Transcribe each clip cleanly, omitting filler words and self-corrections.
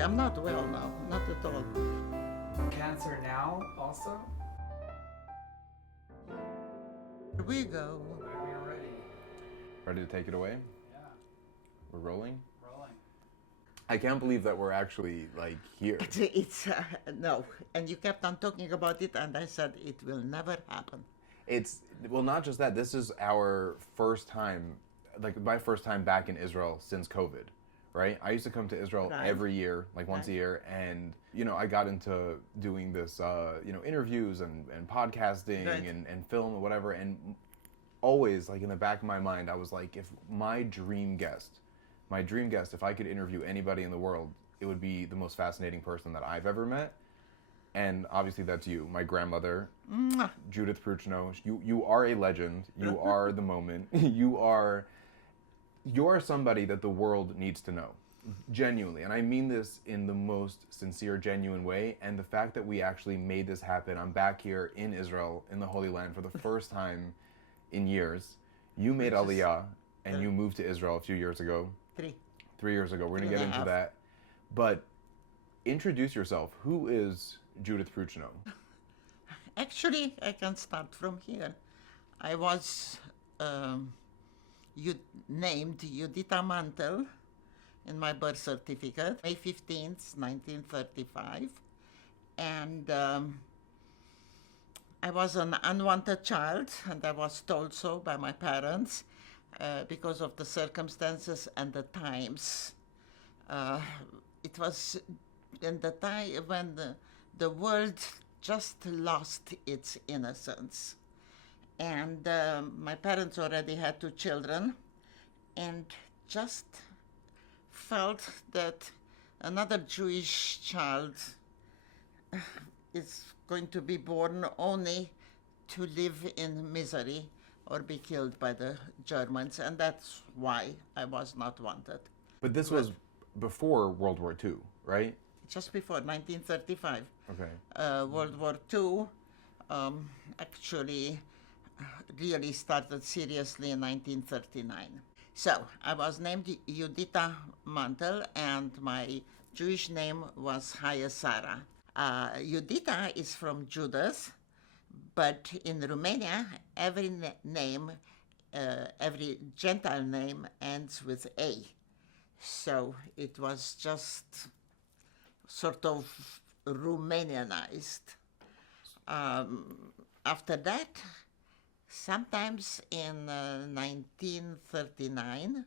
I'm not well now, not at all. Cancer now also? Here we go. We're ready. Ready to take it away? Yeah, We're rolling? rolling. I can't believe that we're actually here. It's no, and you kept on talking about it, and I said it will never happen. It's, well, not just that. This is our first time, my first time back in Israel since COVID, right? I used to come to Israel Right. every year, once a year, and, I got into doing this, interviews and podcasting Right. and film or whatever, and always, in the back of my mind, I was like, if my dream guest, if I could interview anybody in the world, it would be the most fascinating person that I've ever met. And obviously that's you, my grandmother, Mwah. Judith Pruchno. You are a legend. You are the moment. You're somebody that the world needs to know. Genuinely. And I mean this in the most sincere, genuine way. And the fact that we actually made this happen, I'm back here in Israel, in the Holy Land, for the first time in years. You made Aliyah, and you moved to Israel a few years ago. 3 years ago. We're going to get into that. But introduce yourself. Who is Judith Pruchno? Actually, I can start from here. I was named Judita Mantel in my birth certificate, May 15th, 1935. And I was an unwanted child, and I was told so by my parents because of the circumstances and the times. It was in the time when the world just lost its innocence. And my parents already had 2 children, and just felt that another Jewish child is going to be born only to live in misery or be killed by the Germans, and that's why I was not wanted. But this was before World War II, right? Just before 1935. Okay. World War II actually really started seriously in 1939. So I was named Judita Mantel, and my Jewish name was Chaya Sarah. Judita is from Judith, but in Romania, every name, every Gentile name ends with A. So it was just sort of Romanianized. After that, sometimes in 1939,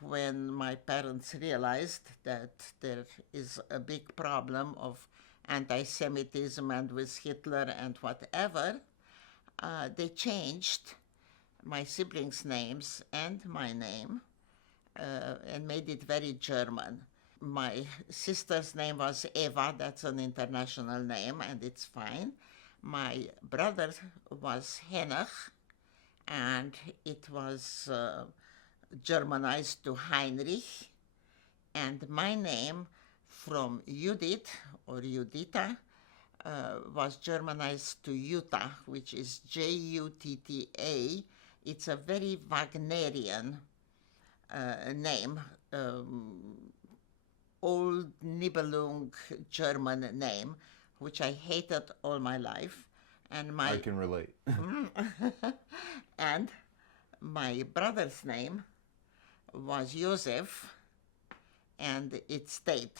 when my parents realized that there is a big problem of anti-Semitism and with Hitler and whatever, they changed my siblings' names and my name and made it very German. My sister's name was Eva, that's an international name, and it's fine. My brother was Henoch, and it was Germanized to Heinrich. And my name from Judith or Judita was Germanized to Jutta, which is Jutta. It's a very Wagnerian name. Old Nibelung German name, which I hated all my life. And I can relate. And my brother's name was Joseph, and it stayed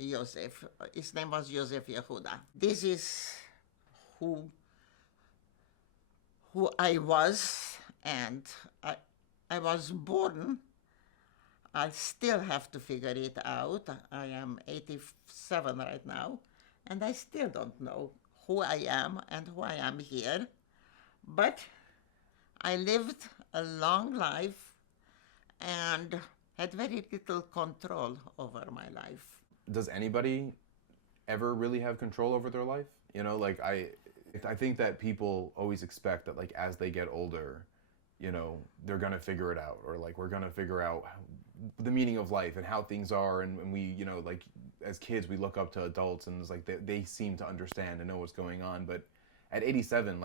Joseph. His name was Joseph Yehuda. This is who I was, and I was born. I still have to figure it out. I am 87 right now, and I still don't know who I am and why I'm here. But I lived a long life and had very little control over my life. Does anybody ever really have control over their life? I think that people always expect that as they get older, they're gonna figure it out, or we're gonna figure out the meaning of life and how things are, and we, as kids, we look up to adults, and it's they seem to understand and know what's going on. But at 87,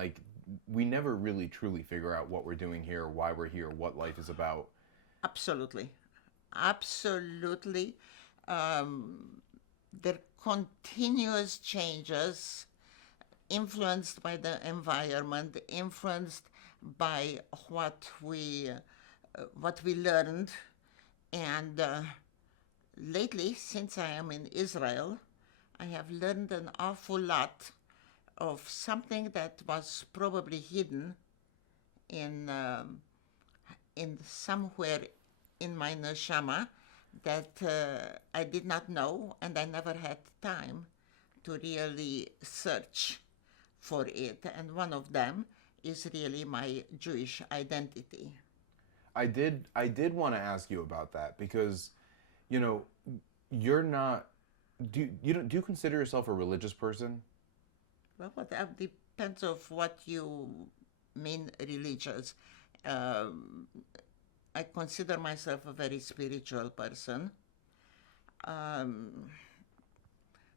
we never really truly figure out what we're doing here, why we're here, what life is about. Absolutely. absolutely. There continuous changes influenced by the environment, influenced by what we learned, and lately, since I am in Israel, I have learned an awful lot of something that was probably hidden in somewhere in my neshama that I did not know, and I never had time to really search for it. And one of them is really my Jewish identity. I did want to ask you about that because, you know, you're not. Do you consider yourself a religious person? Well, that depends of what you mean religious. Um, I consider myself a very spiritual person. Um,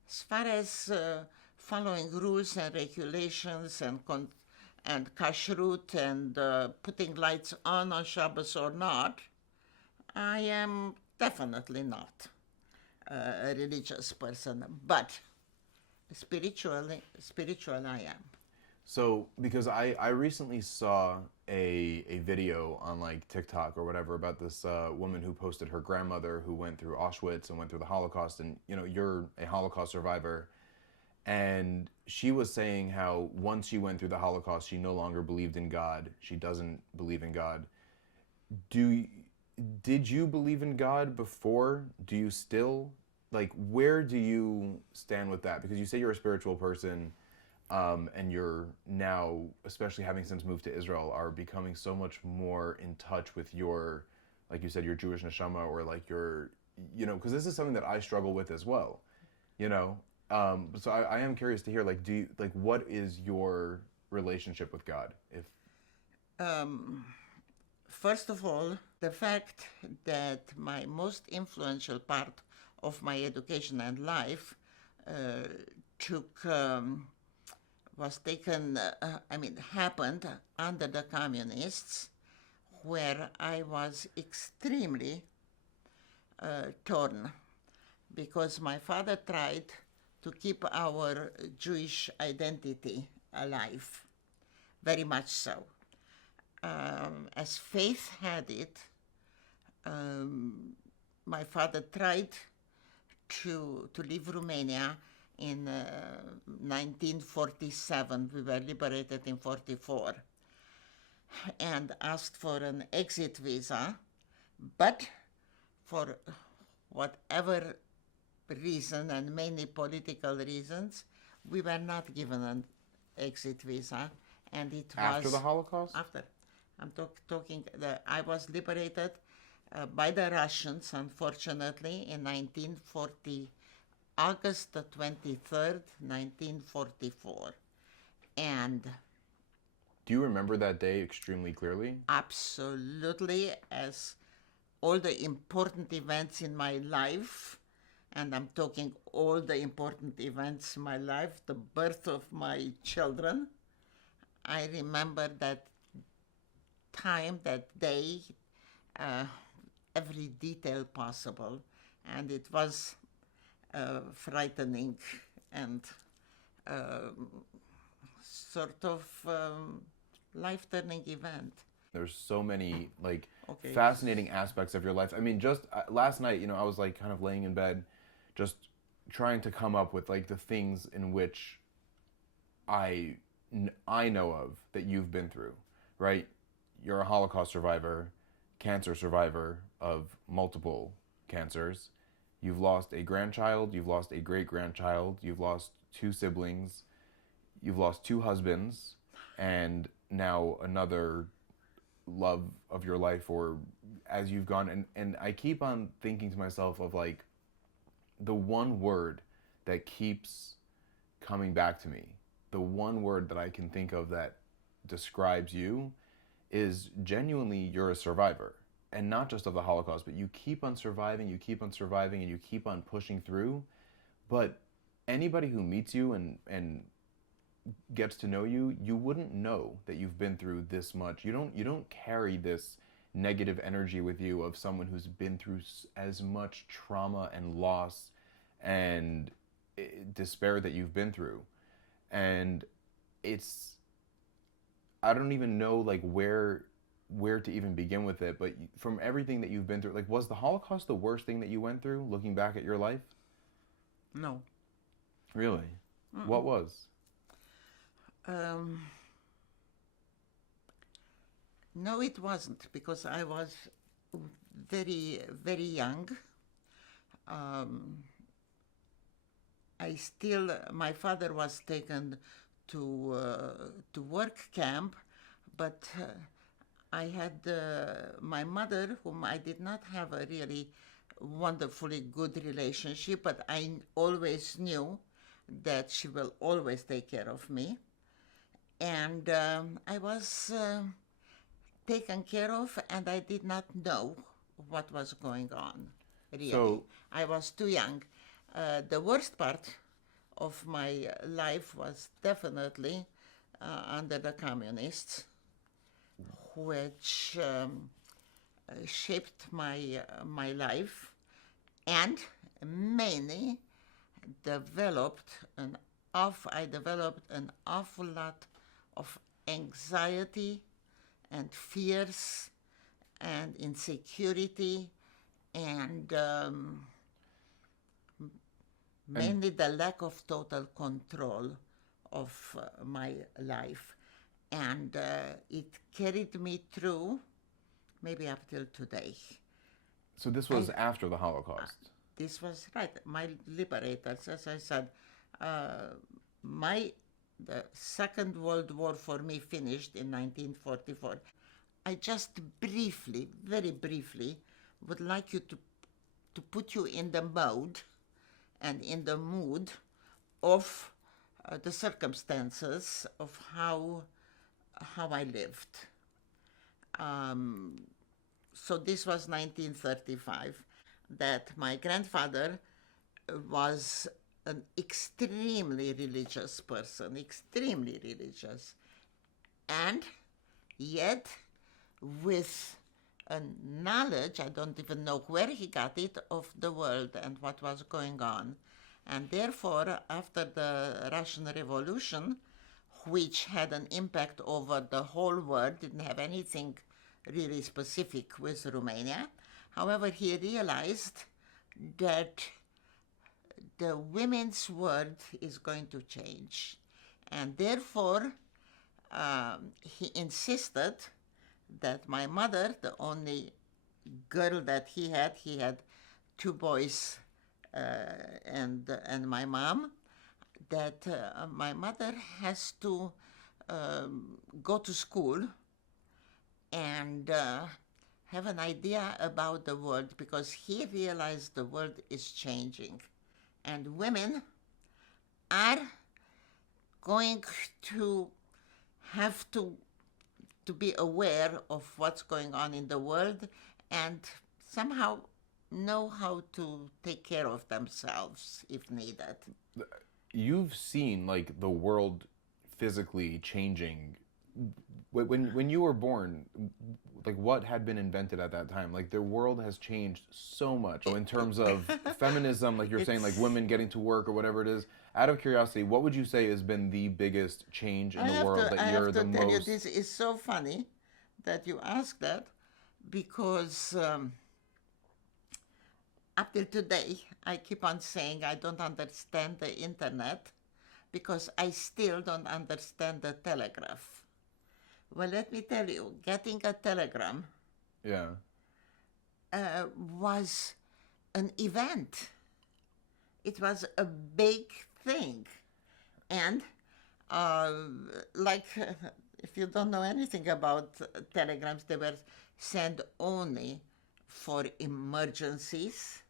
as far as following rules and regulations and kashrut and putting lights on Shabbos or not, I am definitely not a religious person, but spiritual I am. So, because I recently saw a video on like TikTok or whatever about this woman who posted her grandmother who went through Auschwitz and went through the Holocaust, and you know, you're a Holocaust survivor, and she was saying how once she went through the Holocaust, she no longer believed in God. She doesn't believe in God. Did you believe in God before? Do you still? Like, where do you stand with that? Because you say you're a spiritual person, and you're now, especially having since moved to Israel, are becoming so much more in touch with your, like you said, your Jewish neshama, or like your, you know, because this is something that I struggle with as well, you know. So I am curious to hear, like, what is your relationship with God? If First of all, the fact that my most influential part of my education and life took was taken, happened under the communists, where I was extremely torn because my father tried to keep our Jewish identity alive, very much so. As faith had it, my father tried to leave Romania in 1947. We were liberated in 44, and asked for an exit visa, but for whatever reason, and many political reasons, we were not given an exit visa, and it was after the Holocaust. after. I'm talking. I was liberated by the Russians, unfortunately, in 1940, August the 23rd, 1944, and Do you remember that day extremely clearly? absolutely, as all the important events in my life, and I'm talking all the important events in my life, the birth of my children, I remember that time, that day, every detail possible, and it was frightening and sort of life-turning event. There's so many like Okay. fascinating aspects of your life. I mean, just last night, you know, I was like kind of laying in bed, just trying to come up with like the things in which I know of that you've been through, right? You're a Holocaust survivor, cancer survivor of multiple cancers. You've lost a grandchild, you've lost a great-grandchild, you've lost 2 siblings, you've lost 2 husbands, and now another love of your life, or as you've gone, and I keep on thinking to myself of like the one word that keeps coming back to me, the one word that I can think of that describes you is genuinely you're a survivor. And not just of the Holocaust, but you keep on surviving, and you keep on pushing through. But anybody who meets you and gets to know you, you wouldn't know that you've been through this much. You don't carry this negative energy with you of someone who's been through as much trauma and loss and despair that you've been through. And it's, I don't even know like where to even begin with it, but from everything that you've been through, like, was the Holocaust the worst thing that you went through, looking back at your life? No. Really? What was? No, it wasn't, because I was very, very young. My father was taken to work camp, but I had my mother, whom I did not have a really wonderfully good relationship, but I always knew that she will always take care of me. And I was taken care of, and I did not know what was going on, really. So- I was too young. The worst part of my life was definitely under the communists, which shaped my life, and mainly I developed an awful lot of anxiety and fears and insecurity, and mainly the lack of total control of my life. And it carried me through maybe up till today. So this was after the Holocaust. This was right. My liberators, as I said, the Second World War for me finished in 1944. I just briefly, very briefly, would like you to put you in the mode and in the mood of the circumstances of how I lived. So this was 1935, that my grandfather was an extremely religious person, extremely religious, and yet with a knowledge, I don't even know where he got it, of the world and what was going on. And therefore, after the Russian Revolution, which had an impact over the whole world, didn't have anything really specific with Romania. However, he realized that the women's world is going to change. And therefore, he insisted that my mother, the only girl that he had two boys and my mom, that my mother has to go to school and have an idea about the world, because he realized the world is changing. And women are going to have to be aware of what's going on in the world and somehow know how to take care of themselves if needed. You've seen like the world physically changing. When you were born, like what had been invented at that time? Like the world has changed so much in terms of feminism, like you're saying, like women getting to work or whatever it is. Out of curiosity, what would you say has been the biggest change in the world that you're the most? I have to tell you, this is so funny that you ask that, because up till today, I keep on saying I don't understand the internet because I still don't understand the telegraph. Well, let me tell you, getting a telegram was an event. It was a big thing. And if you don't know anything about telegrams, they were sent only for emergencies,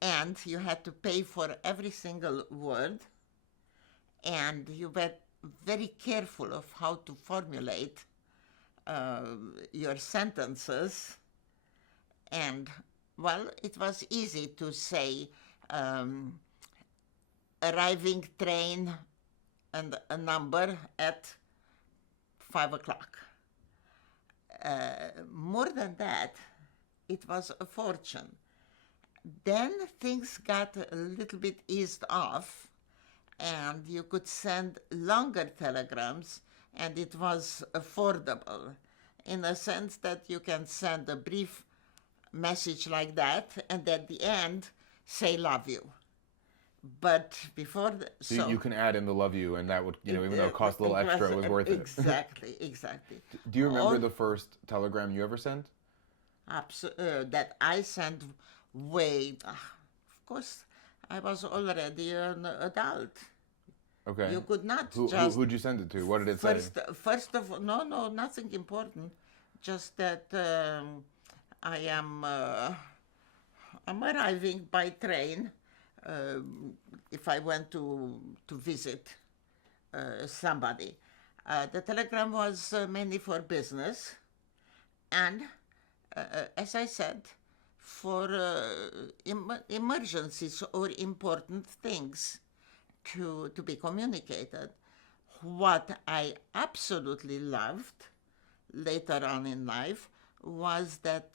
and you had to pay for every single word, and you were very careful of how to formulate your sentences. And, well, it was easy to say arriving train and a number at 5 o'clock. more than that, it was a fortune. Then things got a little bit eased off, and you could send longer telegrams, and it was affordable in the sense that you can send a brief message like that, and at the end say love you. But before So you can add in the love you, and that would, even though it cost a little extra, it was worth it. Exactly. Do you remember the first telegram you ever sent? That I sent way. Of course, I was already an adult. Okay. You could not who'd you send it to? What did it say? First of all, no, nothing important. Just that I am I'm arriving by train. If I went to visit somebody, the telegram was mainly for business, and as I said, for emergencies or important things to be communicated. What I absolutely loved later on in life was that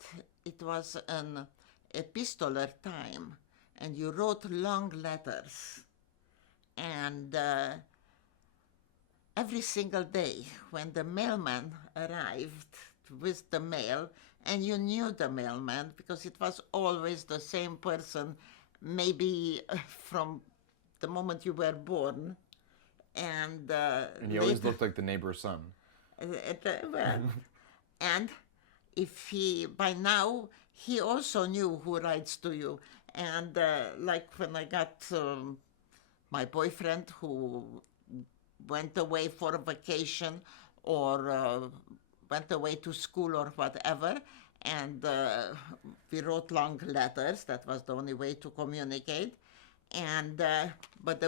it was an epistolar time, and you wrote long letters. And every single day when the mailman arrived with the mail, and you knew the mailman because it was always the same person, maybe from the moment you were born. And he always looked like the neighbor's son. And if by now, he also knew who writes to you. And like when I got my boyfriend who went away for a vacation or went away to school or whatever, and we wrote long letters. That was the only way to communicate. And but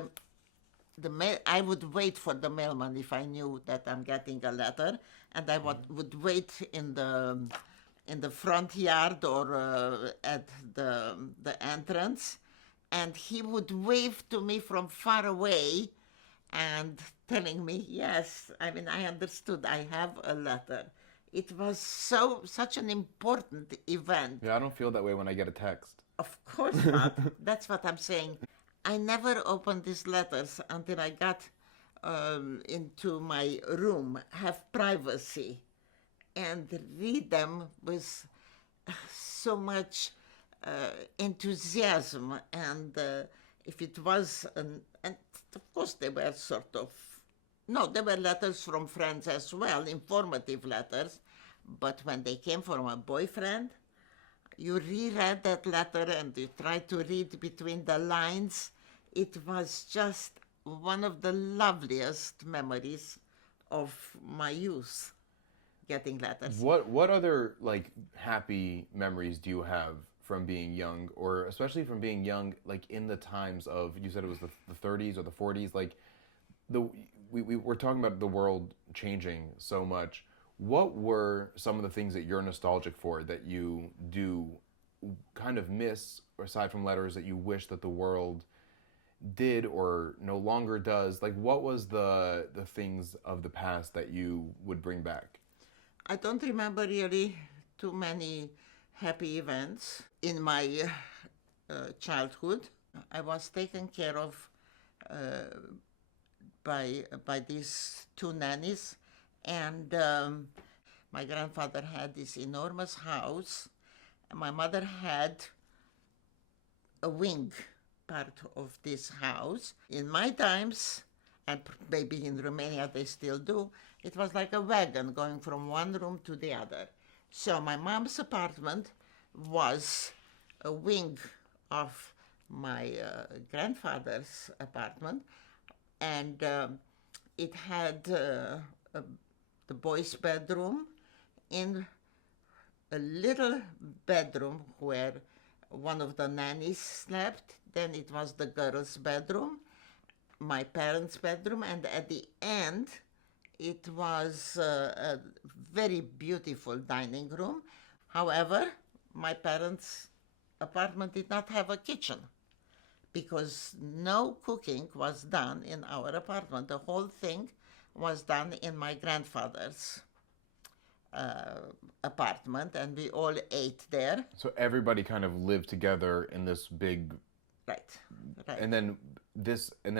I would wait for the mailman if I knew that I'm getting a letter, and I would wait in the front yard or at the entrance, and he would wave to me from far away and telling me, yes, I understood, I have a letter. It was such an important event. Yeah, I don't feel that way when I get a text. Of course not. That's what I'm saying. I never opened these letters until I got into my room, have privacy, and read them with so much enthusiasm. And if it was, and of course they were there were letters from friends as well, informative letters, but when they came from a boyfriend, you reread that letter and you try to read between the lines. It was just one of the loveliest memories of my youth, getting letters. What other happy memories do you have from being young, or especially from being young in the times of, you said it was the 30s or the 40s, we were talking about the world changing so much. What were some of the things that you're nostalgic for that you do kind of miss, aside from letters, that you wish that the world did or no longer does? What was the things of the past that you would bring back? I don't remember really too many happy events in my childhood. I was taken care of by these two nannies, and my grandfather had this enormous house. My mother had a wing part of this house. In my times, and maybe in Romania they still do, it was like a wagon going from one room to the other. So my mom's apartment was a wing of my grandfather's apartment, and it had the boys' bedroom in a little bedroom where one of the nannies slept. Then it was the girls' bedroom, my parents' bedroom, and at the end it was a very beautiful dining room. However, my parents' apartment did not have a kitchen because no cooking was done in our apartment. The whole thing was done in my grandfather's apartment, and we all ate there. So everybody kind of lived together in this big. Right, right. And then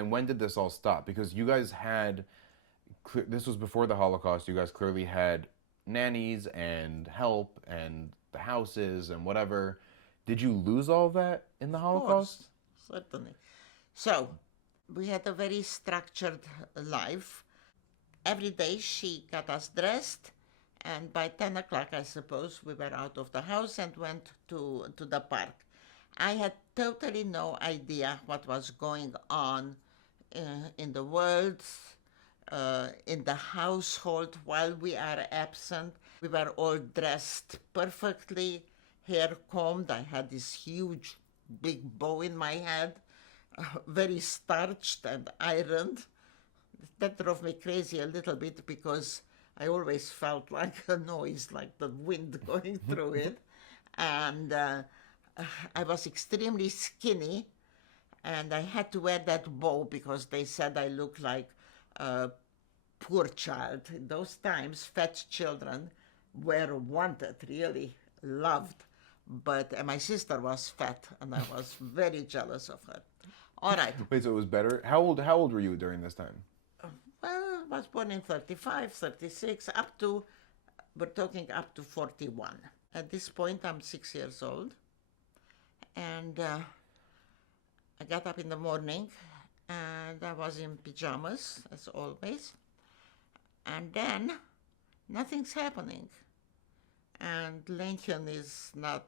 when did this all stop? Because you guys had, this was before the Holocaust. You guys clearly had nannies and help and the houses and whatever. Did you lose all that in the Holocaust? Of course, certainly. So we had a very structured life. Every day she got us dressed, and by 10 o'clock, I suppose, we were out of the house and went to the park. I had totally no idea what was going on in the world, in the household while we are absent. We were all dressed perfectly, hair combed. I had this huge, big bow in my head, very starched and ironed. That drove me crazy a little bit because I always felt like a noise, like the wind going through it. And I was extremely skinny, and I had to wear that bow because they said I looked like a poor child. In those times, fat children were wanted, really loved. But my sister was fat, and I was very jealous of her. All right. Wait, so it was better? How old were you during this time? Well, I was born in 35, 36, we're talking up to 41. At this point, I'm 6 years old. And I got up in the morning, and I was in pajamas, as always. And then, nothing's happening. And Lincoln is not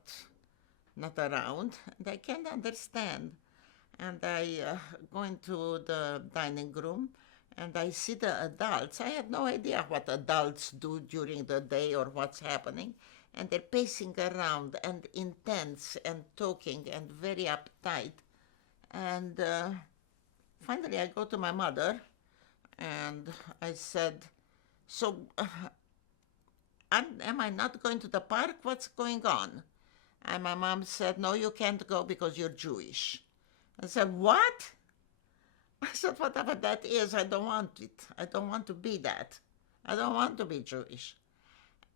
around, and I can't understand. And I go into the dining room, and I see the adults. I had no idea what adults do during the day or what's happening. And they're pacing around and intense and talking and very uptight. And finally I go to my mother and I said, so am I not going to the park? What's going on? And my mom said, no, you can't go because you're Jewish. I said, what? I said, whatever that is, I don't want it. I don't want to be that. I don't want to be Jewish.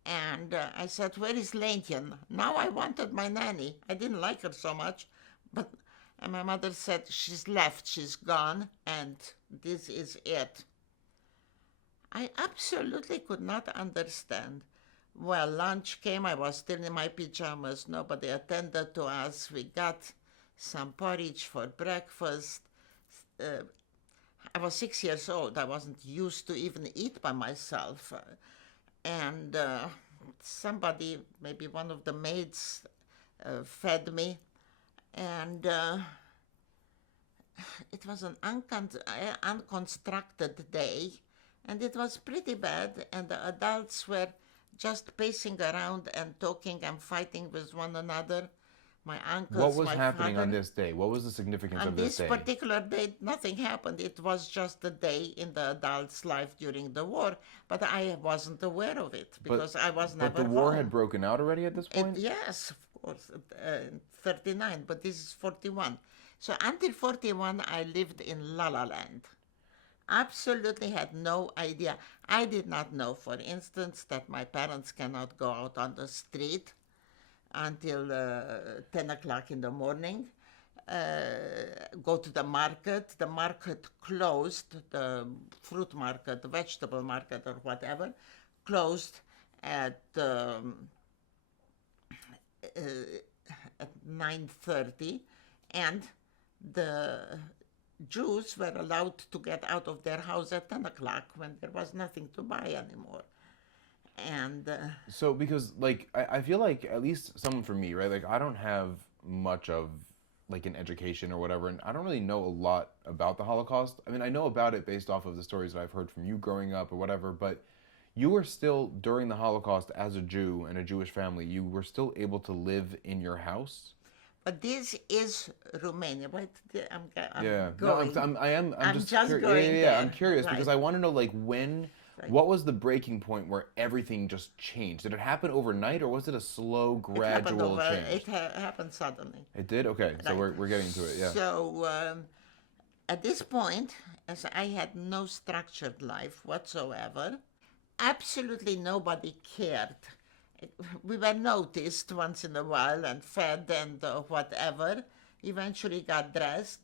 And I said, where is Lincoln? Now I wanted my nanny. I didn't like her so much. And my mother said, she's left, she's gone, and this is it. I absolutely could not understand. Well, lunch came, I was still in my pajamas. Nobody attended to us. We got some porridge for breakfast. I was 6 years old. I wasn't used to even eat by myself. And somebody, maybe one of the maids, fed me. And it was an unconstructed day. And it was pretty bad. And the adults were just pacing around and talking and fighting with one another. My uncles, what was my happening father. on this day? What was the significance of this day? On this particular day, nothing happened. It was just a day in the adult's life during the war, but I wasn't aware of it because I was never But the war home. had broken out already at this point? Yes, of course, 39, but this is 41. So until 41, I lived in La La Land. Absolutely had no idea. I did not know, for instance, that my parents cannot go out on the street until 10 o'clock in the morning, go to the market. The market closed, the fruit market, the vegetable market or whatever, closed at 9:30, and the Jews were allowed to get out of their house at 10 o'clock when there was nothing to buy anymore. And so because like I feel like at least someone for me, right? Like I don't have much of like an education or whatever, and I don't really know a lot about the Holocaust. I mean, I know about it based off of the stories that I've heard from you growing up or whatever, but you were still during the Holocaust as a Jew and a Jewish family, you were still able to live in your house. But this is Romania. Wait, I'm Yeah, going. no, I'm I'm just just curious. going Yeah, there. I'm curious because I Right. want to know like when, Right. what was the breaking point where everything just changed? Did it happen overnight or was it a slow, gradual change? It happened suddenly. It did. Okay, so Right. we're getting to it. Yeah. So at this point, as I had no structured life whatsoever, absolutely nobody cared. We were noticed once in a while and fed and whatever. Eventually got dressed.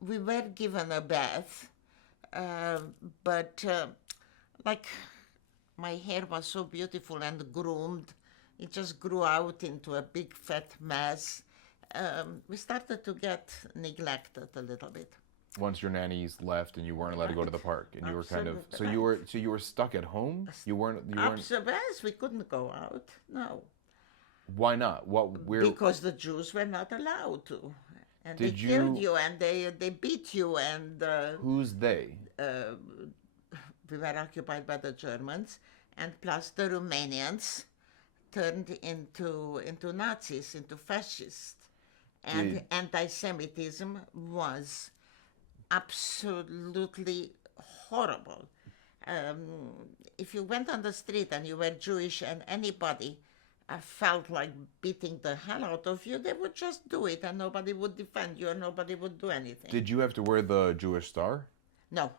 We were given a bath, but like my hair was so beautiful and groomed, it just grew out into a big fat mess. We started to get neglected a little bit. Once your nannies left and you weren't allowed to go to the park, and you were kind of Absolutely so you were stuck at home. You weren't. Yes, we couldn't go out. No, Why not? because the Jews were not allowed to, and they Did killed you- you and they beat you and. Who's they? We were occupied by the Germans, and plus the Romanians turned into Nazis, into fascists. And Did- anti-Semitism was absolutely horrible. If you went on the street and you were Jewish and anybody felt like beating the hell out of you, they would just do it and nobody would defend you and nobody would do anything. Did you have to wear the Jewish star? No,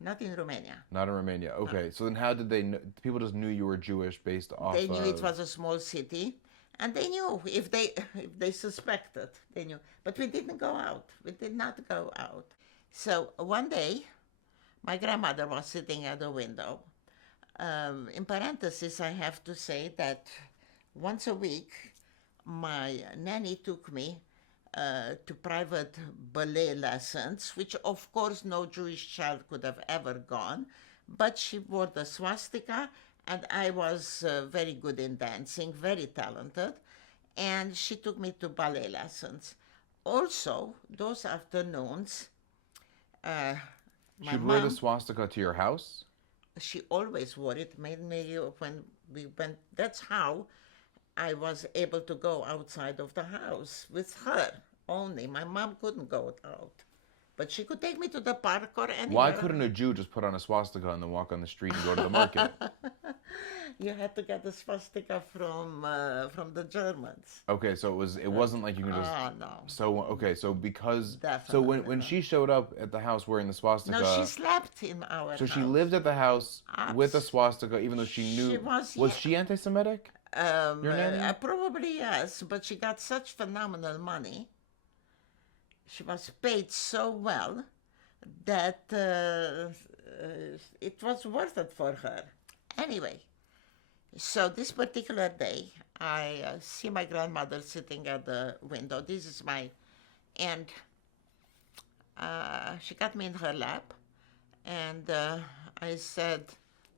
not in Romania. Not in Romania. Okay, so then how did they know? People just knew you were Jewish based off. They knew of... it was a small city, and they knew if they suspected, they knew. But we didn't go out. We did not go out. So one day, my grandmother was sitting at the window. In parentheses, I have to say that once a week, my nanny took me to private ballet lessons, which of course no Jewish child could have ever gone, but she wore the swastika, and I was very good in dancing, very talented, and she took me to ballet lessons. Also, those afternoons, my She'd wear the mom, swastika to your house? she always wore it, made me, when we went, that's how I was able to go outside of the house with her only. My mom couldn't go out, but she could take me to the park or anywhere. Why couldn't a Jew just put on a swastika and then walk on the street and go to the market? You had to get the swastika from the Germans. Okay, so it wasn't like you could just. Oh, no. So okay, so because Definitely when not. she showed up at the house wearing the swastika, No, she slept in our so house. she lived at the house with the swastika, even though she knew. She was, Was yeah. she anti-Semitic? Your nanny? Probably yes, but she got such phenomenal money. She was paid so well that it was worth it for her. Anyway, so this particular day, I see my grandmother sitting at the window. This is and she got me in her lap, and I said,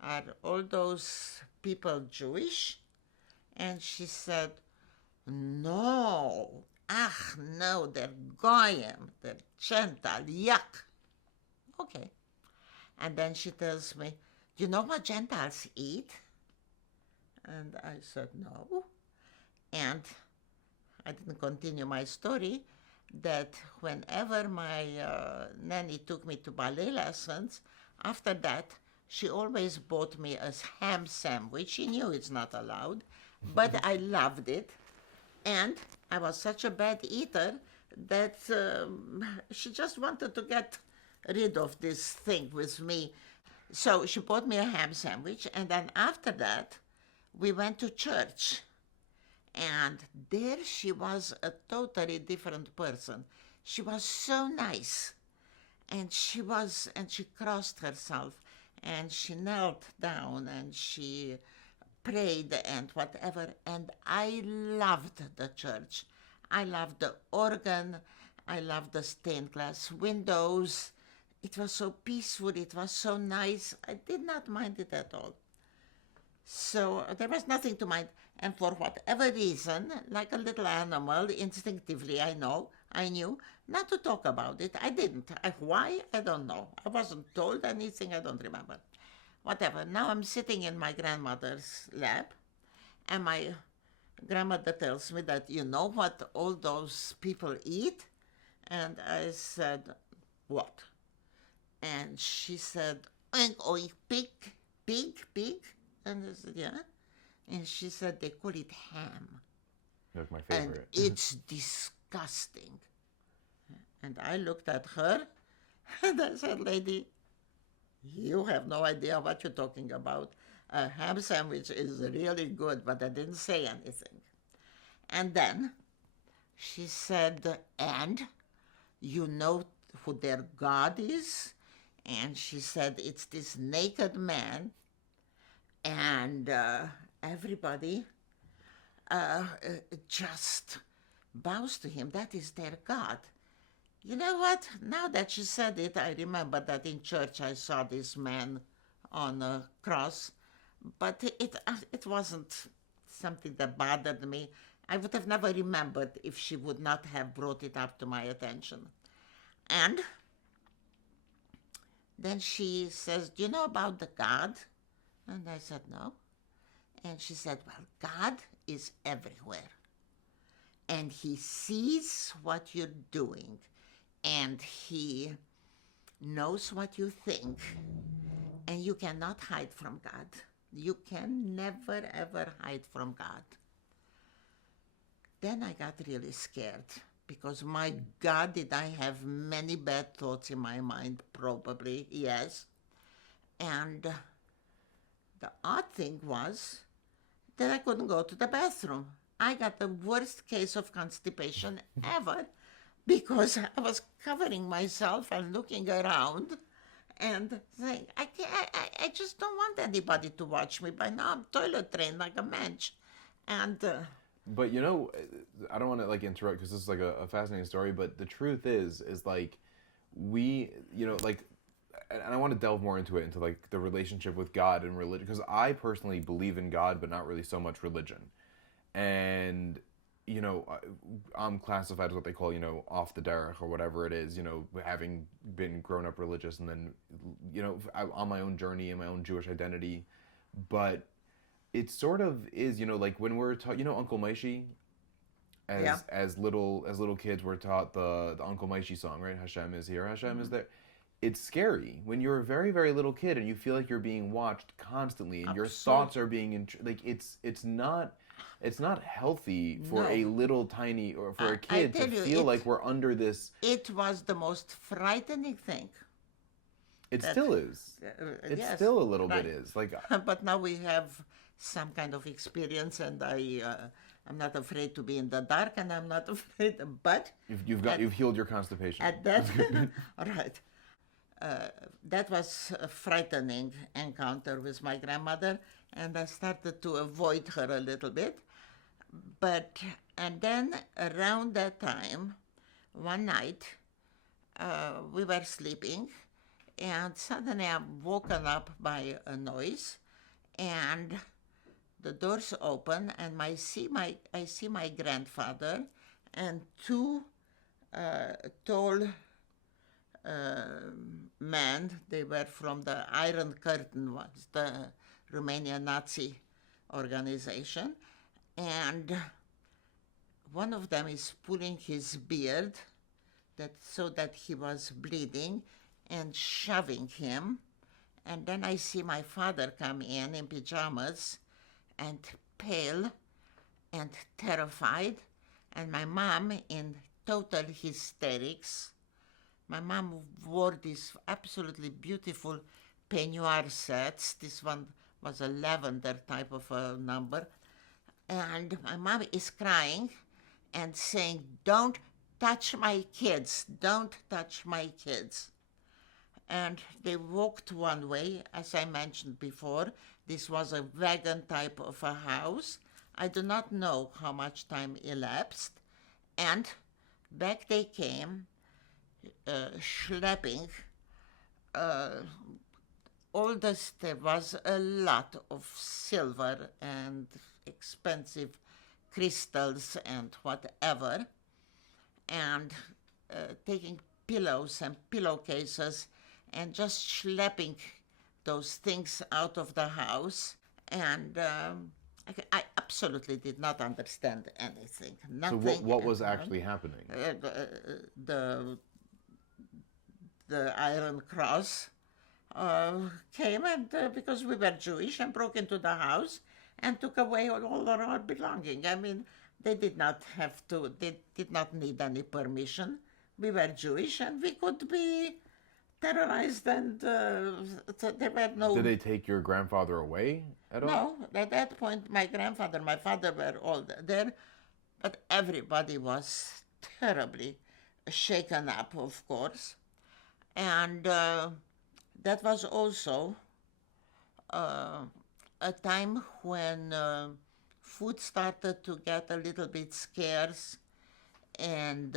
"Are all those people Jewish?" And she said, "No. No, they're goyim, they're Gentile, yuck." Okay. And then she tells me, "Do you know what Gentiles eat?" And I said, "No." And I didn't continue my story, that whenever my nanny took me to ballet lessons, after that, she always bought me a ham sandwich. She knew it's not allowed, but I loved it. And I was such a bad eater that she just wanted to get rid of this thing with me. So she bought me a ham sandwich, and then after that, we went to church. And there she was a totally different person. She was so nice. And she crossed herself, and she knelt down, and she prayed and whatever. And I loved the church. I loved the organ. I loved the stained glass windows. It was so peaceful. It was so nice. I did not mind it at all. So there was nothing to mind. And for whatever reason, like a little animal, instinctively I knew not to talk about it. I didn't. Why? I don't know. I wasn't told anything. I don't remember. Whatever. Now I'm sitting in my grandmother's lap, and my grandmother tells me that, "You know what all those people eat?" And I said, "What?" And she said, "Oink, oink, pig, pig, pig." And I said, "Yeah." And she said, "They call it ham. That's my And favorite. it's disgusting." And I looked at her, and I said, "Lady, you have no idea what you're talking about. a ham sandwich is really good, but I didn't say anything. And then she said, and you know who their God is? And she said, it's this naked man. And everybody just bows to him. That is their God. You know what? Now that she said it, I remember that in church I saw this man on a cross, but it wasn't something that bothered me. I would have never remembered if she would not have brought it up to my attention. And then she says, do you know about the God? And I said, no. And she said, well, God is everywhere. And he sees what you're doing. And he knows what you think. And you cannot hide from God. You can never, ever hide from God. Then I got really scared because, my God, did I have many bad thoughts in my mind? Probably, yes. And the odd thing was that I couldn't go to the bathroom. I got the worst case of constipation ever because I was covering myself and looking around and saying, I just don't want anybody to watch me. By now I'm toilet trained like a mensch. And But you know, I don't want to like interrupt because this is like a fascinating story. But the truth is like we, you know, like, and I want to delve more into it, into like the relationship with God and religion, because I personally believe in God, but not really so much religion. And you know, I'm classified as what they call, you know, off the derech or whatever it is, you know, having been grown up religious and then, you know, on my own journey and my own Jewish identity. But it sort of is, you know, like when we're taught, you know, Uncle Moshe, as little kids, we're taught the Uncle Moshe song, right? Hashem is here, Hashem is there. It's scary when you're a very, very little kid and you feel like you're being watched constantly and your thoughts are being like it's not healthy for a little tiny, or for a kid to feel like we're under this. It was the most frightening thing. It still is. It yes, still a little right. bit is. Like, but now we have some kind of experience, and I'm not afraid to be in the dark, and I'm not afraid. But you've healed your constipation. At that, right. That was a frightening encounter with my grandmother, and I started to avoid her a little bit. And then around that time, one night, we were sleeping, and suddenly I'm woken up by a noise, and the doors open, and I see my grandfather and two tall men. They were from the Iron Curtain, was the Romanian Nazi organization, and one of them is pulling his beard so that he was bleeding and shoving him. And then I see my father come in pajamas and pale and terrified, and my mom in total hysterics. My mom wore these absolutely beautiful peignoir sets. This one was a lavender type of a number. And my mom is crying and saying, don't touch my kids, don't touch my kids. And they walked one way, as I mentioned before. This was a wagon type of a house. I do not know how much time elapsed. And back they came, schlepping all this. There was a lot of silver and expensive crystals and whatever, and taking pillows and pillowcases and just schlepping those things out of the house. And I absolutely did not understand anything. Nothing. So what was actually happening? The Iron Cross came, and because we were Jewish, and broke into the house and took away all our belongings. I mean, they did not need any permission. We were Jewish, and we could be terrorized, and so there were no. Did they take your grandfather away at all? No, at that point, my grandfather, my father were all there, but everybody was terribly shaken up, of course. And that was also a time when food started to get a little bit scarce, and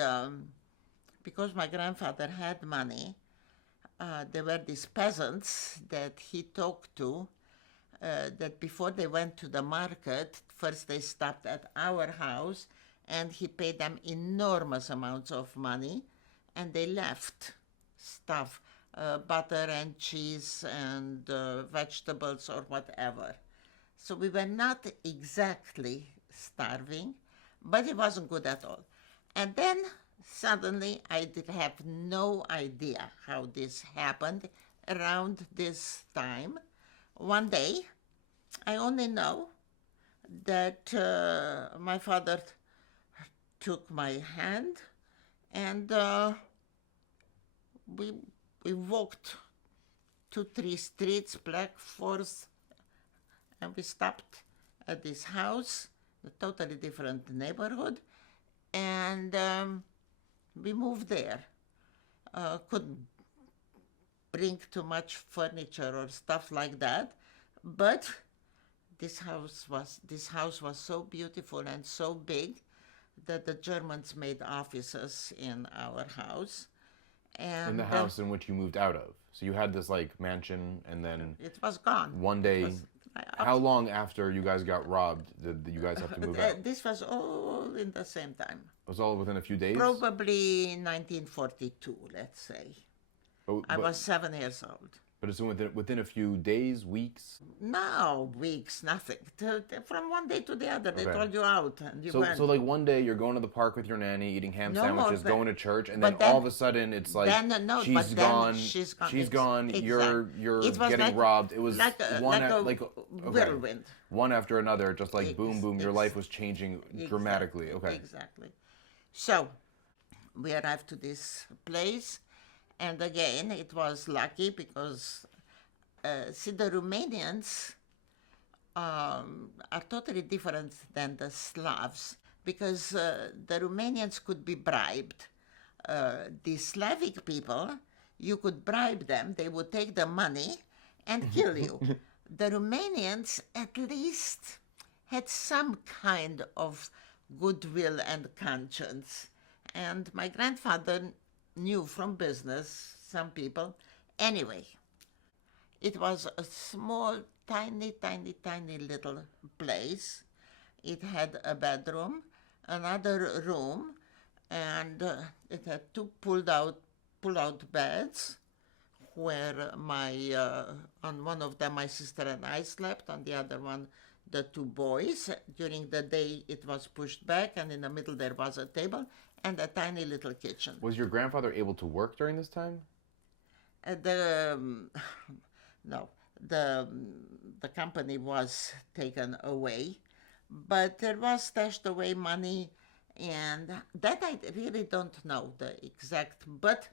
because my grandfather had money, there were these peasants that he talked to that before they went to the market, first they stopped at our house and he paid them enormous amounts of money and they left stuff, butter and cheese and vegetables or whatever. So we were not exactly starving, but it wasn't good at all. And then suddenly I did have no idea how this happened around this time. One day, I only know that my father took my hand and we walked 2-3 streets, Black Forest, and we stopped at this house, a totally different neighborhood, and we moved there. Couldn't bring too much furniture or stuff like that, but this house was so beautiful and so big that the Germans made offices in our house. And In the house in which you moved out of. So you had this like mansion, and then it was gone. one day, how long after you guys got robbed did you guys have to move out? This was all in the same time. It was all within a few days? Probably 1942, let's say. I was 7 years old. But it's within a few days, weeks? No, weeks, nothing. From one day to the other, they Okay. told you out and you went. So like one day you're going to the park with your nanny, eating ham No, sandwiches, but- going to church, and then, but then- all of a sudden it's like then, no, she's but then gone, she's gone. she's gone, you're It was getting like- robbed. It was like a, one like a okay. whirlwind. One after another, just like boom, boom, your Ex- life was changing dramatically. Okay. Exactly. So we arrived to this place, and again, it was lucky because, see, the Romanians are totally different than the Slavs because the Romanians could be bribed. The Slavic people, you could bribe them, they would take the money and kill you. The Romanians at least had some kind of goodwill and conscience. And my grandfather knew from business some people. Anyway, it was a small, tiny little place. It had a bedroom, another room, and it had 2 pull-out beds where on one of them my sister and I slept, on the other one the 2 boys. During the day it was pushed back, and in the middle there was a table and a tiny little kitchen. Was your grandfather able to work during this time? No, the company was taken away, but there was stashed away money, and that I really don't know the exact, but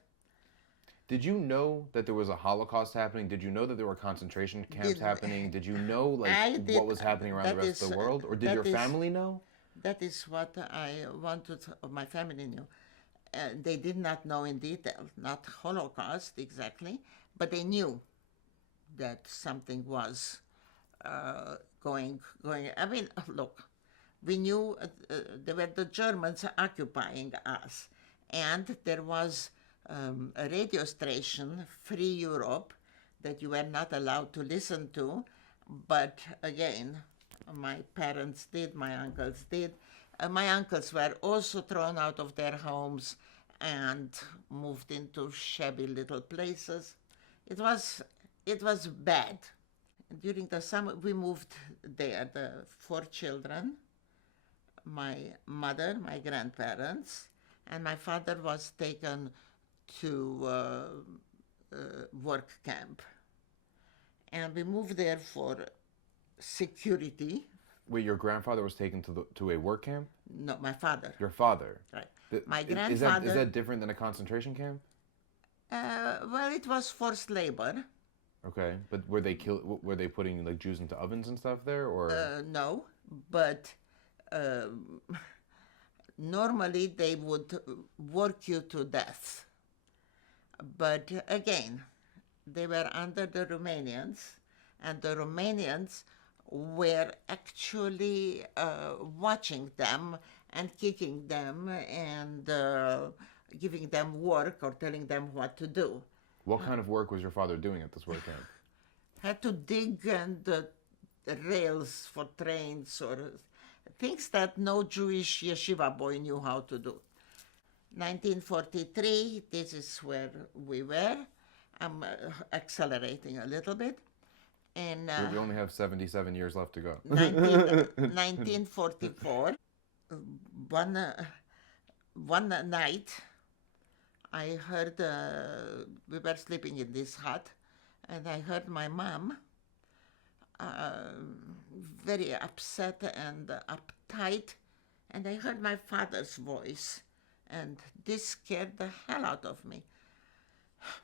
Did you know that there was a Holocaust happening? Did you know that there were concentration camps Did- happening? Did you know I like did- what was happening around the that rest of the is- world? Or did that your is- family know? that is what I wanted, my family knew. They did not know in detail, not Holocaust exactly, but they knew that something was going. I mean, look, we knew there were the Germans occupying us, and there was a radio station, Free Europe, that you were not allowed to listen to, but again, my parents did, my uncles did. My uncles were also thrown out of their homes and moved into shabby little places. It was bad. During the summer, we moved there, the 4 children, my mother, my grandparents, and my father was taken to work camp. And we moved there for security. Wait, your grandfather was taken to a work camp? No, my father. Your father? Right. Th- My is that grandfather. is that different than a concentration camp? Well, it was forced labor. Okay, but were they putting like Jews into ovens and stuff there, or No, but normally they would work you to death. But again, they were under the Romanians, and the Romanians were actually watching them and kicking them and giving them work or telling them what to do. what kind of work was your father doing at this work camp? Had to dig and rails for trains or things that no Jewish yeshiva boy knew how to do. 1943, this is where we were. I'm accelerating a little bit. In We only have 77 years left to go. 1944, one night, I heard, we were sleeping in this hut, and I heard my mom very upset and uptight, and I heard my father's voice, and this scared the hell out of me.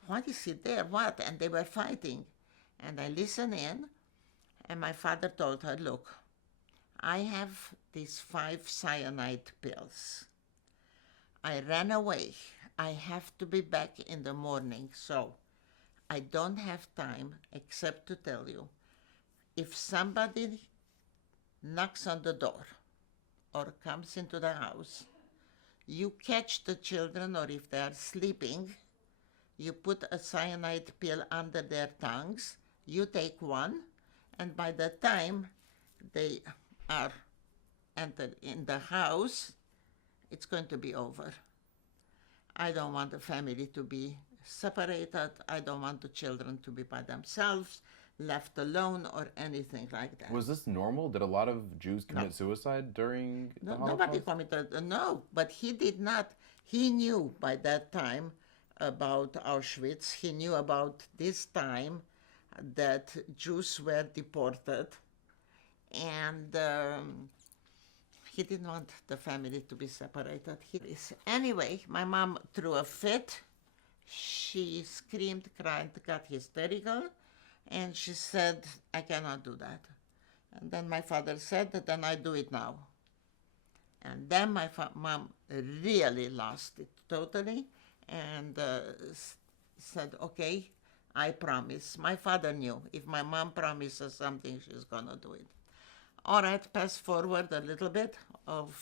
What is he there? What? And they were fighting. And I listened in, and my father told her, look, I have these 5 cyanide pills. I ran away. I have to be back in the morning, so I don't have time except to tell you, if somebody knocks on the door or comes into the house, you catch the children, or if they are sleeping, you put a cyanide pill under their tongues, you take one, and by the time they are entered in the house, it's going to be over. I don't want the family to be separated. I don't want the children to be by themselves, left alone, or anything like that. Was this normal? Did a lot of Jews commit suicide during the No, Holocaust? nobody committed, no, but he did not. He knew by that time about Auschwitz. He knew about this time that Jews were deported, and he didn't want the family to be separated. Anyway, my mom threw a fit. She screamed, cried, got hysterical, and she said, I cannot do that. And then my father said, then I do it now. And then my mom really lost it totally, and said, okay, I promise. My father knew if my mom promises something, she's gonna do it. All right, fast forward a little bit of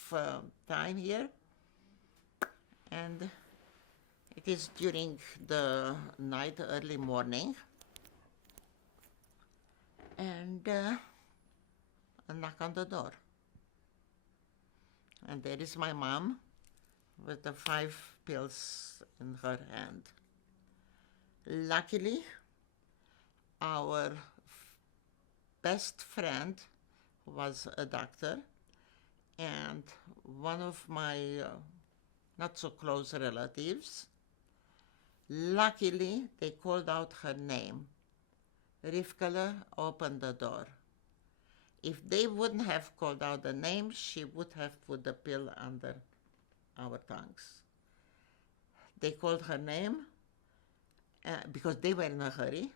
time here, and it is during the night, early morning, and a knock on the door. And there is my mom with the 5 pills in her hand. Luckily, our best friend was a doctor, and one of my not so close relatives, luckily they called out her name. Rivkala opened the door. If they wouldn't have called out the name, she would have put the pill under our tongues. They called her name because they were in a hurry,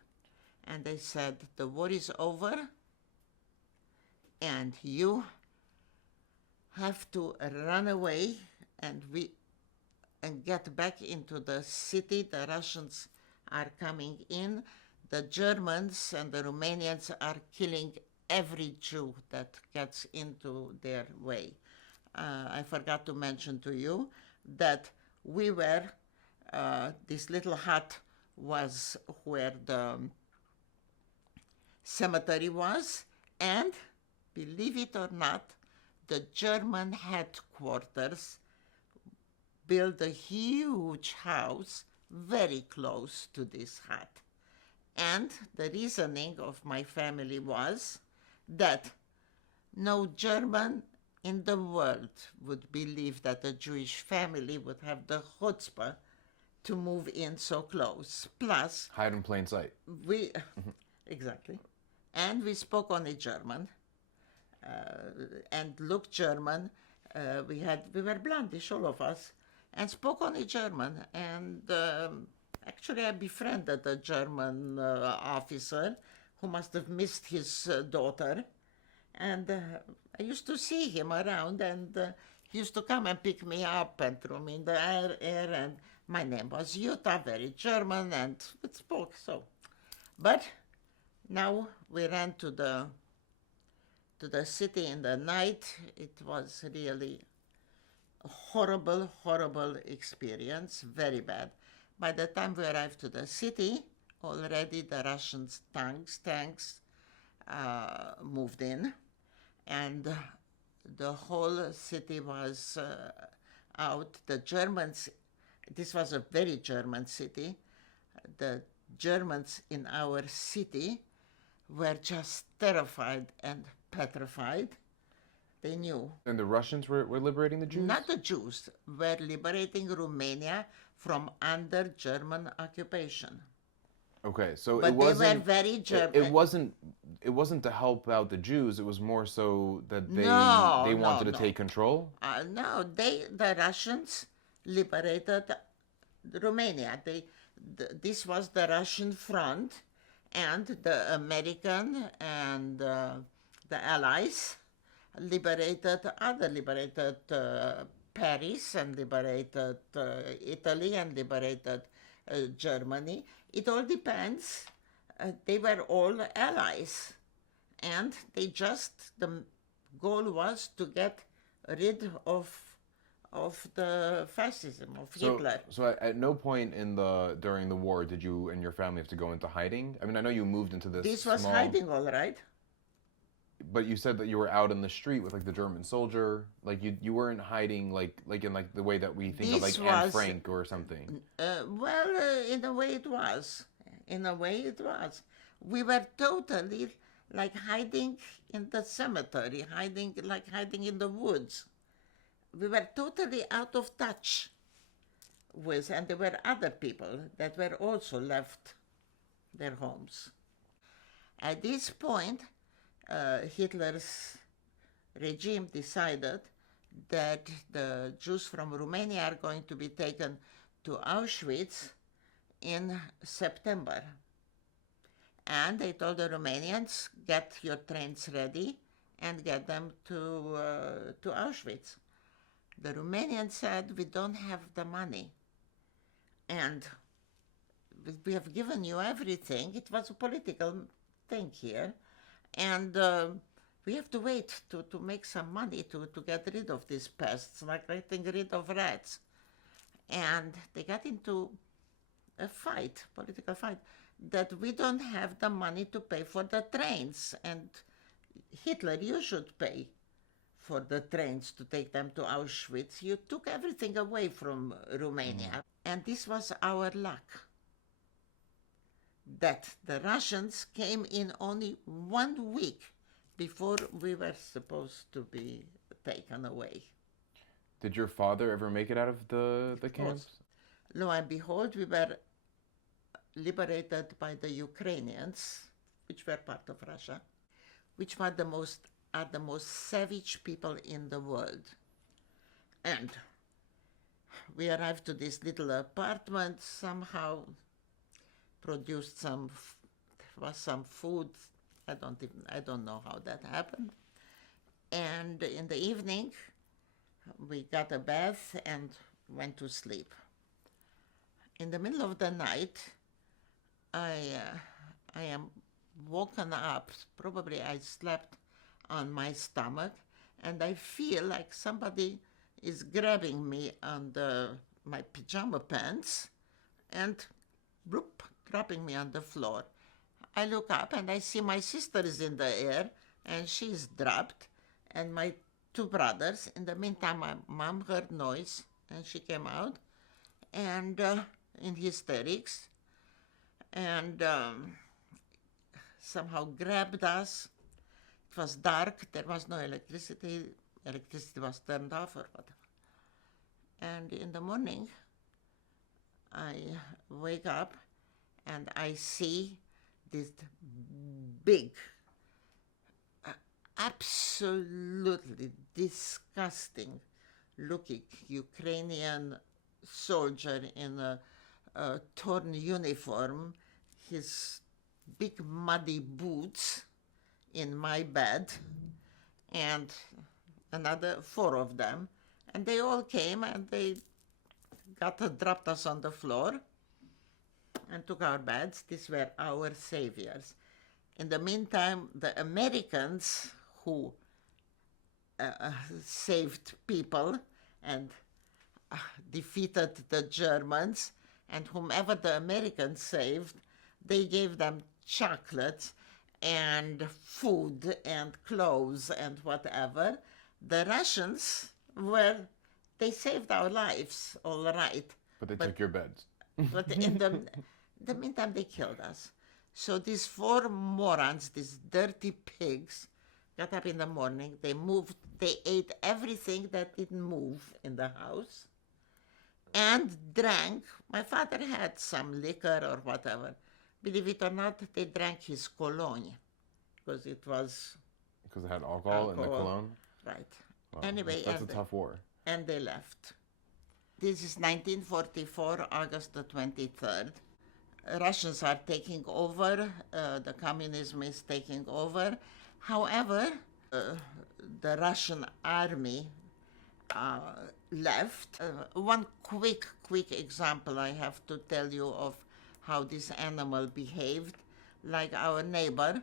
and they said, the war is over, and you have to run away and get back into the city. The Russians are coming in. The Germans and the Romanians are killing every Jew that gets into their way. I forgot to mention to you that we were, this little hut was where the cemetery was, and believe it or not, the German headquarters built a huge house very close to this hut. And the reasoning of my family was that no German in the world would believe that a Jewish family would have the chutzpah to move in so close. Plus, Hide in plain sight. we, exactly, and we spoke only German, and looked German. We were blondish, all of us, and spoke only German. And Actually, I befriended a German officer who must have missed his daughter. And I used to see him around, and he used to come and pick me up and throw me in the air. And my name was Jutta, very German, and we spoke so. But now we ran to the city in the night. It was really a horrible, horrible experience, very bad. By the time we arrived to the city, already the Russian tanks moved in, and the whole city was out. The Germans, this was a very German city, the Germans in our city were just terrified and petrified. They knew. And the Russians were liberating the Jews? Not the Jews, were liberating Romania from under German occupation. Okay, so But it wasn't. they were very German. It wasn't to help out the Jews. It was more so that they No, wanted to no. take control. No, the Russians liberated Romania. This was the Russian front, and the American and the Allies liberated Paris and liberated Italy and liberated Germany. It all depends. They were all allies, and the goal was to get rid of the fascism of Hitler. So at no point during the war did you and your family have to go into hiding? I mean, I know you moved into this. This was small, hiding, all right. But you said that you were out in the street with like the German soldier. Like you weren't hiding like in like the way that we think of like Anne Frank or something. In a way it was. We were totally like hiding in the cemetery, hiding in the woods. We were totally out of touch with, and there were other people that were also left their homes. At this point, Hitler's regime decided that the Jews from Romania are going to be taken to Auschwitz in September. And they told the Romanians, get your trains ready and get them to Auschwitz. The Romanians said, we don't have the money. And we have given you everything. It was a political thing here. And we have to wait to make some money to get rid of these pests, like getting rid of rats. And they got into a political fight, that we don't have the money to pay for the trains. And Hitler, you should pay for the trains to take them to Auschwitz. You took everything away from Romania. And this was our luck, that the Russians came in only 1 week before we were supposed to be taken away. Did your father ever make it out of the camps? Lo and behold, we were liberated by the Ukrainians, which were part of Russia, which were the most savage people in the world. And we arrived to this little apartment, somehow produced there was some food. I don't know how that happened. And in the evening, we got a bath and went to sleep. In the middle of the night, I am woken up. Probably I slept on my stomach, and I feel like somebody is grabbing me under my pajama pants and bloop, dropping me on the floor. I look up and I see my sister is in the air and she's dropped, and my 2 brothers. In the meantime, my mom heard noise and she came out and in hysterics, and somehow grabbed us. It was dark, there was no electricity. Electricity was turned off or whatever. And in the morning, I wake up and I see this big, absolutely disgusting looking Ukrainian soldier in a torn uniform, his big muddy boots in my bed, and another 4 of them. And they all came and they dropped us on the floor and took our beds. These were our saviors. In the meantime, the Americans who saved people and defeated the Germans, and whomever the Americans saved, they gave them chocolates and food and clothes and whatever. The Russians they saved our lives, all right. But they took your beds. But in the meantime, they killed us. So these 4 morons, these dirty pigs, got up in the morning. They ate everything that didn't move in the house and drank. My father had some liquor or whatever. Believe it or not, they drank his cologne because it was... Because it had alcohol in the cologne? Right. Wow. Anyway, That's a tough war. And they left. This is 1944, August the 23rd. Russians are taking over. The communism is taking over. However, the Russian army left. One quick example I have to tell you of how this animal behaved. Like our neighbor,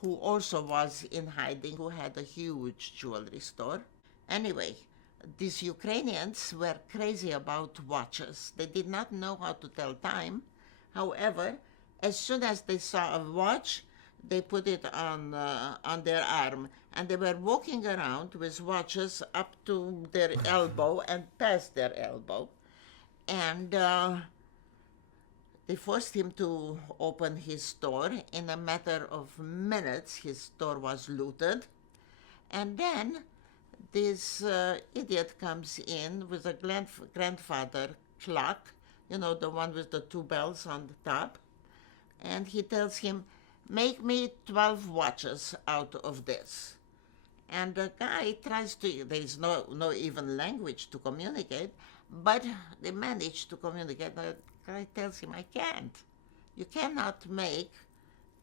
who also was in hiding, who had a huge jewelry store. Anyway, these Ukrainians were crazy about watches. They did not know how to tell time. However, as soon as they saw a watch, they put it on their arm, and they were walking around with watches up to their elbow and past their elbow. And they forced him to open his store. In a matter of minutes, his store was looted. And then this idiot comes in with a grandfather clock, you know, the one with the 2 bells on the top. And he tells him, make me 12 watches out of this. And the guy tries to, there is no even language to communicate, but they manage to communicate. The guy tells him, I can't. You cannot make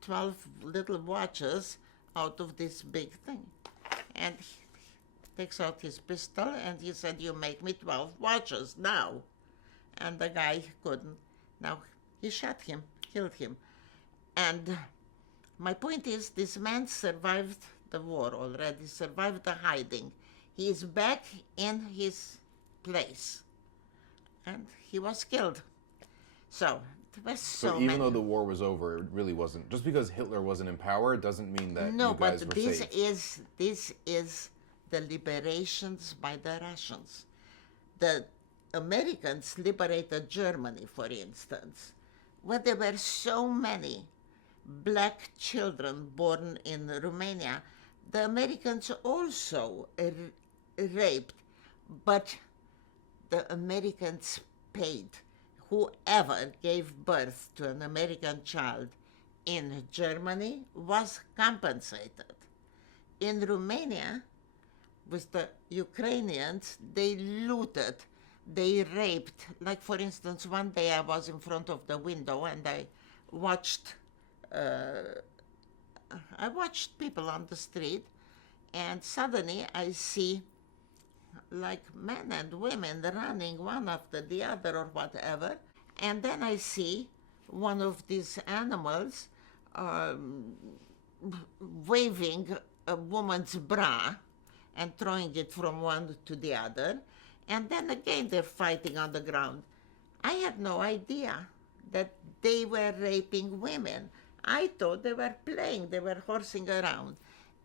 12 little watches out of this big thing. And he takes out his pistol and he said, you make me 12 watches now. And the guy couldn't. Now, he shot him, killed him. And my point is, this man survived the war already, survived the hiding. He is back in his place. And he was killed. So, there were so many. Even though the war was over, it really wasn't. Just because Hitler wasn't in power doesn't mean that no, you guys but were this saved. is the liberations by the Russians. The Americans liberated Germany, for instance, where there were so many black children born in Romania. The Americans also raped, but the Americans paid. Whoever gave birth to an American child in Germany was compensated. In Romania, with the Ukrainians, they looted, they raped. Like, for instance, one day I was in front of the window and I watched people on the street, and suddenly I see like men and women running one after the other or whatever, and then I see one of these animals waving a woman's bra and throwing it from one to the other, and then again they're fighting on the ground. I had no idea that they were raping women. I thought they were playing, they were horsing around.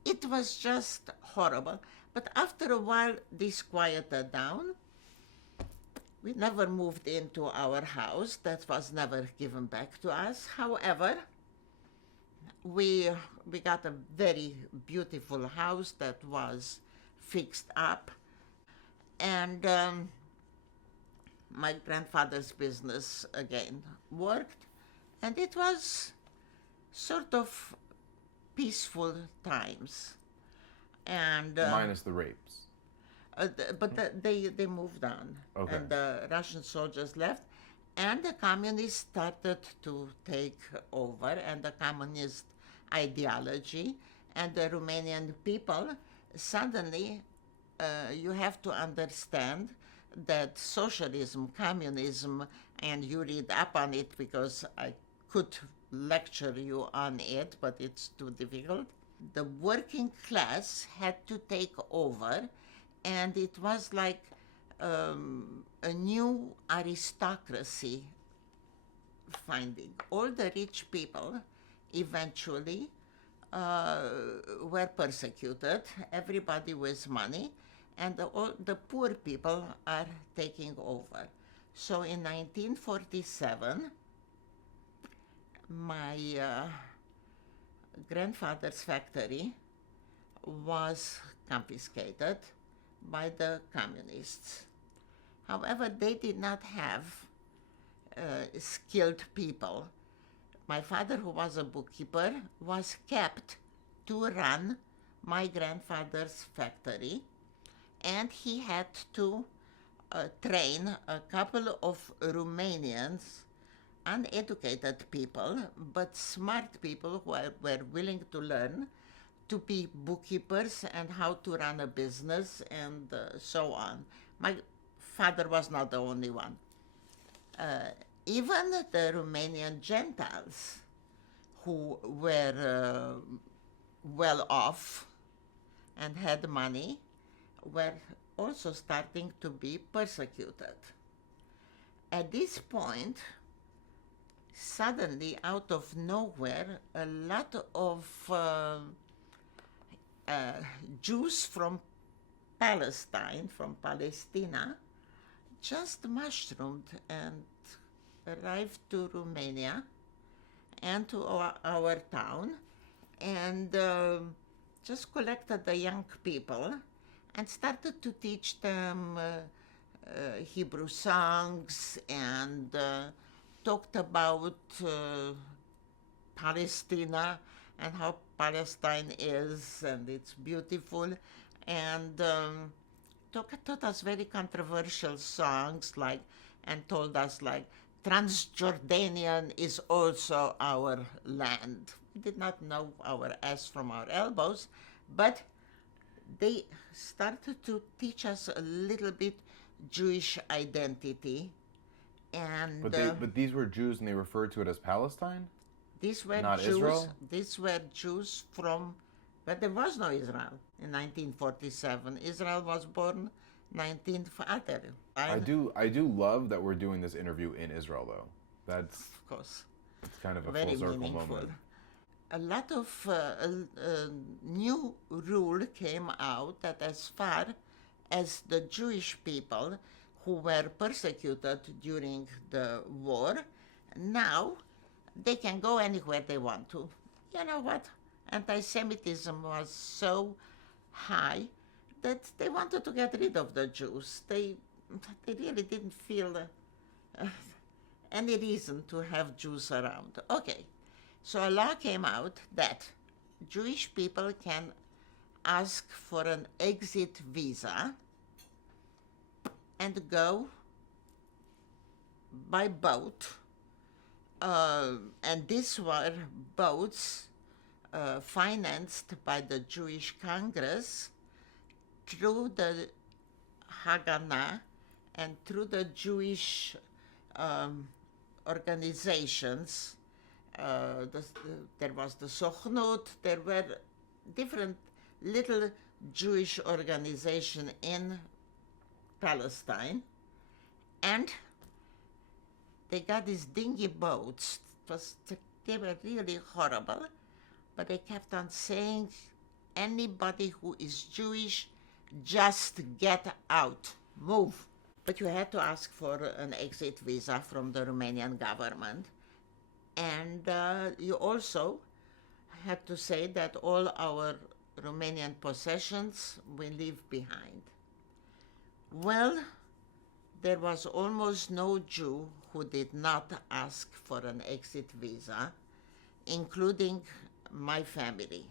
It was just horrible. But after a while, this quieted down. We never moved into our house. That was never given back to us. However, we got a very beautiful house that was fixed up. And my grandfather's business again worked. And it was sort of peaceful times. And Minus the rapes. but they moved on. Okay. And the Russian soldiers left. And the communists started to take over, and the communist ideology, and the Romanian people suddenly, you have to understand that socialism, communism, and you read up on it because I could lecture you on it, but it's too difficult. The working class had to take over, and it was like a new aristocracy finding. All the rich people eventually were persecuted, everybody with money, and all the poor people are taking over. So in 1947, my grandfather's factory was confiscated by the communists. However, they did not have skilled people. My father, who was a bookkeeper, was kept to run my grandfather's factory, and he had to train a couple of Romanians, uneducated people, but smart people who were willing to learn to be bookkeepers and how to run a business and so on. My father was not the only one. Even the Romanian Gentiles, who were well off and had money, were also starting to be persecuted. At this point, suddenly, out of nowhere, a lot of Jews from Palestine, from Palestina, just mushroomed and arrived to Romania and to our town, and just collected the young people and started to teach them Hebrew songs and talked about Palestina and how Palestine is and it's beautiful, and taught us very controversial songs like, and told us like, Transjordanian is also our land. We did not know our ass from our elbows, but they started to teach us a little bit Jewish identity. And but these were Jews, and they referred to it as Palestine. These were not Jews. Israel? These were Jews from, but there was no Israel in 1947. Israel was born 19th after. I do love that we're doing this interview in Israel, though. That's, of course, it's kind of a very full circle meaningful. moment. A lot of new rule came out that as far as the Jewish people who were persecuted during the war, now they can go anywhere they want to. You know what? Anti-Semitism was so high that they wanted to get rid of the Jews. They really didn't feel any reason to have Jews around. Okay, so a law came out that Jewish people can ask for an exit visa and go by boat. And these were boats financed by the Jewish Congress through the Haganah and through the Jewish organizations. There was the Sochnut, there were different little Jewish organizations in Palestine, and they got these dingy boats. They were really horrible, but they kept on saying, anybody who is Jewish, just get out, move. But you had to ask for an exit visa from the Romanian government, and you also had to say that all our Romanian possessions we leave behind. Well, there was almost no Jew who did not ask for an exit visa, including my family.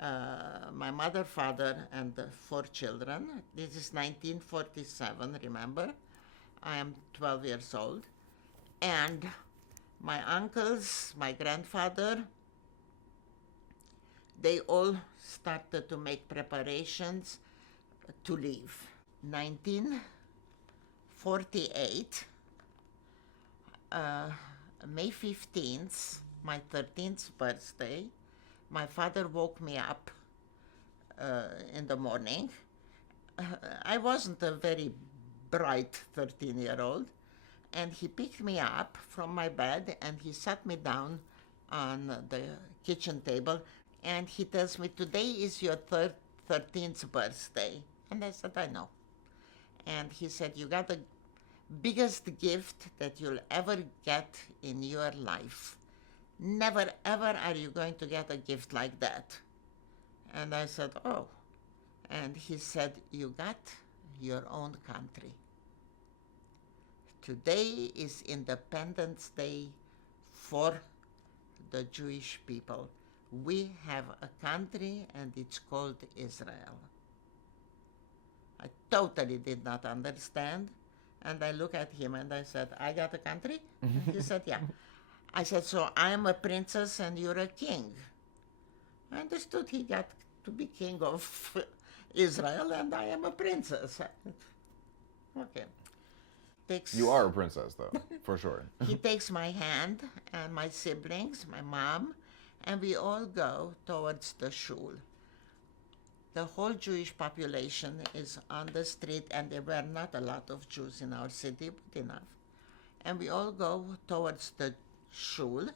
My mother, father, and the 4 children. This is 1947, remember? I am 12 years old. And my uncles, my grandfather, they all started to make preparations to leave. 1948, May 15th, my 13th birthday, my father woke me up in the morning. I wasn't a very bright 13-year-old, and he picked me up from my bed and he sat me down on the kitchen table, and he tells me, today is your 13th birthday. And I said, I know. And he said, you got the biggest gift that you'll ever get in your life. Never, ever are you going to get a gift like that. And I said, oh. And he said, you got your own country. Today is Independence Day for the Jewish people. We have a country and it's called Israel. I totally did not understand. And I look at him and I said, I got a country? And he said, yeah. I said, so I'm a princess and you're a king. I understood he got to be king of Israel and I am a princess. Okay. You are a princess, though, for sure. He takes my hand and my siblings, my mom, and we all go towards the shul. The whole Jewish population is on the street, and there were not a lot of Jews in our city, but enough. And we all go towards the shul.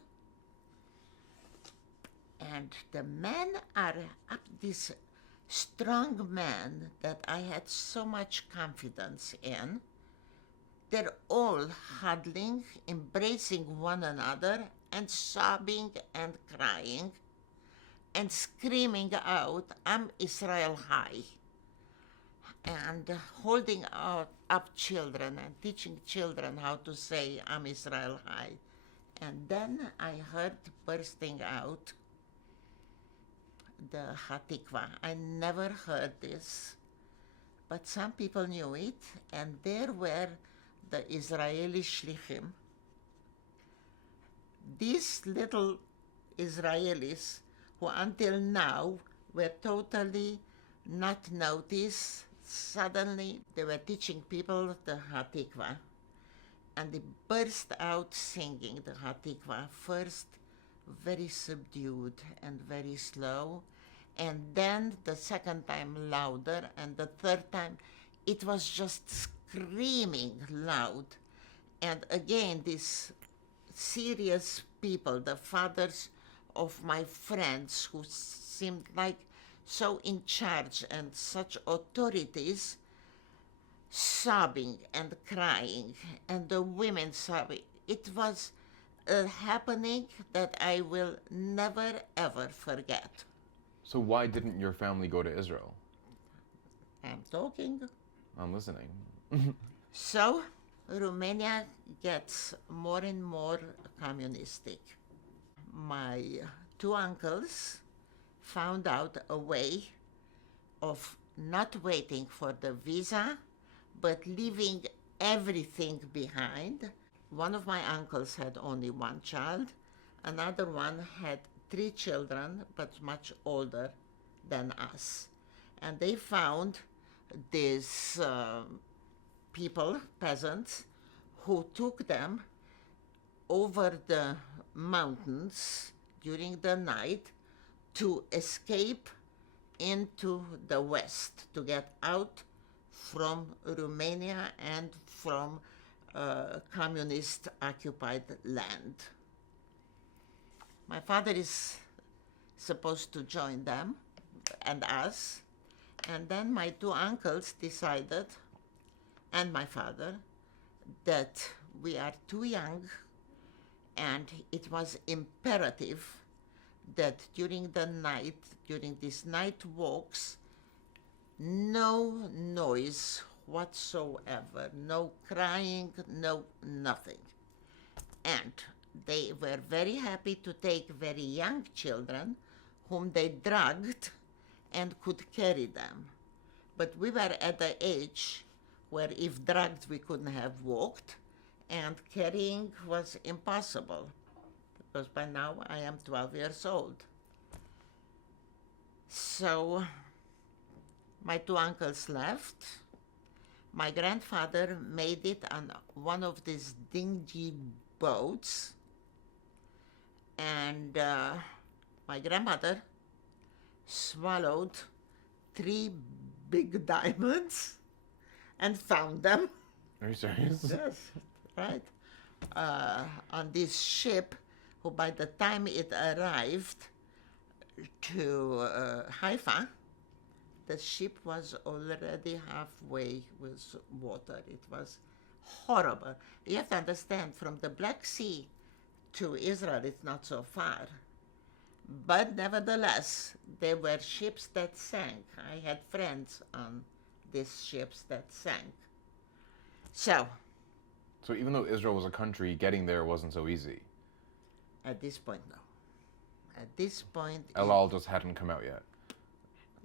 And the men are up, this strong men that I had so much confidence in. They're all huddling, embracing one another, and sobbing and crying, and screaming out, I'm Israel High, and holding up children and teaching children how to say, I'm Israel High. And then I heard bursting out the Hatikva. I never heard this, but some people knew it, and there were the Israeli shlichim. These little Israelis who until now were totally not noticed, suddenly they were teaching people the Hatikva. And they burst out singing the Hatikva, first very subdued and very slow, and then the second time louder, and the third time it was just screaming loud. And again, these serious people, the fathers of my friends who seemed like so in charge and such authorities, sobbing and crying, and the women sobbing. It was a happening that I will never ever forget. So why didn't your family go to Israel? I'm talking. I'm listening. So Romania gets more and more communistic. My two uncles found out a way of not waiting for the visa, but leaving everything behind. One of my uncles had only one child. Another one had 3 children, but much older than us. And they found these people, peasants, who took them over the mountains during the night to escape into the west, to get out from Romania and from communist-occupied land. My father is supposed to join them and us, and then my 2 uncles decided, and my father, that we are too young, and it was imperative that during the night, during these night walks, no noise whatsoever, no crying, no nothing. And they were very happy to take very young children whom they drugged and could carry them. But we were at the age where if drugged we couldn't have walked, and carrying was impossible because by now I am 12 years old. So my two uncles left. My grandfather made it on one of these dingy boats, and my grandmother swallowed 3 big diamonds and found them. Are you serious? Yes, right. On this ship, who by the time it arrived to Haifa, the ship was already halfway with water. It was horrible. You have to understand, from the Black Sea to Israel, it's not so far. But nevertheless, there were ships that sank. I had friends on these ships that sank. So, So even though Israel was a country, getting there wasn't so easy. at this point, no. At this point, El Al just hadn't come out yet.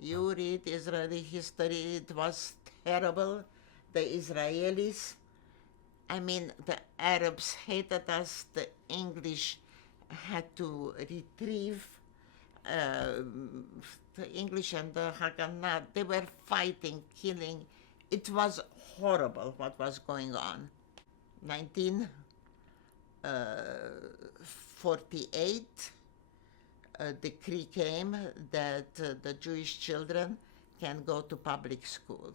you read Israeli history, it was terrible. The Israelis, I mean, the Arabs hated us, the English had to retrieve the English and the Haganah. They were fighting, killing. It was horrible what was going on. 1948, decree came that the Jewish children can go to public school.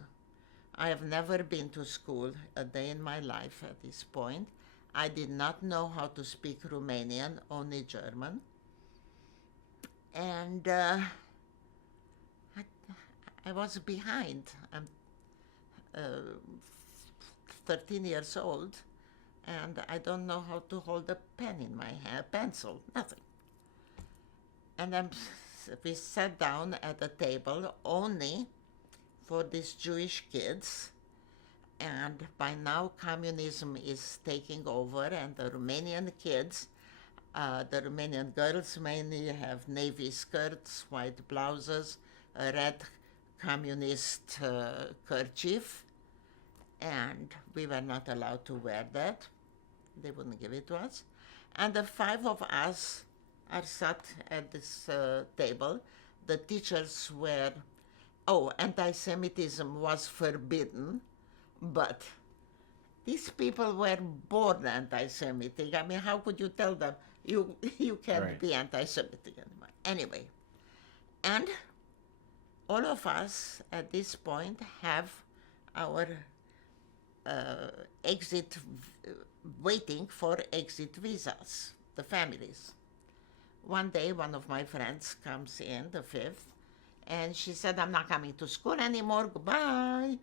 I have never been to school a day in my life at this point. I did not know how to speak Romanian, only German. And I was behind. I'm 13 years old, and I don't know how to hold a pen in my hand, pencil, nothing. And we sat down at a table only for these Jewish kids, and by now communism is taking over, and the Romanian kids, the Romanian girls mainly have navy skirts, white blouses, a red communist kerchief, and we were not allowed to wear that. They wouldn't give it to us. And the 5 of us are sat at this table. The teachers were, anti-Semitism was forbidden, but these people were born anti-Semitic. I mean, how could you tell them you can't Right. be anti-Semitic anymore? Anyway, and all of us at this point have our waiting for exit visas, the families. One day, one of my friends comes in, the 5th, and she said, I'm not coming to school anymore, goodbye.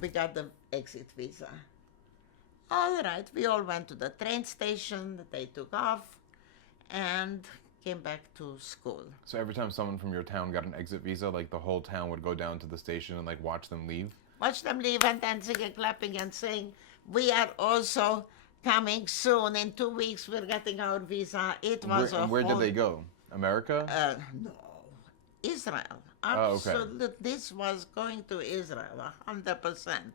We got the exit visa. All right, we all went to the train station, they took off, and came back to school. So every time someone from your town got an exit visa, like the whole town would go down to the station and like watch them leave? Watch them leave and dancing and clapping and saying, we are also coming soon. In 2 weeks, we're getting our visa. It was Where did they go? America? No, Israel. Oh, okay. Absolutely. This was going to Israel, 100%.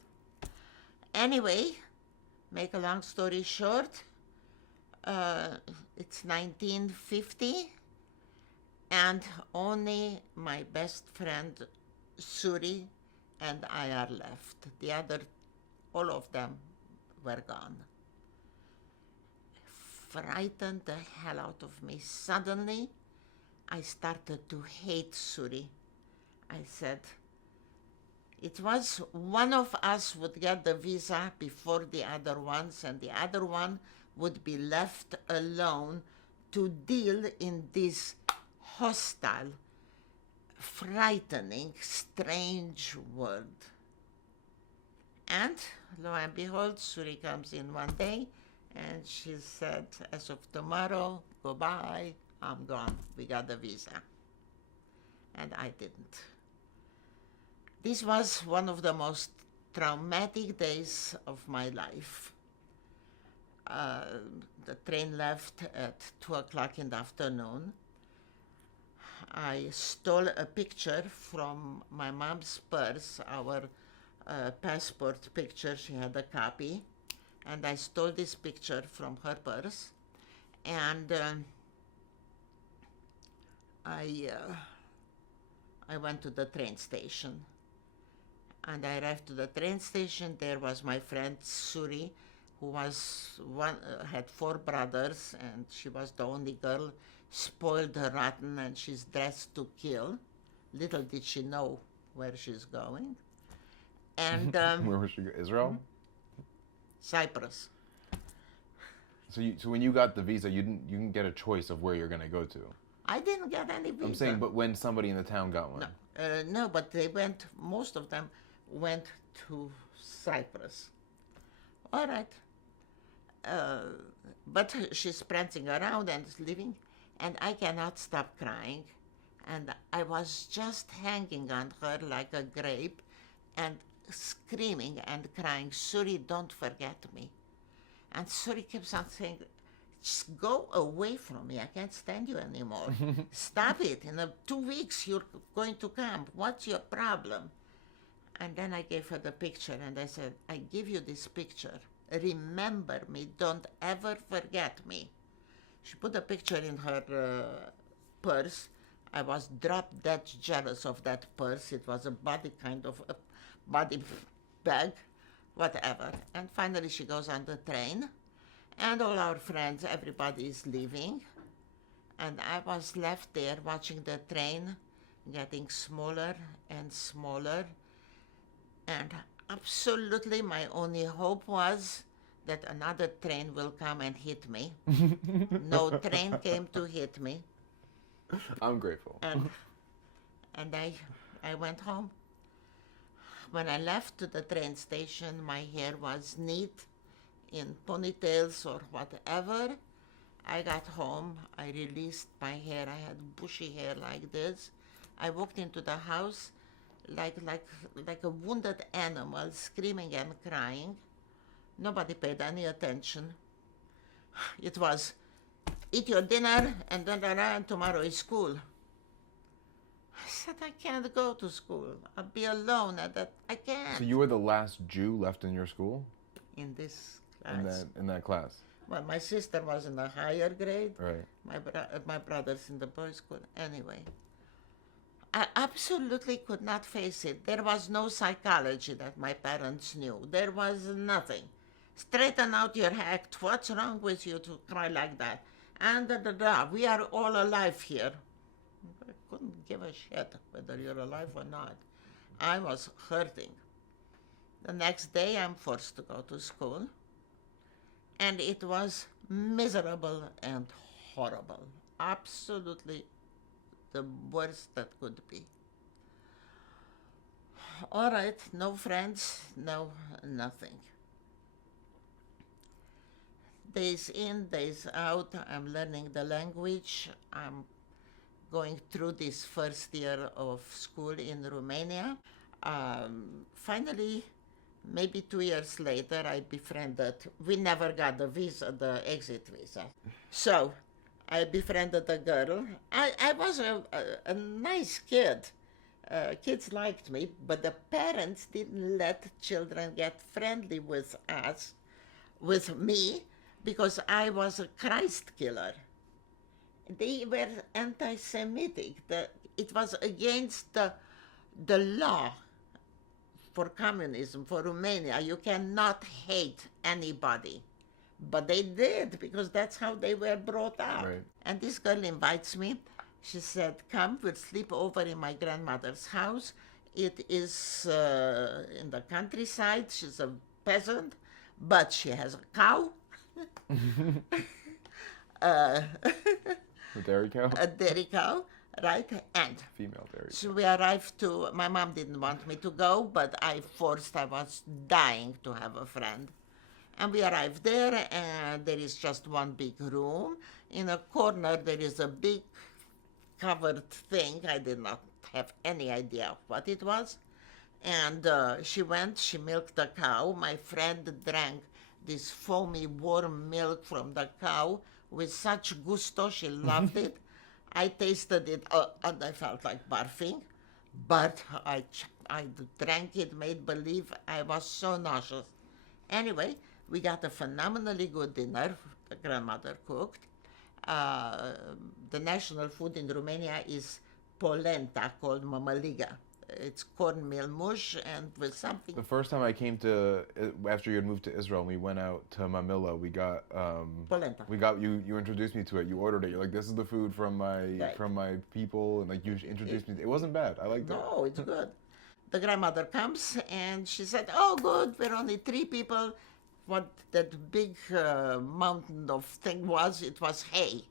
Anyway, make a long story short, it's 1950, and only my best friend, Suri, and I are left. The other, all of them were gone. Frightened the hell out of me. Suddenly, I started to hate Suri. I said, it was one of us would get the visa before the other ones, and the other one would be left alone to deal in this hostile, frightening, strange world. And lo and behold, Suri comes in one day, and she said, as of tomorrow, goodbye, I'm gone. We got the visa. And I didn't. This was one of the most traumatic days of my life. The train left at 2 o'clock in the afternoon. I stole a picture from my mom's purse, our passport picture. She had a copy. And I stole this picture from her purse, and I went to the train station. And I arrived to the train station. There was my friend Suri, who was had 4 brothers, and she was the only girl, spoiled rotten, and she's dressed to kill. Little did she know where she's going. And Where was she? Israel? Cyprus. So when you got the visa, you didn't get a choice of where you're going to go to. I didn't get any visa. I'm saying, but when somebody in the town got one. No, but they went, most of them went to Cyprus. All right. But she's prancing around and living, and I cannot stop crying. And I was just hanging on her like a grape and screaming and crying, Suri, don't forget me. And Suri keeps on saying, just go away from me. I can't stand you anymore. Stop it. In 2 weeks, you're going to come. What's your problem? And then I gave her the picture, and I said, I give you this picture. Remember me. Don't ever forget me. She put the picture in her purse. I was drop dead jealous of that purse. It was a body bag, whatever. And finally she goes on the train, and all our friends, everybody is leaving. And I was left there watching the train getting smaller and smaller. And absolutely my only hope was that another train will come and hit me. No train came to hit me. I'm grateful. And I went home. When I left to the train station, my hair was neat in ponytails or whatever. I got home. I released my hair. I had bushy hair like this. I walked into the house like a wounded animal, screaming and crying. Nobody paid any attention. It was, eat your dinner, and then tomorrow is school. I said, I can't go to school. I'll be alone. I can't. So you were the last Jew left in your school? In this class. In that class? Well, my sister was in the higher grade. Right. My brother's in the boys' school. Anyway, I absolutely could not face it. There was no psychology that my parents knew. There was nothing. Straighten out your act. What's wrong with you to cry like that? And we are all alive here. I couldn't give a shit whether you're alive or not. I was hurting. The next day, I'm forced to go to school. And it was miserable and horrible. Absolutely the worst that could be. All right, no friends, no nothing. Days in, days out, I'm learning the language. I'm going through this first year of school in Romania. Finally, maybe 2 years later, I befriended, we never got the exit visa. So I befriended a girl. I was a nice kid. Kids liked me, but the parents didn't let children get friendly with me, because I was a Christ killer. They were anti-Semitic. It was against the law for communism, for Romania. You cannot hate anybody. But they did, because that's how they were brought up. Right. And this girl invites me. She said, come, we'll sleep over in my grandmother's house. It is in the countryside. She's a peasant, but she has a cow. A dairy cow? A dairy cow, right? And Female dairy cow. so we arrived my mom didn't want me to go, but I was dying to have a friend. And we arrived there, and there is just one big room. In a corner, there is a big covered thing. I did not have any idea what it was. And she milked the cow. My friend drank this foamy, warm milk from the cow with such gusto. She loved it. I tasted it, and I felt like barfing. But I drank it, made believe. I was so nauseous. Anyway, We got a phenomenally good dinner. The grandmother cooked. The national food in Romania is polenta, called mamaliga. It's cornmeal mush and with something. The first time I came to, after you had moved to Israel, and we went out to Mamilla, we got Polenta. we got you. You introduced me to it. You ordered it. You're like, this is the food from my Right. people, and like you introduced me. It wasn't bad. I liked it. No, it's good. The grandmother comes and she said, "Oh, good, we're only 3 people." What that big mountain of thing was, it was hay.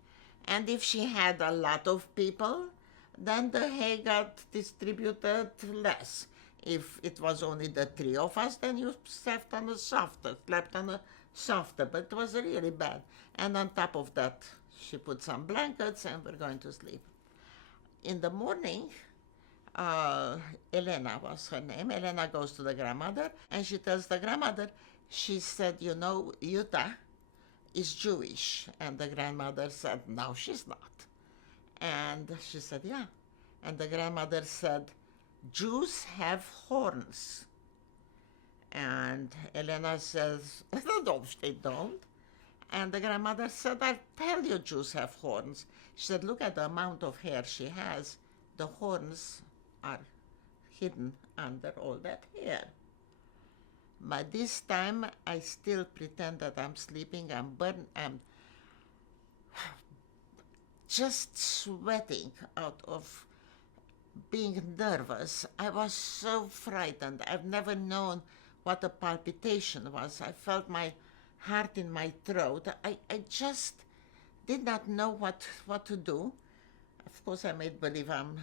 And if she had a lot of people, then the hay got distributed less. If it was only the 3 of us, then you slept on a softer, but it was really bad. And on top of that, she put some blankets and we're going to sleep. In the morning, Elena was her name. Elena goes to the grandmother and she tells the grandmother, she said, you know, Utah is Jewish. And the grandmother said, no, she's not. And she said, yeah. And the grandmother said, Jews have horns. And Elena says, no, they don't. And the grandmother said, I tell you, Jews have horns. She said, look at the amount of hair she has. The horns are hidden under all that hair. But this time, I still pretend that I'm sleeping. I'm just sweating out of being nervous. I was so frightened. I've never known what a palpitation was. I felt my heart in my throat. I just did not know what to do. Of course, I made believe I'm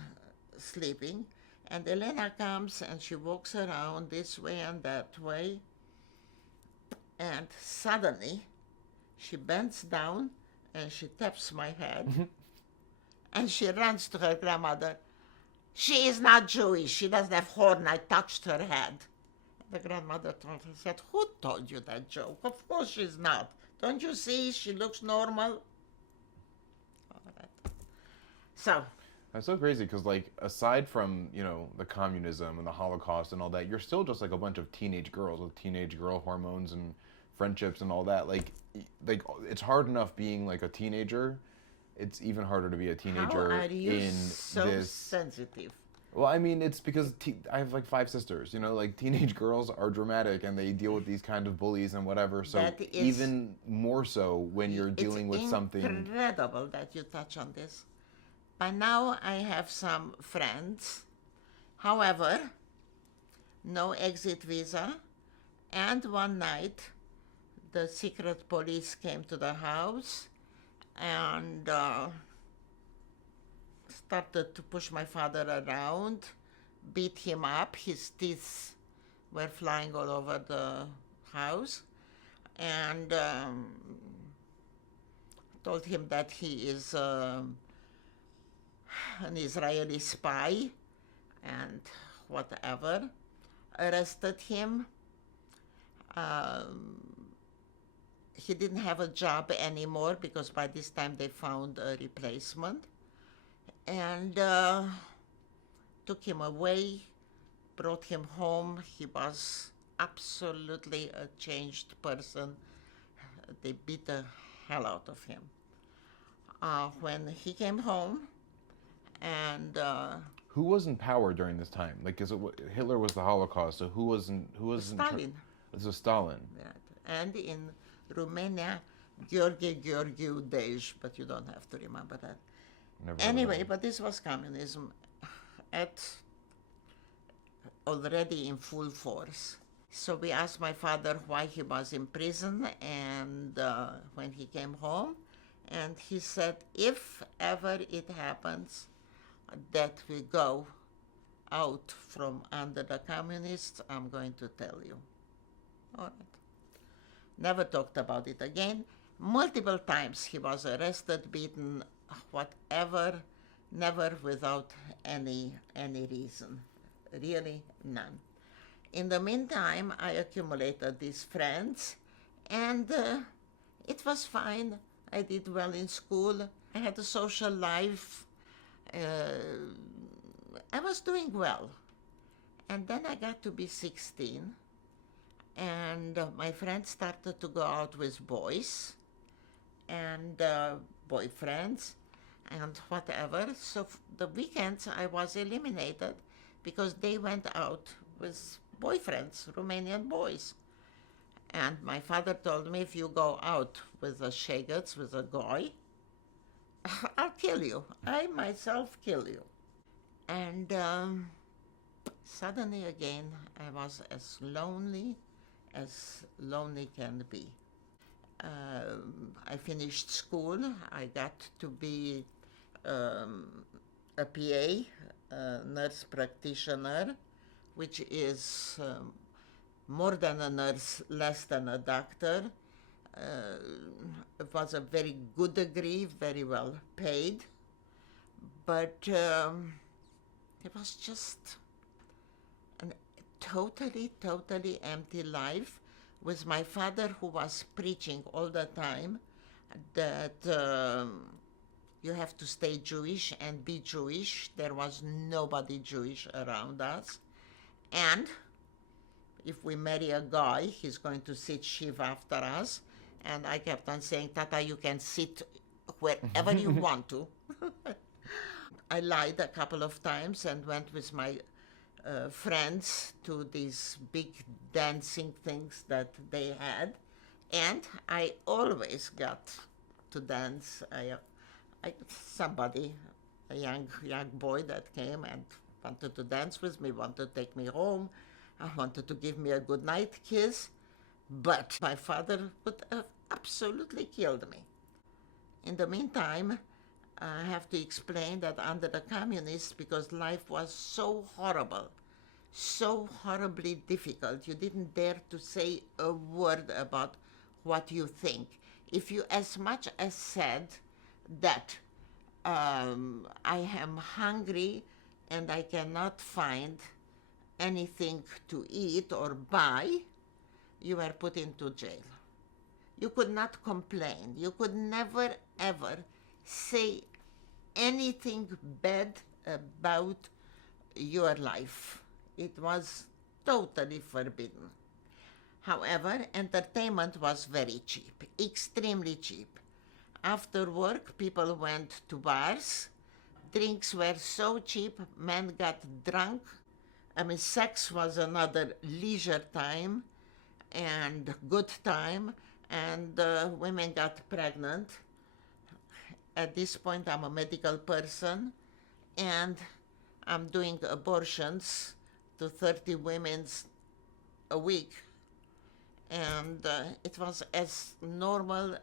sleeping. And Elena comes and she walks around this way and that way. And suddenly, she bends down and she taps my head. And she runs to her grandmother. She is not Jewish. She doesn't have horn. I touched her head. The grandmother told her, said, who told you that joke? Of course she's not. Don't you see? She looks normal. All right. So. That's so crazy because, like, aside from, you know, the communism and the Holocaust and all that, you're still just like a bunch of teenage girls with teenage girl hormones and friendships and all that. Like it's hard enough being like a teenager. It's even harder to be a teenager How are you in so this. sensitive? Well, I mean, it's because I have like 5 sisters. You know, like teenage girls are dramatic and they deal with these kind of bullies and whatever. So even more so when you're dealing with something. It's incredible that you touch on this. By now, I have some friends. However, no exit visa. And one night, the secret police came to the house and started to push my father around, beat him up. His teeth were flying all over the house. And told him that he is an Israeli spy and whatever, arrested him. He didn't have a job anymore because by this time they found a replacement and took him away, brought him home. He was absolutely a changed person. They beat the hell out of him. When he came home, and who was in power during this time? Like, Hitler was the Holocaust, so who was in Stalin. This was Stalin. Yeah. And in Romania, Gheorghe Dej, but you don't have to remember that. Anyway, but this was communism already in full force. So we asked my father why he was in prison, and when he came home, and he said, if ever it happens that we go out from under the communists, I'm going to tell you. All right. Never talked about it again. Multiple times he was arrested, beaten, whatever, never without any reason. Really none. In the meantime, I accumulated these friends, and it was fine. I did well in school. I had a social life. I was doing well. And then I got to be 16, And my friends started to go out with boys and boyfriends and whatever. So the weekends I was eliminated because they went out with boyfriends, Romanian boys. And my father told me, if you go out with the shaggots, with a guy, I'll kill you. I myself kill you. And suddenly again, I was as lonely can be. I finished school. I got to be a PA, nurse practitioner, which is more than a nurse, less than a doctor. It was a very good degree, very well paid, but it was just a totally empty life with my father, who was preaching all the time that you have to stay Jewish and be Jewish. There was nobody Jewish around us. And if we marry a guy, he's going to sit shiva after us. And I kept on saying, Tata, you can sit wherever you want to. I lied a couple of times and went with my friends to these big dancing things that they had. And I always got to dance. Somebody, a young boy that came and wanted to dance with me, wanted to take me home, wanted to give me a goodnight kiss, but my father would have absolutely killed me. In the meantime, I have to explain that under the communists, because life was so horrible, so horribly difficult, you didn't dare to say a word about what you think. If you as much as said that I am hungry and I cannot find anything to eat or buy, you were put into jail. You could not complain. You could never, ever say anything bad about your life. It was totally forbidden. However, entertainment was very cheap, extremely cheap. After work, people went to bars. Drinks were so cheap, men got drunk. Sex was another leisure time and good time, and women got pregnant. At this point, I'm a medical person, and I'm doing abortions to 30 women a week. And it was as normal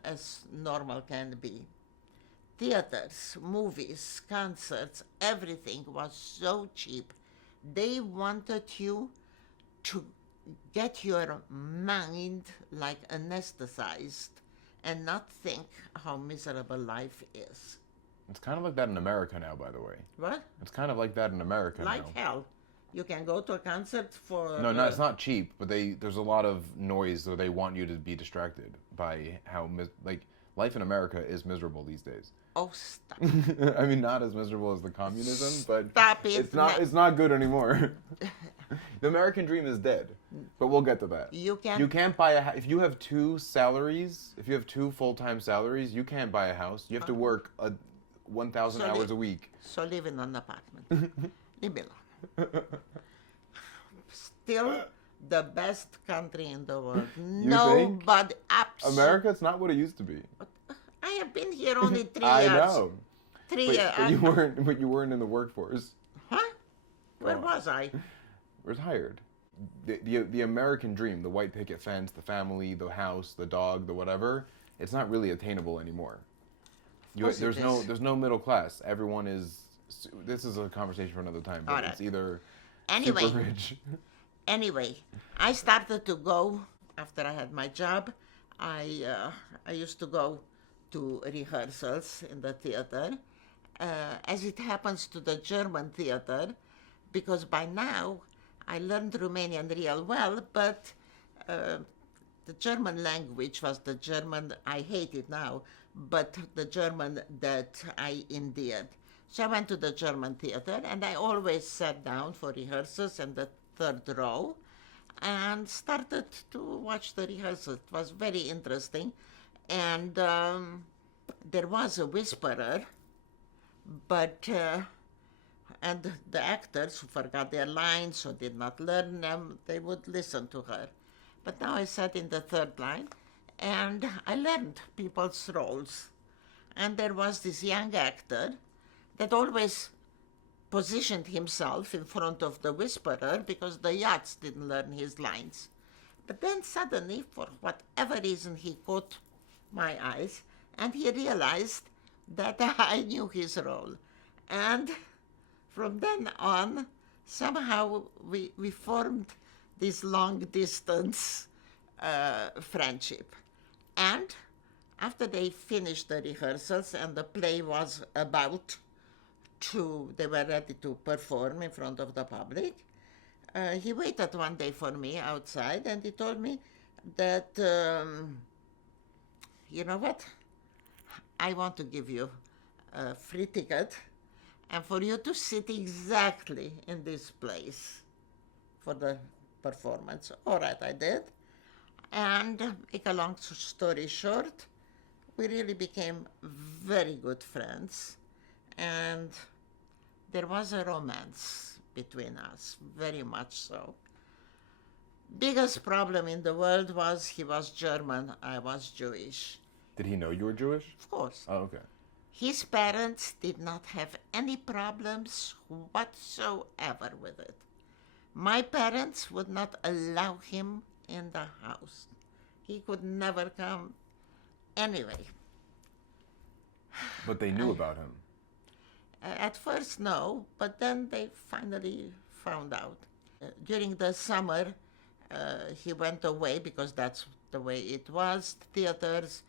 can be. Theaters, movies, concerts, everything was so cheap. They wanted you to get your mind like anesthetized and not think how miserable life is. It's kind of like that in America now, by the way. What? It's kind of like that in America Like now. hell. You can go to a concert for... No, it's not cheap, but there's a lot of noise, so they want you to be distracted by how, life in America is miserable these days. Oh, stop. I mean, not as miserable as the communism, but Stop it. It's not good anymore. The American dream is dead, but we'll get to that. You can't buy if you have two salaries, if you have two full-time salaries, you can't buy a house. You have to work 1,000 hours a week. So live in an apartment. Leave me alone. Still the best country in the world. Nobody, absolutely. America's not what it used to be. I have been here only 3 years. I know. 3 years. But you weren't in the workforce. Huh? Where was I? Retired. The American dream, the white picket fence, the family, the house, the dog, the whatever, it's not really attainable anymore. There's no middle class. Everyone is. This is a conversation for another time. But it's either super rich. Anyway, I started to go after I had my job. I used to go to rehearsals in the theater, as it happens to the German theater, because by now I learned Romanian real well, but the German language was the German I hate it now, but the German that I endeared. So I went to the German theater, and I always sat down for rehearsals in the third row. and started to watch the rehearsals. It was very interesting. And there was a whisperer, but and the actors who forgot their lines or did not learn them, they would listen to her. But now I sat in the third line, and I learned people's roles. And there was this young actor that always positioned himself in front of the whisperer because the yachts didn't learn his lines. But then suddenly, for whatever reason, he caught my eyes, and he realized that I knew his role. And from then on, somehow we formed this long-distance friendship. And after they finished the rehearsals and the play was about they were ready to perform in front of the public, he waited one day for me outside, and he told me that, you know what, I want to give you a free ticket and for you to sit exactly in this place for the performance. All right, I did. And make a long story short, we really became very good friends, and there was a romance between us, very much so. Biggest problem in the world was he was German, I was Jewish. Did he know you were Jewish? Of course. Oh, okay. His parents did not have any problems whatsoever with it. My parents would not allow him in the house. He could never come anyway. But they knew about him. At first, no, but then they finally found out. During the summer, he went away because that's the way it was. Theaters,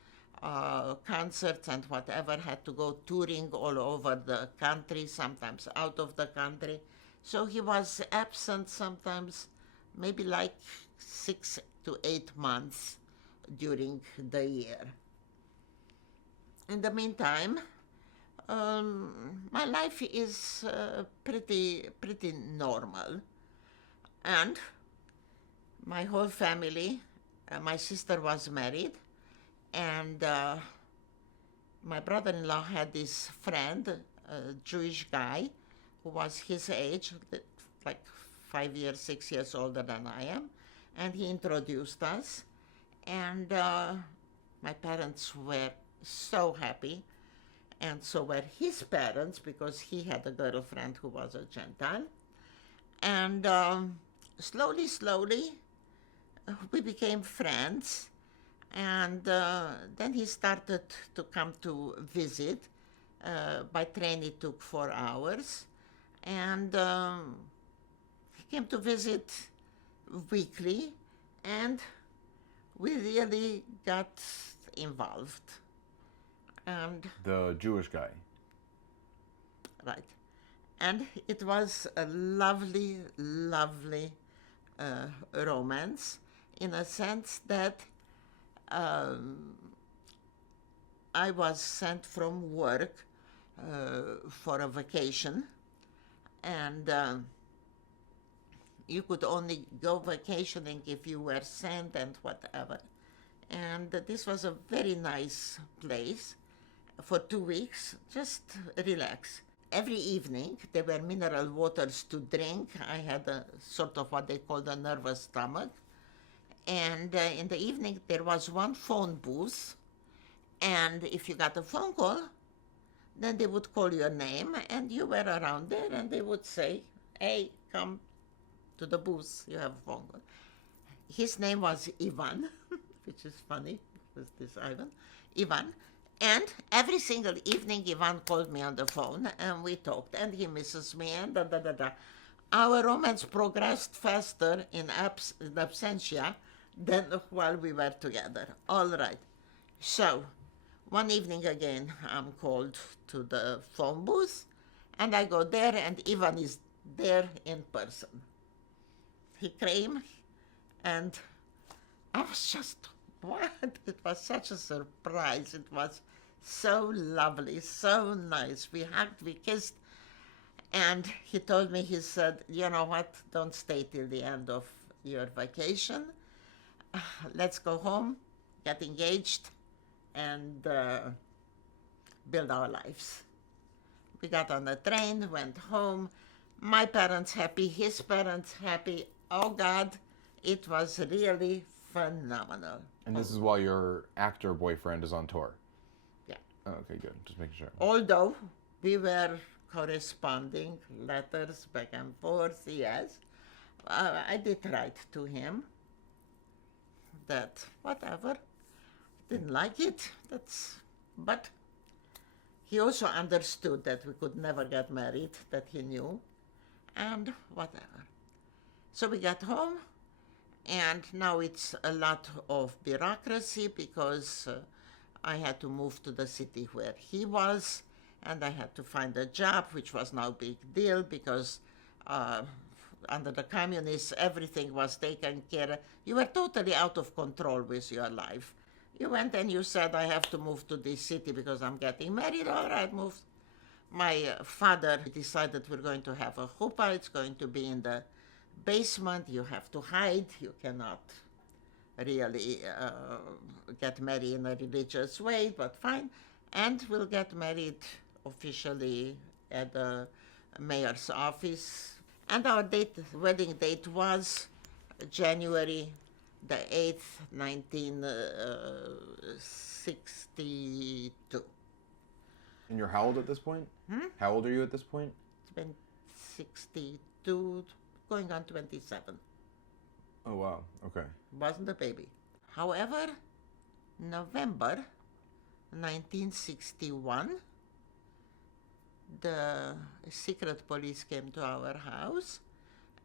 concerts and whatever had to go touring all over the country, sometimes out of the country. So he was absent sometimes, maybe like 6 to 8 months during the year. In the meantime, my life is pretty normal, and my whole family, my sister was married, and my brother-in-law had this friend, a Jewish guy, who was his age, like 5 years, 6 years older than I am, and he introduced us, and my parents were so happy, and so were his parents, because he had a girlfriend who was a Gentile. And slowly, we became friends. And then he started to come to visit. By train, it took 4 hours. And he came to visit weekly, and we really got involved. And The Jewish guy. right. And it was a lovely romance, in a sense that I was sent from work for a vacation, and you could only go vacationing if you were sent and whatever. And this was a very nice place for 2 weeks, just relax. Every evening there were mineral waters to drink. I had a sort of what they called a nervous stomach. And in the evening there was one phone booth, and if you got a phone call, then they would call your name, and you were around there, and they would say, hey, come to the booth, you have a phone call. His name was Ivan, which is funny, was this Ivan. And every single evening, Ivan called me on the phone, and we talked, and he misses me, and da. Our romance progressed faster in absentia than while we were together. All right. So, one evening again, I'm called to the phone booth, and I go there, and Ivan is there in person. He came, and I was just, what? It was such a surprise. It was so lovely, so nice. We hugged, we kissed, and he told me, he said, you know what, don't stay till the end of your vacation. Let's go home, get engaged, and build our lives. We got on the train, went home. My parents happy, his parents happy. Oh God, it was really phenomenal. And this is while your actor boyfriend is on tour. Yeah. Oh, okay, good. Just making sure. Although we were corresponding, letters back and forth, yes. I did write to him that whatever, didn't like it, but he also understood that we could never get married, that he knew, and whatever. So we got home, and now it's a lot of bureaucracy because I had to move to the city where he was, and I had to find a job, which was no big deal because under the communists, everything was taken care of. You were totally out of control with your life. You went and you said, I have to move to this city because I'm getting married. All right, move. My father decided we're going to have a chuppah. It's going to be in the basement. You have to hide. You cannot really get married in a religious way, but fine. And we'll get married officially at the mayor's office. And our wedding date was January the 8th, 1962. And you're how old at this point? How old are you at this point? It's been 62, going on 27. Oh, wow. Okay. Wasn't a baby. However, November 1961, the secret police came to our house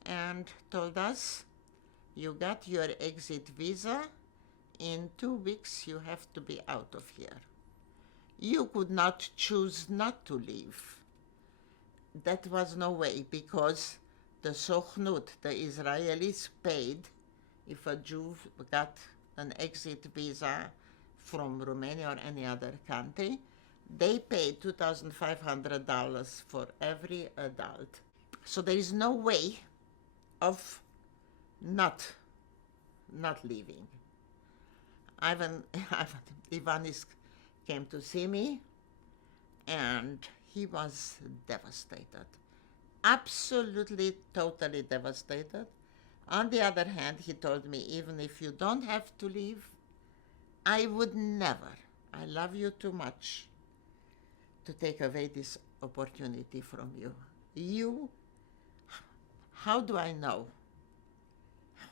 and told us, you got your exit visa. In 2 weeks, you have to be out of here. You could not choose not to leave. That was no way because the Sochnut, the Israelis, paid if a Jew got an exit visa from Romania or any other country. They paid $2,500 for every adult. So there is no way of not leaving. Ivanis came to see me, and he was devastated. Absolutely, totally devastated. On the other hand, he told me, even if you don't have to leave, I would never, I love you too much to take away this opportunity from you. How do I know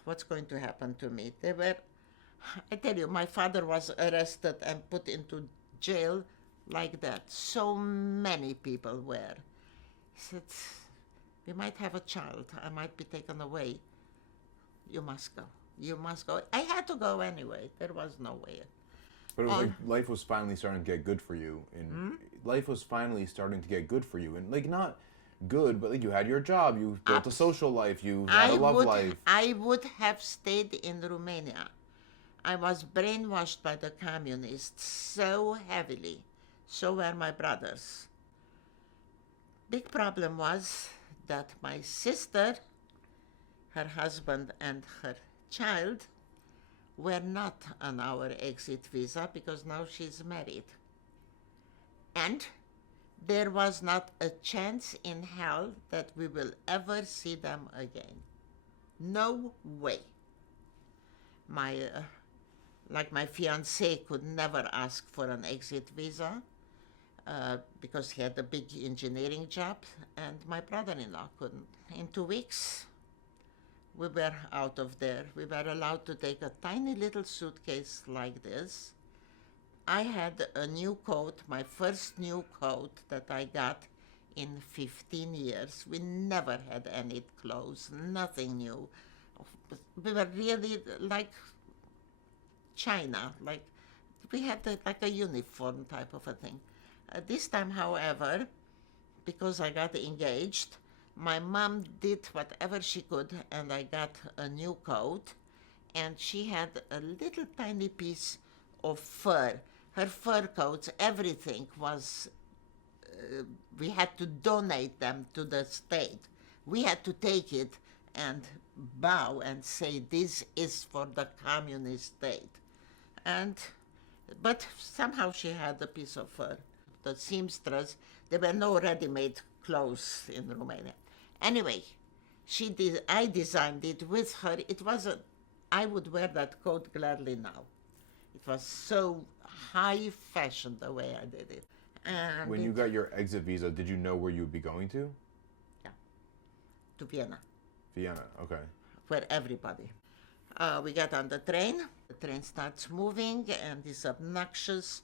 what's going to happen to me? I tell you, my father was arrested and put into jail like that. So many people were. He said, we might have a child. I might be taken away. You must go. You must go. I had to go anyway. There was no way. But it was like life was finally starting to get good for you. And life was finally starting to get good for you. And like not good, but like you had your job, you built a social life, you had a love life. I would have stayed in Romania. I was brainwashed by the communists so heavily. So were my brothers. Big problem was that my sister, her husband, and her child were not on our exit visa because now she's married. And there was not a chance in hell that we will ever see them again. No way. My fiancé could never ask for an exit visa because he had a big engineering job, and my brother-in-law couldn't. In 2 weeks, we were out of there. We were allowed to take a tiny little suitcase like this. I had a new coat, my first new coat that I got in 15 years. We never had any clothes, nothing new. We were really like China, like we had like a uniform type of a thing. This time, however, because I got engaged, my mom did whatever she could, and I got a new coat, and she had a little tiny piece of fur. Her fur coats, everything was, we had to donate them to the state. We had to take it and bow and say, this is for the communist state. But somehow she had a piece of fur. The seamstress, there were no ready-made clothes in Romania. Anyway, I designed it with her. I would wear that coat gladly now. It was so high fashion the way I did it. And When you got your exit visa, did you know where you would be going to? Yeah, to Vienna, Vienna, okay. for everybody. We got on the train. The train starts moving, and this obnoxious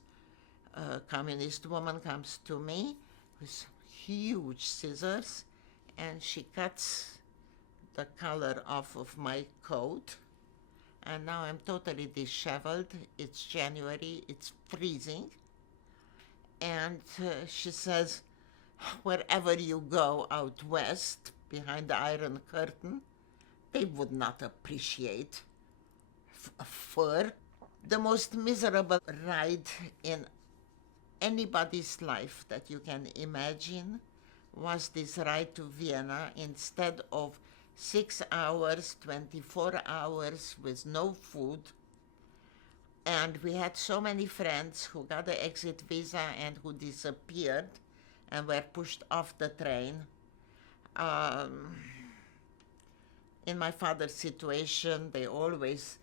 communist woman comes to me with huge scissors, and she cuts the collar off of my coat. And now I'm totally disheveled. It's January, it's freezing. And she says, wherever you go out west, behind the Iron Curtain, they would not appreciate fur. The most miserable ride in anybody's life that you can imagine was this ride to Vienna. Instead of 6 hours, 24 hours with no food. And we had so many friends who got the exit visa and who disappeared and were pushed off the train. In my father's situation, they always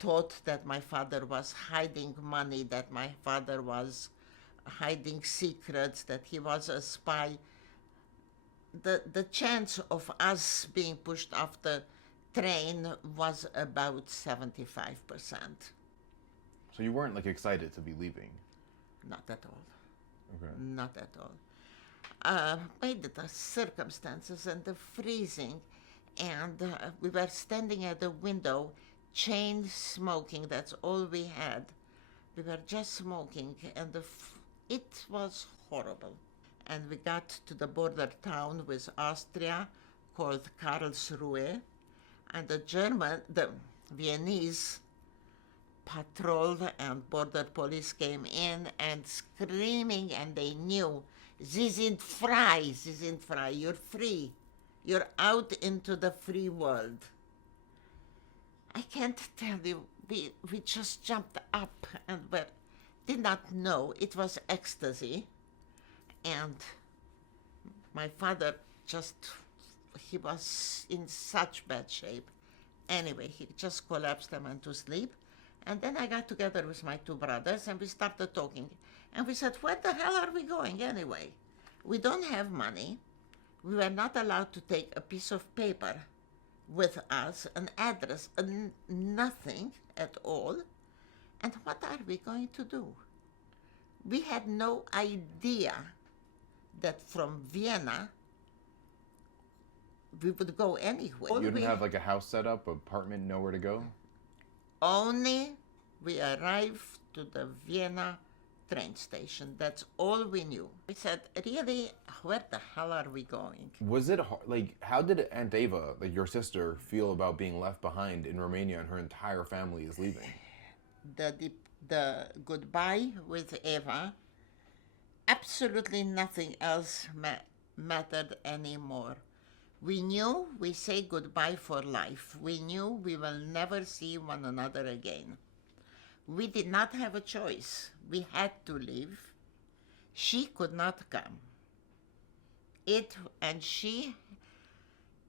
thought that my father was hiding money, that my father was hiding secrets, that he was a spy. The chance of us being pushed off the train was about 75%. So you weren't like excited to be leaving? Not at all. Okay. Not at all. By the circumstances and the freezing, and we were standing at the window, chain smoking, that's all we had. We were just smoking, and it was horrible. And we got to the border town with Austria called Karlsruhe, and the Viennese patrol and border police came in and screaming, and they knew, Sie sind frei, you're free. You're out into the free world. I can't tell you, we just jumped up and did not know. It was ecstasy. And my father he was in such bad shape. Anyway, he just collapsed and went to sleep. And then I got together with my two brothers and we started talking. And we said, where the hell are we going anyway? We don't have money. We were not allowed to take a piece of paper with us, an address, nothing at all. And what are we going to do? We had no idea that from Vienna we would go anywhere. You didn't have like a house set up, apartment, nowhere to go? Only we arrived to the Vienna train station. That's all we knew. We said, really, where the hell are we going? Was it hard? Like, how did Aunt Eva, like your sister, feel about being left behind in Romania and her entire family is leaving? The goodbye with Eva, absolutely nothing else mattered anymore. We knew we say goodbye for life. We knew we will never see one another again. We did not have a choice. We had to leave. She could not come. And she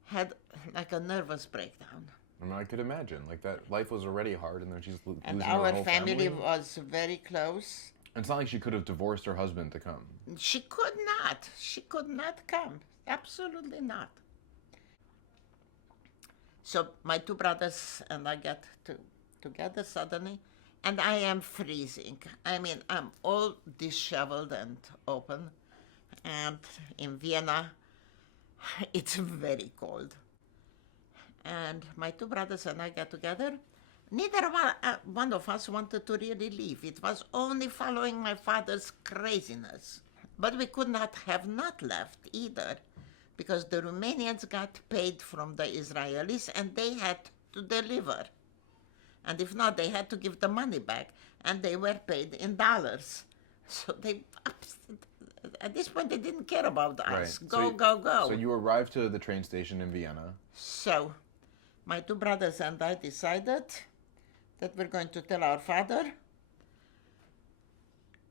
had like a nervous breakdown. I mean, I could imagine. Like, that life was already hard, and then she's losing And her our whole family was very close. And it's not like she could have divorced her husband to come. She could not. She could not come. Absolutely not. So my two brothers and I got together suddenly, and I am freezing. I mean, I'm all disheveled and open. And in Vienna, it's very cold. And my two brothers and I got together. Neither one of us wanted to really leave. It was only following my father's craziness. But we could not have not left either, because the Romanians got paid from the Israelis and they had to deliver. And if not, they had to give the money back, and they were paid in dollars. So At this point, they didn't care about us. Right. Go, go, go. So you arrived to the train station in Vienna. So, my two brothers and I decided that we're going to tell our father,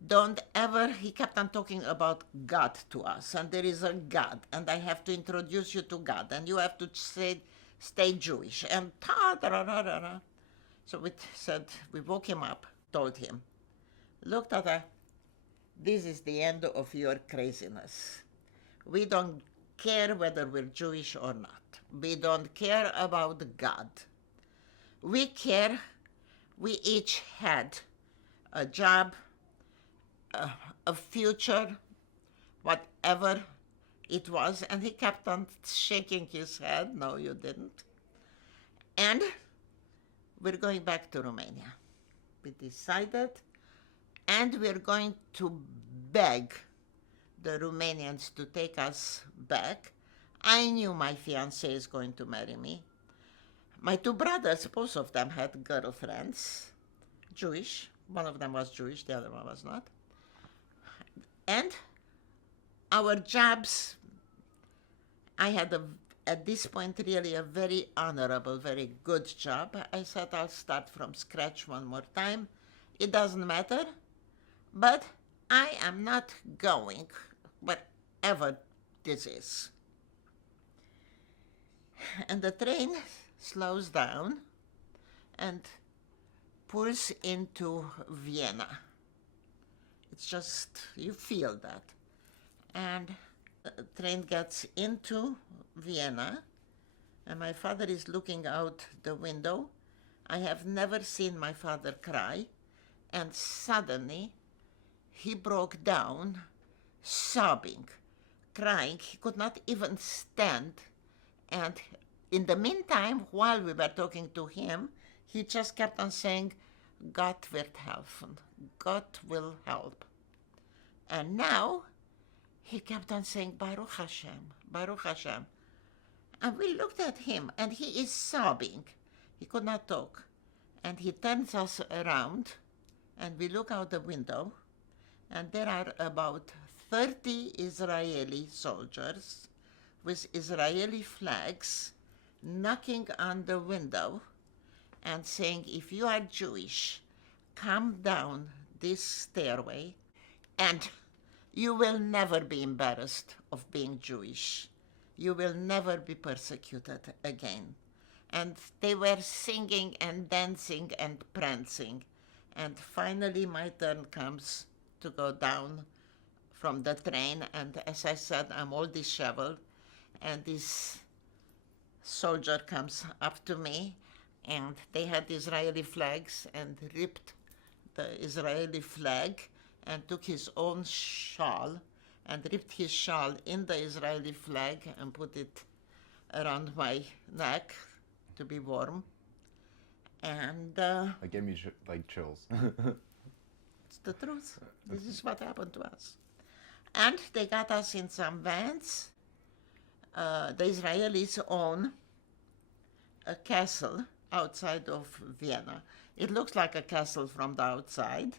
don't ever, he kept on talking about God to us, and there is a God, and I have to introduce you to God, and you have to stay Jewish, and ta-da-da-da-da. So we said, we woke him up, told him, look, Tata, this is the end of your craziness. We don't care whether we're Jewish or not. We don't care about God. We care, we each had a job, a future, whatever it was. And he kept on shaking his head. No, you didn't. And we're going back to Romania. We decided, and we're going to beg the Romanians to take us back. I knew my fiancé is going to marry me. My two brothers, both of them had girlfriends, Jewish. One of them was Jewish, the other one was not. And our jobs, I had at this point really a very honorable, very good job. I said I'll start from scratch one more time. It doesn't matter, but I am not going wherever this is. And the train slows down and pulls into Vienna. It's just, you feel that. And the train gets into Vienna, and my father is looking out the window. I have never seen my father cry, and suddenly he broke down, sobbing, crying. He could not even stand. And in the meantime, while we were talking to him, he just kept on saying, Gott wird helfen. God will help. And now, he kept on saying, Baruch Hashem, Baruch Hashem. And we looked at him, and he is sobbing. He could not talk. And he turns us around, and we look out the window, and there are about 30 Israeli soldiers with Israeli flags knocking on the window and saying, if you are Jewish, come down this stairway and you will never be embarrassed of being Jewish. You will never be persecuted again. And they were singing and dancing and prancing. And finally my turn comes to go down from the train. And as I said, I'm all disheveled. And this soldier comes up to me, and they had Israeli flags, and ripped the Israeli flag and took his own shawl and ripped his shawl in the Israeli flag and put it around my neck to be warm. And It gave me chills. it's the truth. This is what happened to us. And they got us in some vans. The Israelis own a castle outside of Vienna. It looks like a castle from the outside.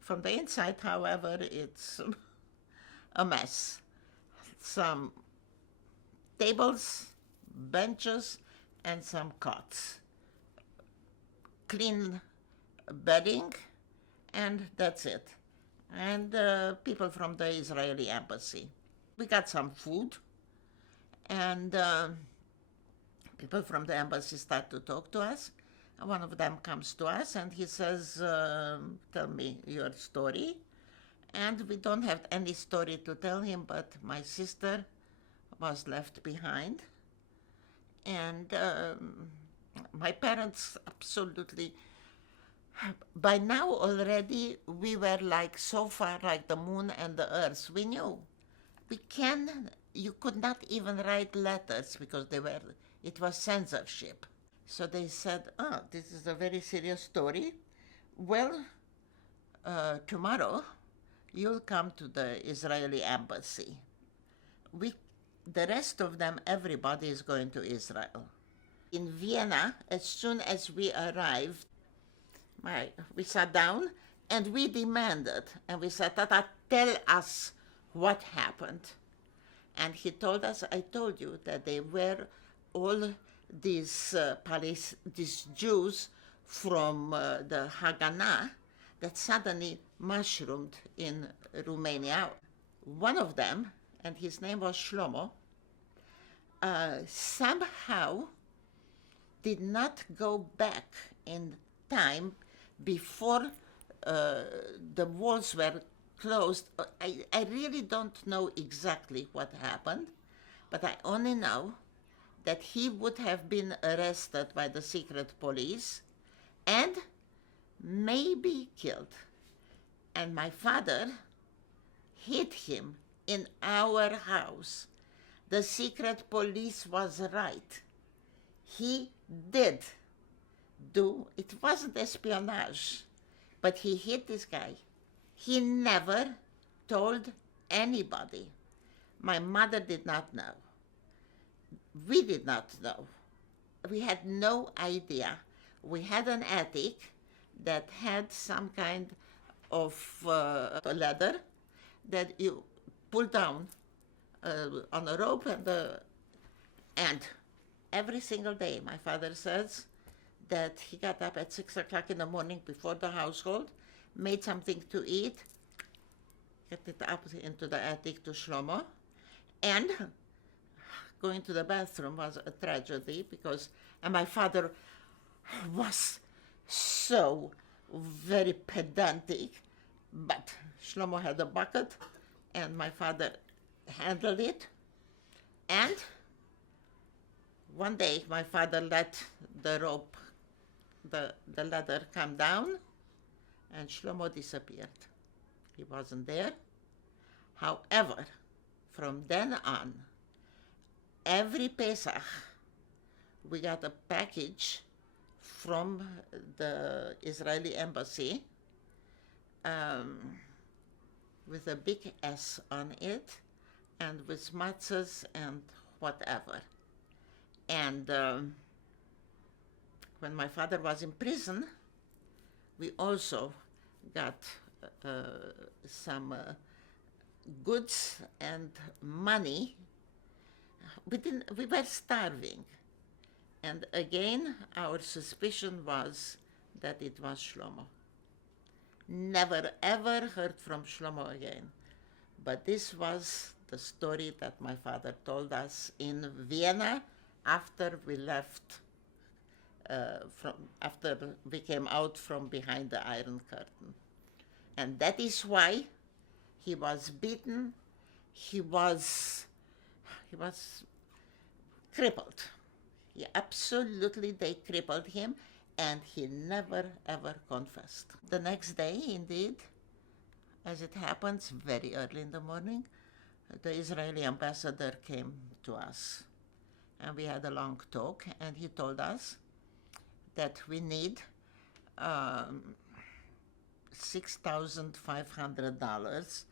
From the inside, however, it's a mess. Some tables, benches, and some cots. Clean bedding, and that's it. And people from the Israeli embassy. We got some food. And people from the embassy start to talk to us. And one of them comes to us and he says, tell me your story. And we don't have any story to tell him, but my sister was left behind. And my parents absolutely, by now already, we were like so far like the moon and the earth. We knew. You could not even write letters because it was censorship. So they said, this is a very serious story. Well, tomorrow you'll come to the Israeli embassy. The rest of them, everybody is going to Israel. In Vienna, as soon as we arrived, we sat down and we demanded, and we said, Tata, tell us what happened. And he told us, I told you that they were all these these Jews from the Haganah that suddenly mushroomed in Romania. One of them, and his name was Shlomo, somehow did not go back in time before the walls were closed. I really don't know exactly what happened, but I only know that he would have been arrested by the secret police and maybe killed. And my father hid him in our house. The secret police was right. He did do, it wasn't espionage, but he hid this guy. He never told anybody. My mother did not know. We did not know. We had no idea. We had an attic that had some kind of ladder that you pull down on a rope, and every single day, my father says that he got up at 6 o'clock in the morning before the household, made something to eat, get it up into the attic to Shlomo, and going to the bathroom was a tragedy because, and my father was so very pedantic, but Shlomo had a bucket, and my father handled it, and one day my father let the rope, the ladder come down, and Shlomo disappeared. He wasn't there. However, from then on, every Pesach, we got a package from the Israeli embassy with a big S on it, and with matzahs and whatever. And when my father was in prison, we also got some goods and money. We were starving. And again, our suspicion was that it was Shlomo. Never ever heard from Shlomo again. But this was the story that my father told us in Vienna after we left, after we came out from behind the Iron Curtain. And that is why he was beaten, he was crippled. They crippled him, and he never ever confessed. The next day, indeed, as it happens, very early in the morning, the Israeli ambassador came to us, and we had a long talk, and he told us that we need $6,500.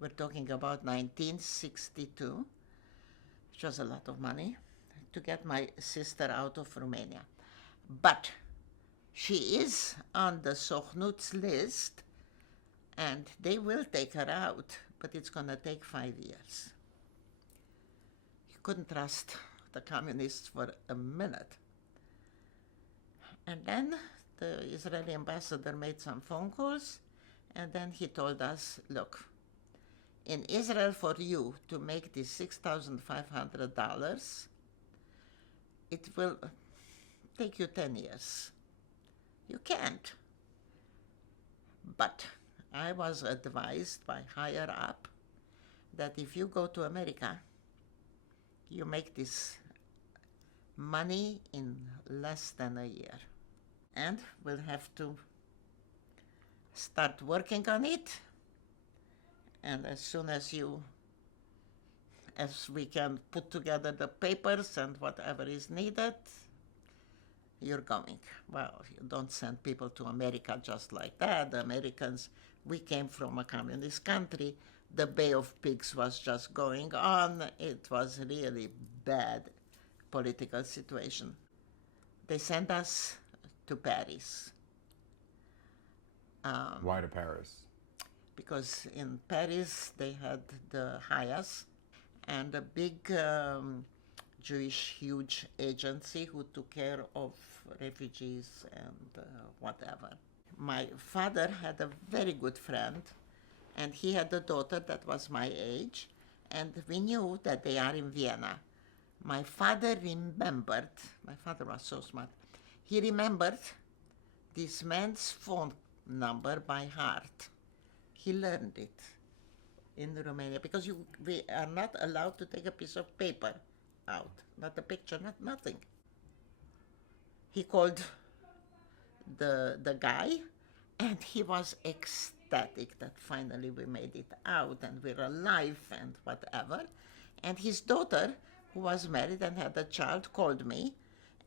We're talking about 1962, which was a lot of money, to get my sister out of Romania. But she is on the Sochnut's list, and they will take her out, but it's going to take 5 years. You couldn't trust the communists for a minute. And then the Israeli ambassador made some phone calls, and then he told us, look, in Israel, for you to make this $6,500, it will take you 10 years. You can't. But I was advised by higher up that if you go to America, you make this money in less than a year. And we'll have to start working on it. And as soon as we can put together the papers and whatever is needed, you're going. Well, you don't send people to America just like that. The Americans, we came from a communist country. The Bay of Pigs was just going on. It was really bad political situation. They sent us to Paris. Why to Paris? because in Paris they had the Hayas and a big Jewish huge agency who took care of refugees and whatever. My father had a very good friend, and he had a daughter that was my age, and we knew that they are in Vienna. My father was so smart, he remembered this man's phone number by heart. He learned it in Romania because we are not allowed to take a piece of paper out, not a picture, nothing. He called the guy, and he was ecstatic that finally we made it out and we're alive and whatever. And his daughter, who was married and had a child, called me,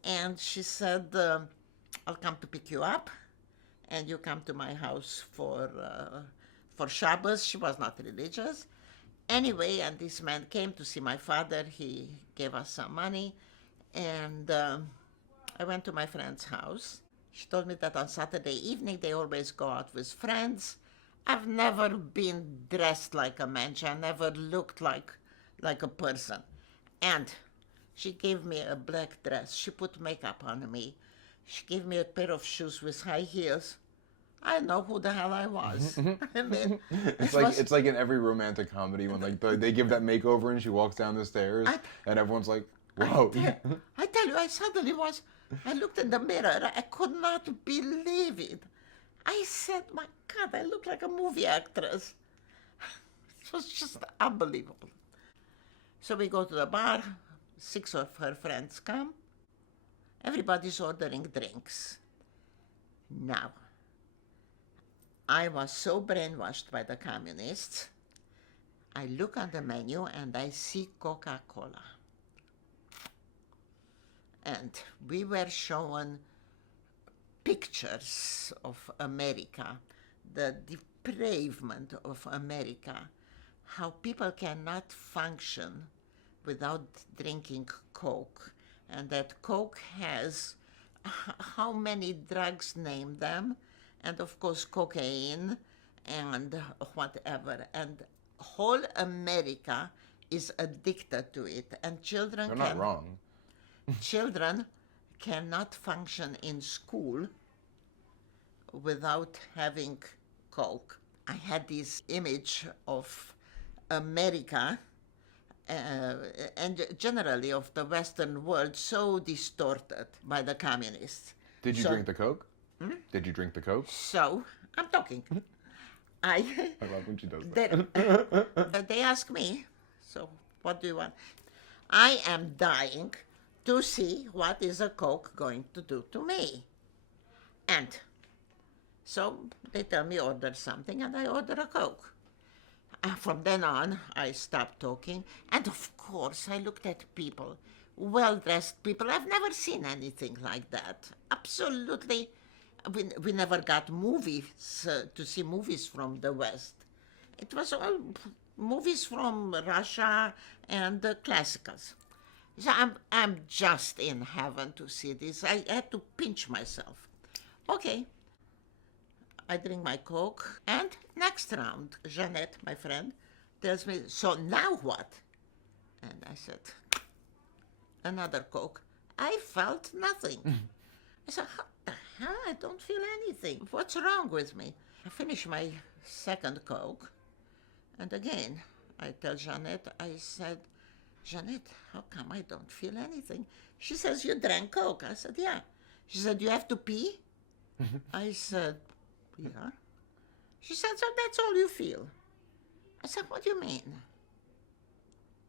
and she said, I'll come to pick you up, and you come to my house for Shabbos. She was not religious. Anyway, and this man came to see my father. He gave us some money, and I went to my friend's house. She told me that on Saturday evening they always go out with friends. I've never been dressed like a mensch. I never looked like a person. And she gave me a black dress. She put makeup on me. She gave me a pair of shoes with high heels. I know who the hell I was. I mean, it's like in every romantic comedy when like they give that makeover and she walks down the stairs and everyone's like, whoa. I tell you, I looked in the mirror. I could not believe it. I said, my God, I look like a movie actress. It was just unbelievable. So we go to the bar. 6 of her friends come. Everybody's ordering drinks. Now, I was so brainwashed by the communists. I look on the menu and I see Coca-Cola. And we were shown pictures of America, the depravement of America, how people cannot function without drinking Coke, and that Coke has how many drugs, name them, and of course cocaine and whatever, and whole America is addicted to it, and children They're not wrong. Children cannot function in school without having Coke. I had this image of America and generally of the Western world so distorted by the communists. Did you drink the Coke? Did you drink the Coke? So, I'm talking. I love when she does that. They ask me, so what do you want? I am dying to see what is a Coke going to do to me. And so they tell me order something, and I order a Coke. From then on, I stopped talking, and of course I looked at people, well-dressed people. I've never seen anything like that. Absolutely. We never got movies to see movies from the West. It was all movies from Russia and the classicals. So I'm just in heaven to see this. I had to pinch myself. Okay. I drink my Coke, and next round, Jeanette, my friend, tells me, so now what? And I said, another Coke. I felt nothing. I said, what the hell? I don't feel anything. What's wrong with me? I finish my second Coke, and again, I tell Jeanette, I said, Jeanette, how come I don't feel anything? She says, you drank Coke. I said, yeah. She said, you have to pee? I said, yeah. She said, so that's all you feel? I said, what do you mean?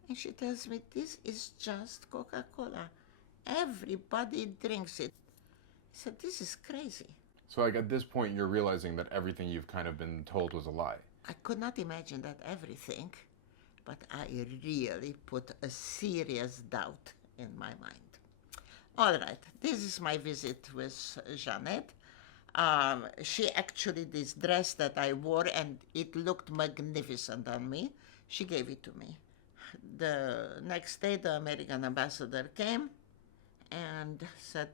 And she tells me, this is just Coca-Cola. Everybody drinks it. I said, this is crazy. So like at this point, you're realizing that everything you've kind of been told was a lie. I could not imagine that everything, but I really put a serious doubt in my mind. All right, this is my visit with Jeanette. She actually, this dress that I wore, and it looked magnificent on me, she gave it to me. The next day, the American ambassador came and said,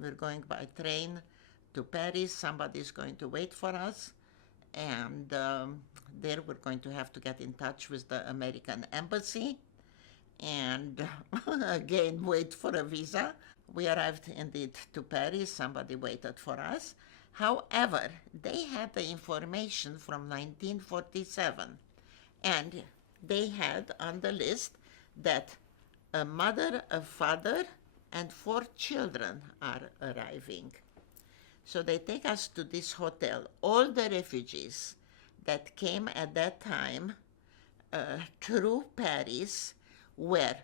we're going by train to Paris. Somebody's going to wait for us. and there we're going to have to get in touch with the American embassy and again wait for a visa. We arrived indeed to Paris. Somebody waited for us. However, they had the information from 1947, and they had on the list that a mother, a father, and 4 children are arriving. So they take us to this hotel. All the refugees that came at that time through Paris were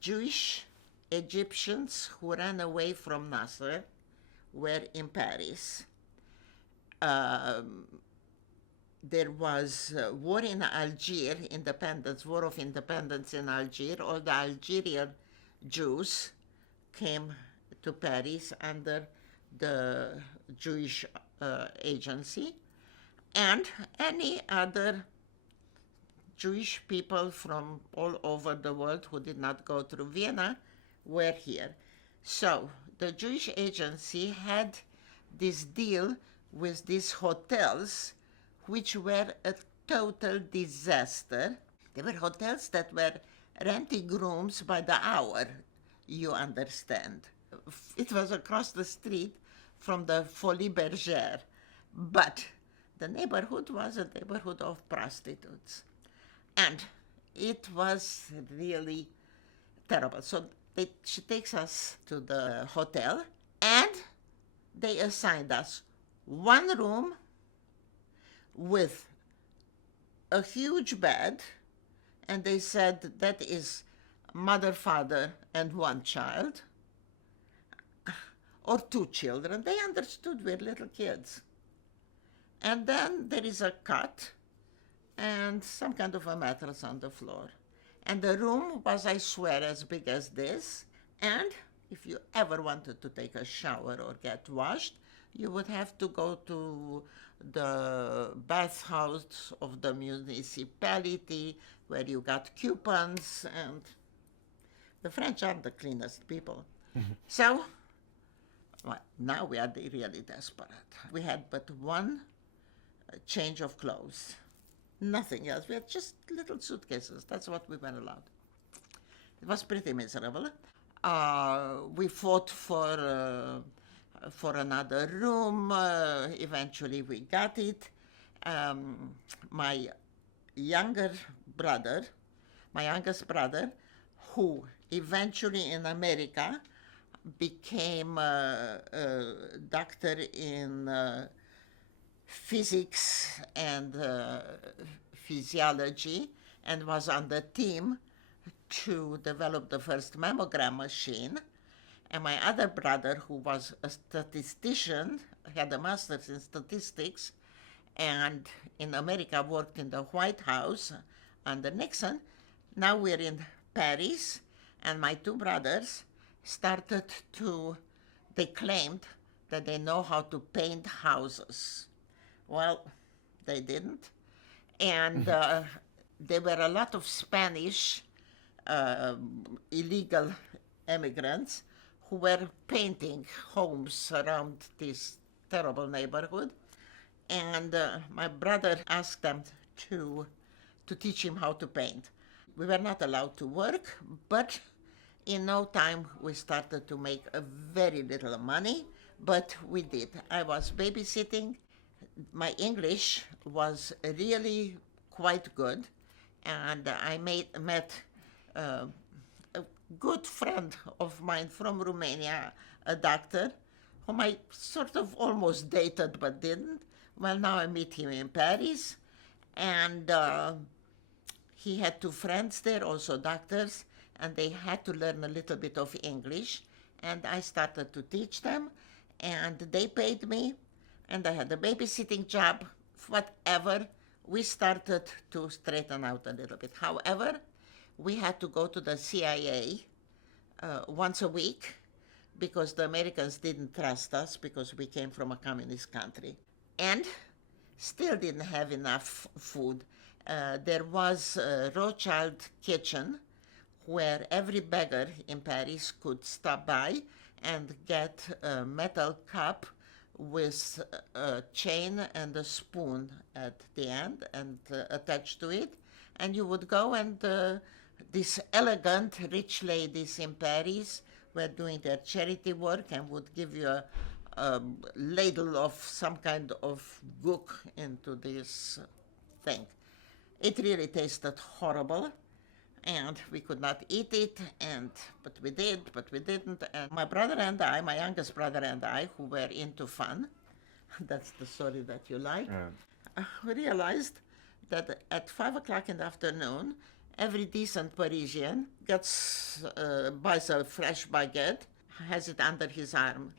Jewish Egyptians who ran away from Nasser, were in Paris. There was war in Algiers, war of independence in Algiers. All the Algerian Jews came to Paris under the Jewish agency, and any other Jewish people from all over the world who did not go through Vienna were here. So the Jewish agency had this deal with these hotels, which were a total disaster. They were hotels that were renting rooms by the hour, you understand. It was across the street from the Folies Bergère, but the neighborhood was a neighborhood of prostitutes. And it was really terrible. So she takes us to the hotel, and they assigned us one room with a huge bed, and they said that is mother, father, and 1 child, or 2 children. They understood we're little kids. And then there is a cot and some kind of a mattress on the floor. And the room was, I swear, as big as this. And if you ever wanted to take a shower or get washed, you would have to go to the bathhouse of the municipality where you got coupons, and the French aren't the cleanest people. So, well, now we are really desperate. We had but one change of clothes, nothing else. We had just little suitcases. That's what we were allowed. It was pretty miserable. We fought for another room. Eventually we got it. My youngest brother, who eventually in America became a doctor in physics and physiology, and was on the team to develop the first mammogram machine. And my other brother, who was a statistician, had a master's in statistics, and in America worked in the White House under Nixon. Now we're in Paris, and my 2 brothers they claimed that they know how to paint houses. Well, they didn't. And there were a lot of Spanish illegal immigrants who were painting homes around this terrible neighborhood. And my brother asked them to teach him how to paint. We were not allowed to work, but in no time we started to make a very little money, but we did. I was babysitting. My English was really quite good, and I met a good friend of mine from Romania, a doctor, whom I sort of almost dated but didn't. Well, now I meet him in Paris, and he had 2 friends there, also doctors, and they had to learn a little bit of English, and I started to teach them, and they paid me, and I had a babysitting job, whatever. We started to straighten out a little bit. However, we had to go to the CIA once a week because the Americans didn't trust us because we came from a communist country, and still didn't have enough food. There was a Rothschild kitchen where every beggar in Paris could stop by and get a metal cup with a chain and a spoon at the end and attached to it. And you would go and these elegant rich ladies in Paris were doing their charity work and would give you a ladle of some kind of gook into this thing. It really tasted horrible, and we could not eat it, but we didn't. And my brother and I, my youngest brother and I, who were into fun, that's the story that you like, we realized that at 5 o'clock in the afternoon, every decent Parisian buys a fresh baguette, has it under his arm.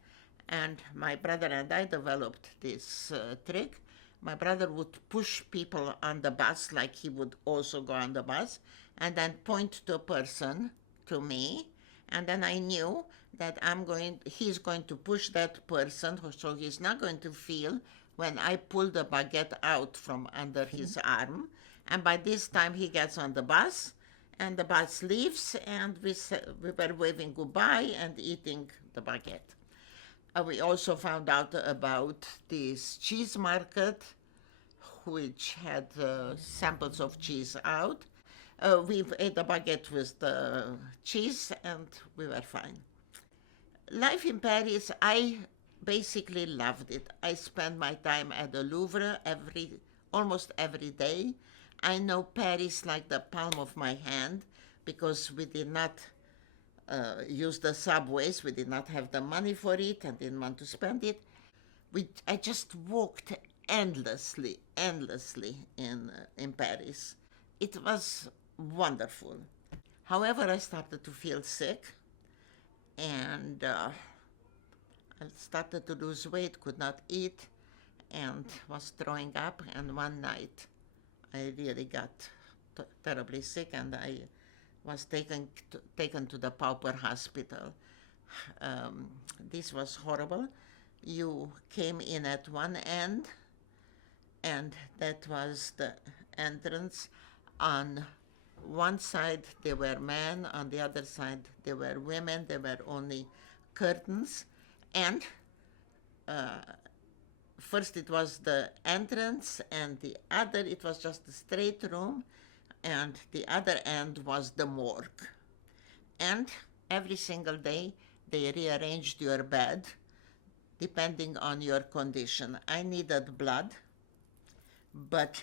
And my brother and I developed this trick. My brother would push people on the bus, like he would also go on the bus, and then point to a person, to me, and then I knew that he's going to push that person, so he's not going to feel when I pull the baguette out from under his arm. And by this time he gets on the bus, and the bus leaves, and we were waving goodbye and eating the baguette. We also found out about this cheese market, which had samples of cheese out. We ate a baguette with the cheese, and we were fine. Life in Paris, I basically loved it. I spent my time at the Louvre almost every day. I know Paris like the palm of my hand because we did not use the subways. We did not have the money for it and didn't want to spend it. I just walked endlessly in Paris. It was wonderful. However, I started to feel sick, and I started to lose weight, could not eat, and was throwing up. And one night, I really got terribly sick, and I was taken to the pauper hospital. This was horrible. You came in at one end, and that was the entrance. On one side there were men, on the other side there were women. There were only curtains, and first it was the entrance, and the other, it was just a straight room, and the other end was the morgue. And every single day they rearranged your bed depending on your condition. I needed blood, but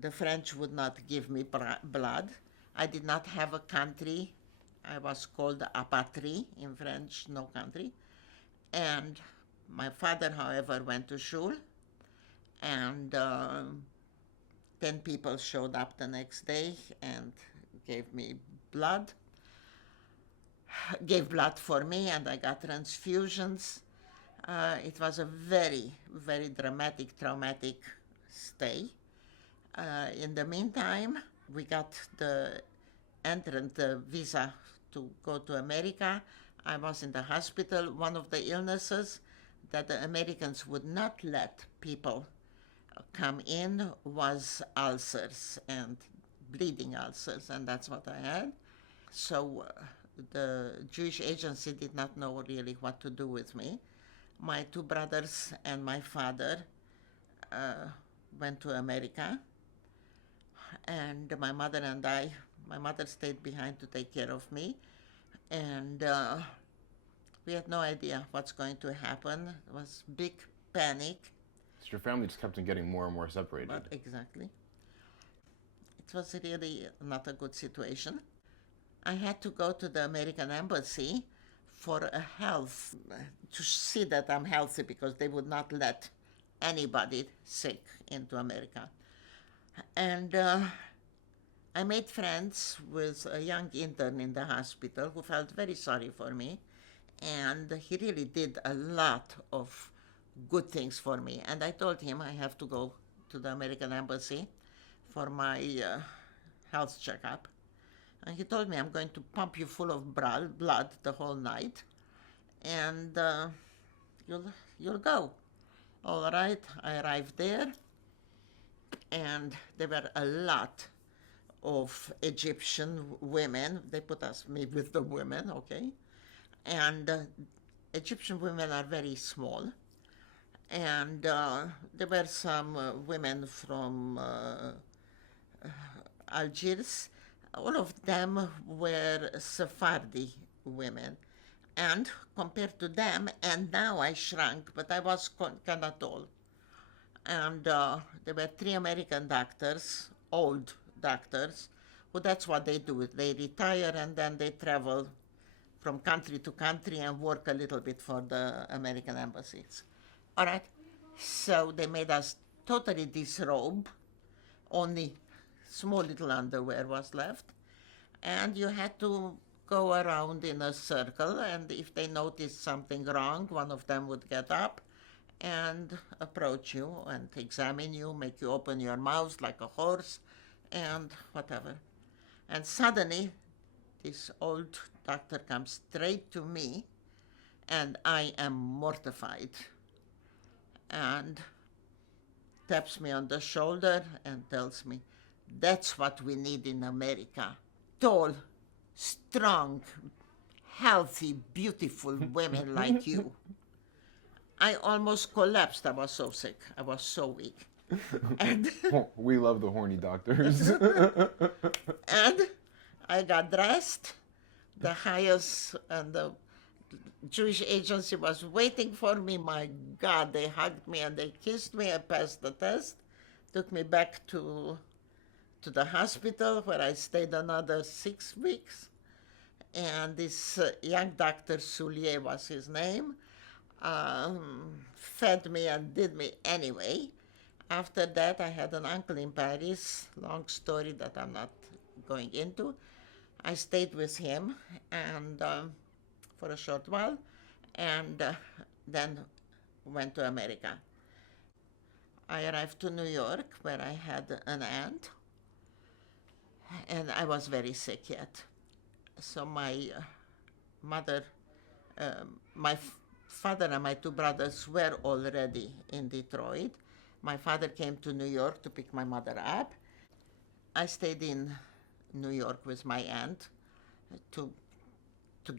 the French would not give me blood. I did not have a country. I was called apatrie in French, no country. And my father, however, went to shul, and 10 people showed up the next day and gave me blood, gave blood for me, and I got transfusions. It was a very, very dramatic, traumatic stay. In the meantime, we got the visa to go to America. I was in the hospital. One of the illnesses that the Americans would not let people come in was ulcers and bleeding ulcers, and that's what I had. So the Jewish agency did not know really what to do with me. My two brothers and my father went to America, and my mother stayed behind to take care of me, and we had no idea what's going to happen. It was big panic. So your family just kept on getting more and more separated. But exactly. It was really not a good situation. I had to go to the American embassy for to see that I'm healthy, because they would not let anybody sick into America. And I made friends with a young intern in the hospital who felt very sorry for me, and he really did a lot of good things for me. And I told him I have to go to the American embassy for my health checkup. And he told me, I'm going to pump you full of blood the whole night, and you'll go. All right, I arrived there, and there were a lot of Egyptian women. They put me with the women, okay? And Egyptian women are very small, and there were some women from Algiers. All of them were Sephardi women. And compared to them, and now I shrunk, but I was kind of tall. And there were 3 American doctors, old doctors, who that's what they do. They retire and then they travel from country to country and work a little bit for the American embassies. All right. So they made us totally disrobe. Only small little underwear was left. And you had to go around in a circle, and if they noticed something wrong, one of them would get up and approach you and examine you, make you open your mouth like a horse, and whatever. And suddenly, this old doctor comes straight to me, and I am mortified, and taps me on the shoulder and tells me, "That's what we need in America. Tall, strong, healthy, beautiful women like you." I almost collapsed. I was so sick. I was so weak. And, We love the horny doctors. and I got dressed. The highest and the Jewish agency was waiting for me. My God, they hugged me and they kissed me. I passed the test. Took me back to the hospital, where I stayed another 6 weeks. And this young Dr. Soulier was his name, fed me and did me anyway. After that, I had an uncle in Paris, long story that I'm not going into. I stayed with him and for a short while, and then went to America. I arrived to New York, where I had an aunt, and I was very sick yet. So my mother, my father and my 2 brothers were already in Detroit. My father came to New York to pick my mother up. I stayed in New York with my aunt to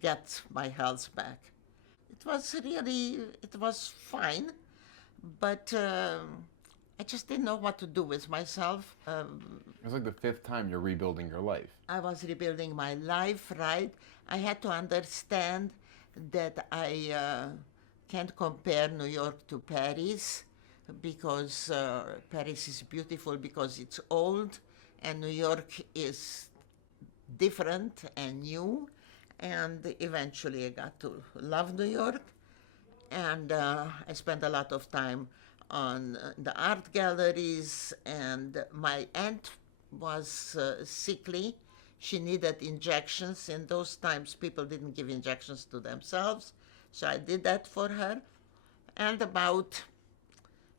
get my health back. It was fine, but I just didn't know what to do with myself. It's like the 5th time you're rebuilding your life. I was rebuilding my life, right? I had to understand that I can't compare New York to Paris, because Paris is beautiful because it's old, and New York is different and new. And eventually I got to love New York, and I spent a lot of time on the art galleries, and my aunt was sickly. She needed injections. In those times, people didn't give injections to themselves, so I did that for her. And about,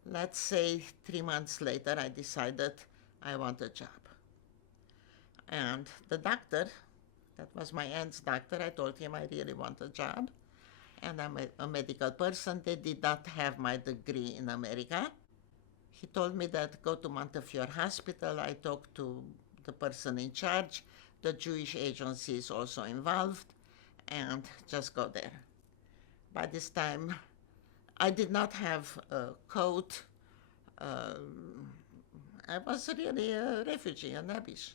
let's say, 3 months later, I decided I want a job. And the doctor, that was my aunt's doctor, I told him I really want a job. And I'm a medical person. They did not have my degree in America. He told me that go to Montefiore Hospital. I talked to the person in charge. The Jewish agency is also involved, and just go there. By this time, I did not have a coat. I was really a refugee, a Nabish.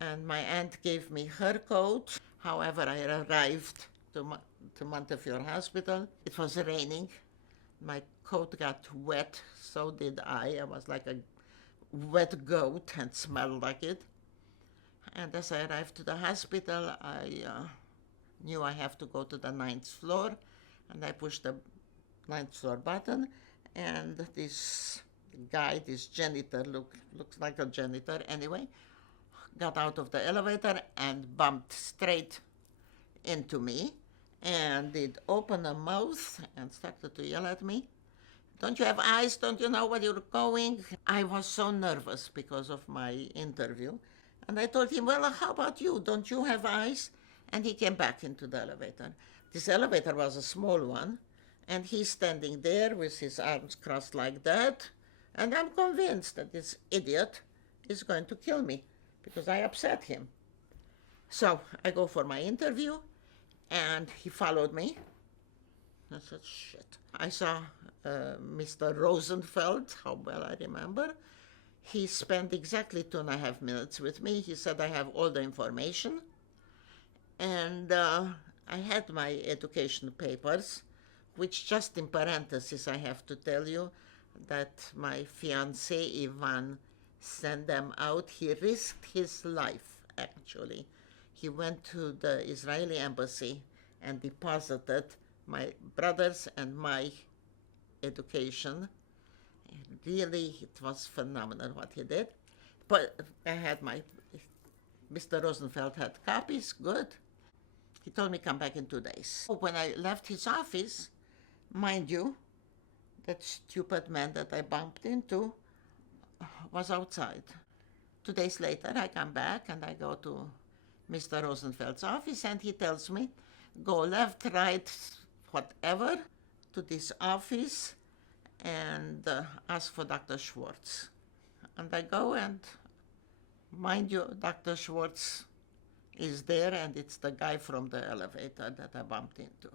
And my aunt gave me her coat. However, I arrived to Montefiore Hospital. It was raining. My coat got wet, so did I. I was like a wet goat and smelled like it. And as I arrived to the hospital, I knew I have to go to the 9th floor, and I pushed the 9th floor button, and this guy, this janitor, looks like a janitor anyway, got out of the elevator and bumped straight into me, and did open a mouth and started to yell at me. "Don't you have eyes? Don't you know where you're going?" I was so nervous because of my interview. And I told him, "Well, how about you? Don't you have eyes?" And he came back into the elevator. This elevator was a small one, and he's standing there with his arms crossed like that. And I'm convinced that this idiot is going to kill me because I upset him. So I go for my interview, and he followed me. I said, shit. I saw Mr. Rosenfeld, how well I remember. He spent exactly 2.5 minutes with me. He said, I have all the information. And I had my education papers, which just in parentheses, I have to tell you that my fiancé, Ivan, sent them out. He risked his life, actually. He went to the Israeli embassy and deposited my brother's and my education. Really, it was phenomenal what he did. But I had Mr. Rosenfeld had copies, good. He told me come back in 2 days. When I left his office, mind you, that stupid man that I bumped into was outside. 2 days later, I come back and I go to Mr. Rosenfeld's office and he tells me, go left, right, whatever, to this office and ask for Dr. Schwartz. And I go and, mind you, Dr. Schwartz is there and it's the guy from the elevator that I bumped into.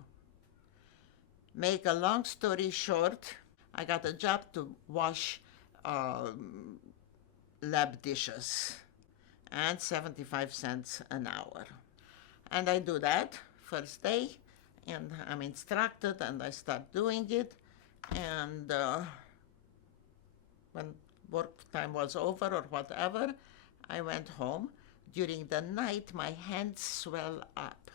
Make a long story short, I got a job to wash lab dishes and 75 cents an hour. And I do that first day and I'm instructed and I start doing it. And when work time was over or whatever, I went home. During the night, my hands swell up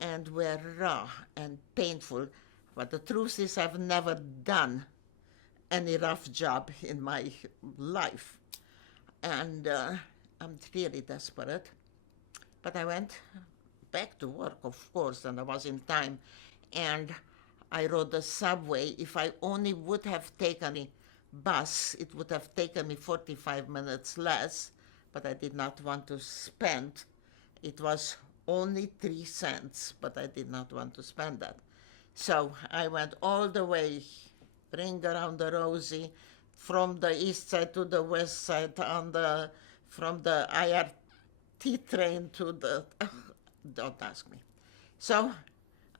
and were raw and painful. But the truth is, I've never done any rough job in my life. And I'm really desperate. But I went back to work, of course, and I was in time. And I rode the subway. If I only would have taken a bus, it would have taken me 45 minutes less, but I did not want to spend. It was only 3 cents, but I did not want to spend that. So I went all the way, ring around the rosy, from the east side to the west side, from the IRT train to the, don't ask me. So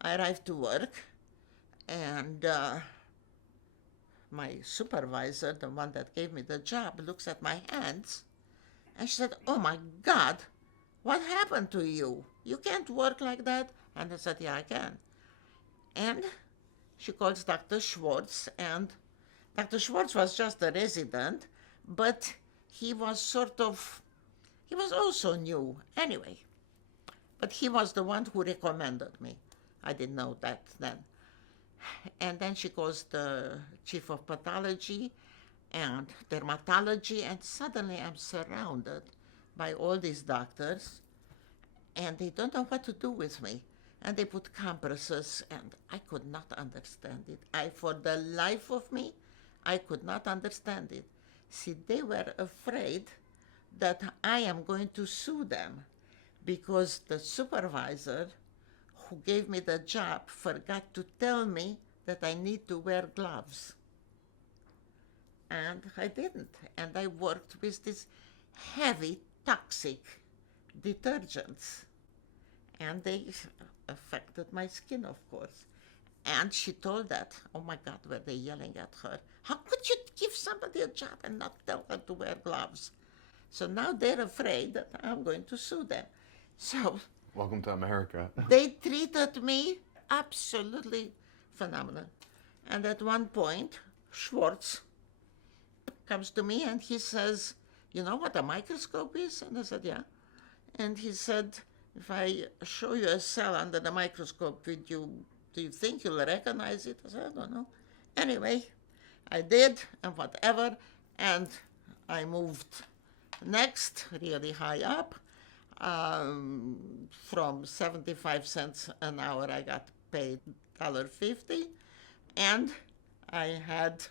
I arrived to work, and my supervisor, the one that gave me the job, looks at my hands, and she said, oh my God, what happened to you? You can't work like that? And I said, yeah, I can. And she calls Dr. Schwartz, and Dr. Schwartz was just a resident, but he was also new anyway. But he was the one who recommended me. I didn't know that then. And then she calls the chief of pathology and dermatology, and suddenly I'm surrounded by all these doctors, and they don't know what to do with me. And they put compresses, and I could not understand it. For the life of me, I could not understand it. See, they were afraid that I am going to sue them because the supervisor who gave me the job forgot to tell me that I need to wear gloves. And I didn't. And I worked with these heavy, toxic detergents. And they affected my skin, of course. And she told that, oh my God, were they yelling at her. How could you give somebody a job and not tell her to wear gloves? So now they're afraid that I'm going to sue them. So Welcome to America. they treated me absolutely phenomenal. And at one point, Schwartz comes to me and he says, you know what a microscope is? And I said, yeah. And he said, if I show you a cell under the microscope, do you think you'll recognize it? I said, I don't know. Anyway, I did, and whatever, and I moved next, really high up. From 75 cents an hour, I got paid $1.50, and I had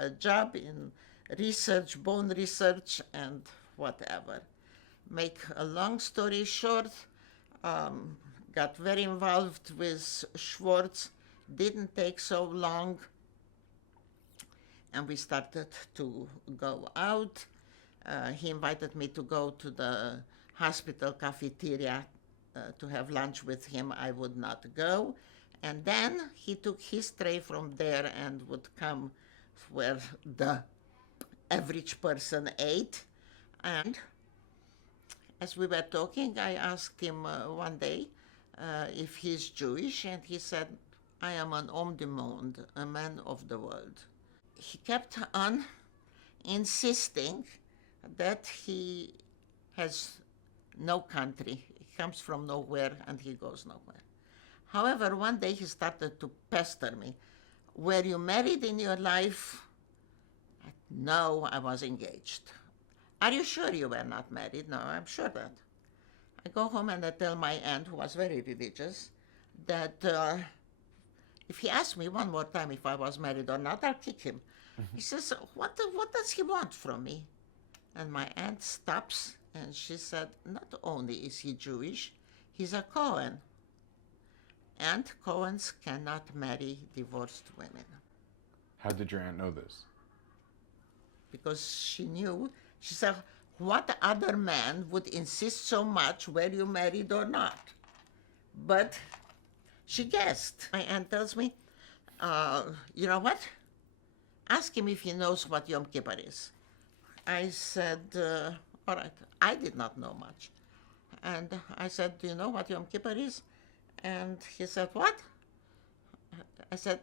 a job in research, bone research, and whatever. Make a long story short, got very involved with Schwartz, didn't take so long, and we started to go out. He invited me to go to the hospital cafeteria to have lunch with him. I would not go, And then he took his tray from there and would come where the average person ate. And as we were talking, I asked him one day if he's Jewish, and he said, I am an homme du monde, a man of the world. He kept on insisting that he has no country. He comes from nowhere and he goes nowhere. However, one day he started to pester me. Were you married in your life? No, I was engaged. Are you sure you were not married? No, I'm sure that. I go home and I tell my aunt, who was very religious, that if he asks me one more time if I was married or not, I'll kick him. He says, what does he want from me? And my aunt stops and she said, not only is he Jewish, he's a Cohen. And Cohens cannot marry divorced women. How did your aunt know this? Because she knew, she said, what other man would insist so much were you married or not? But she guessed. My aunt tells me, you know what? Ask him if he knows what Yom Kippur is. I said, all right. I did not know much. And I said, do you know what Yom Kippur is? And he said, what? I said,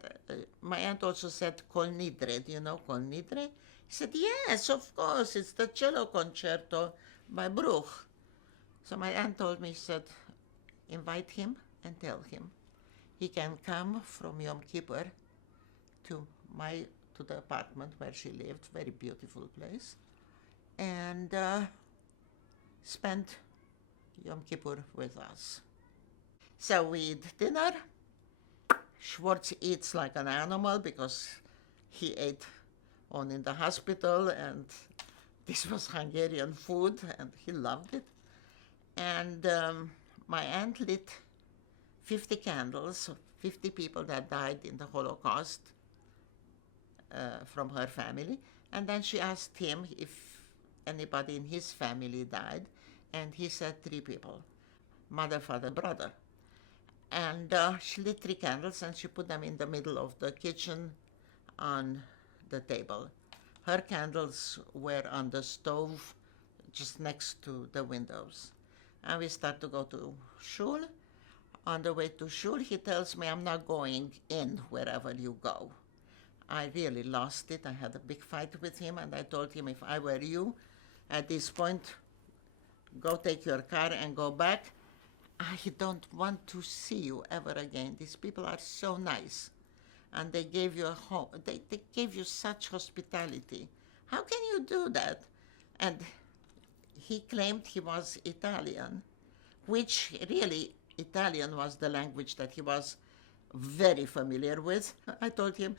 my aunt also said Kol Nidre. Do you know Kol Nidre? He said, yes, of course. It's the cello concerto by Bruch. So my aunt told me, she said, invite him and tell him he can come from Yom Kippur to the apartment where she lived, very beautiful place, and spend Yom Kippur with us. So we eat dinner. Schwartz eats like an animal because he ate on in the hospital, and this was Hungarian food, and he loved it. And my aunt lit 50 candles, 50 people that died in the Holocaust from her family. And then she asked him if anybody in his family died, and he said 3 people, mother, father, brother. And she lit 3 candles and she put them in the middle of the kitchen on the table. Her candles were on the stove just next to the windows. And we start to go to shul. On the way to shul, he tells me, I'm not going in wherever you go. I really lost it. I had a big fight with him, and I told him, if I were you, at this point, go take your car and go back. I don't want to see you ever again. These people are so nice. And they gave you a home. They gave you such hospitality. How can you do that? And he claimed he was Italian, which really Italian was the language that he was very familiar with. I told him,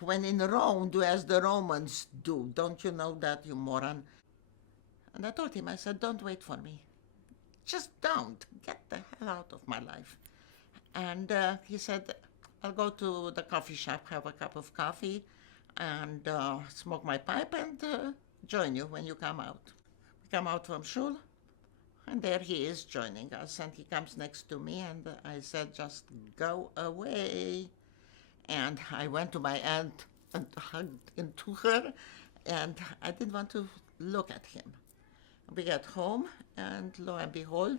when in Rome, do as the Romans do. Don't you know that, you moron? And I told him, I said, don't wait for me. Just don't. Get the hell out of my life. And he said, I'll go to the coffee shop, have a cup of coffee, and smoke my pipe, and join you when you come out. We come out from shul, and there he is joining us, and he comes next to me, and I said, just go away. And I went to my aunt and hugged into her, and I didn't want to look at him. We got home, and lo and behold,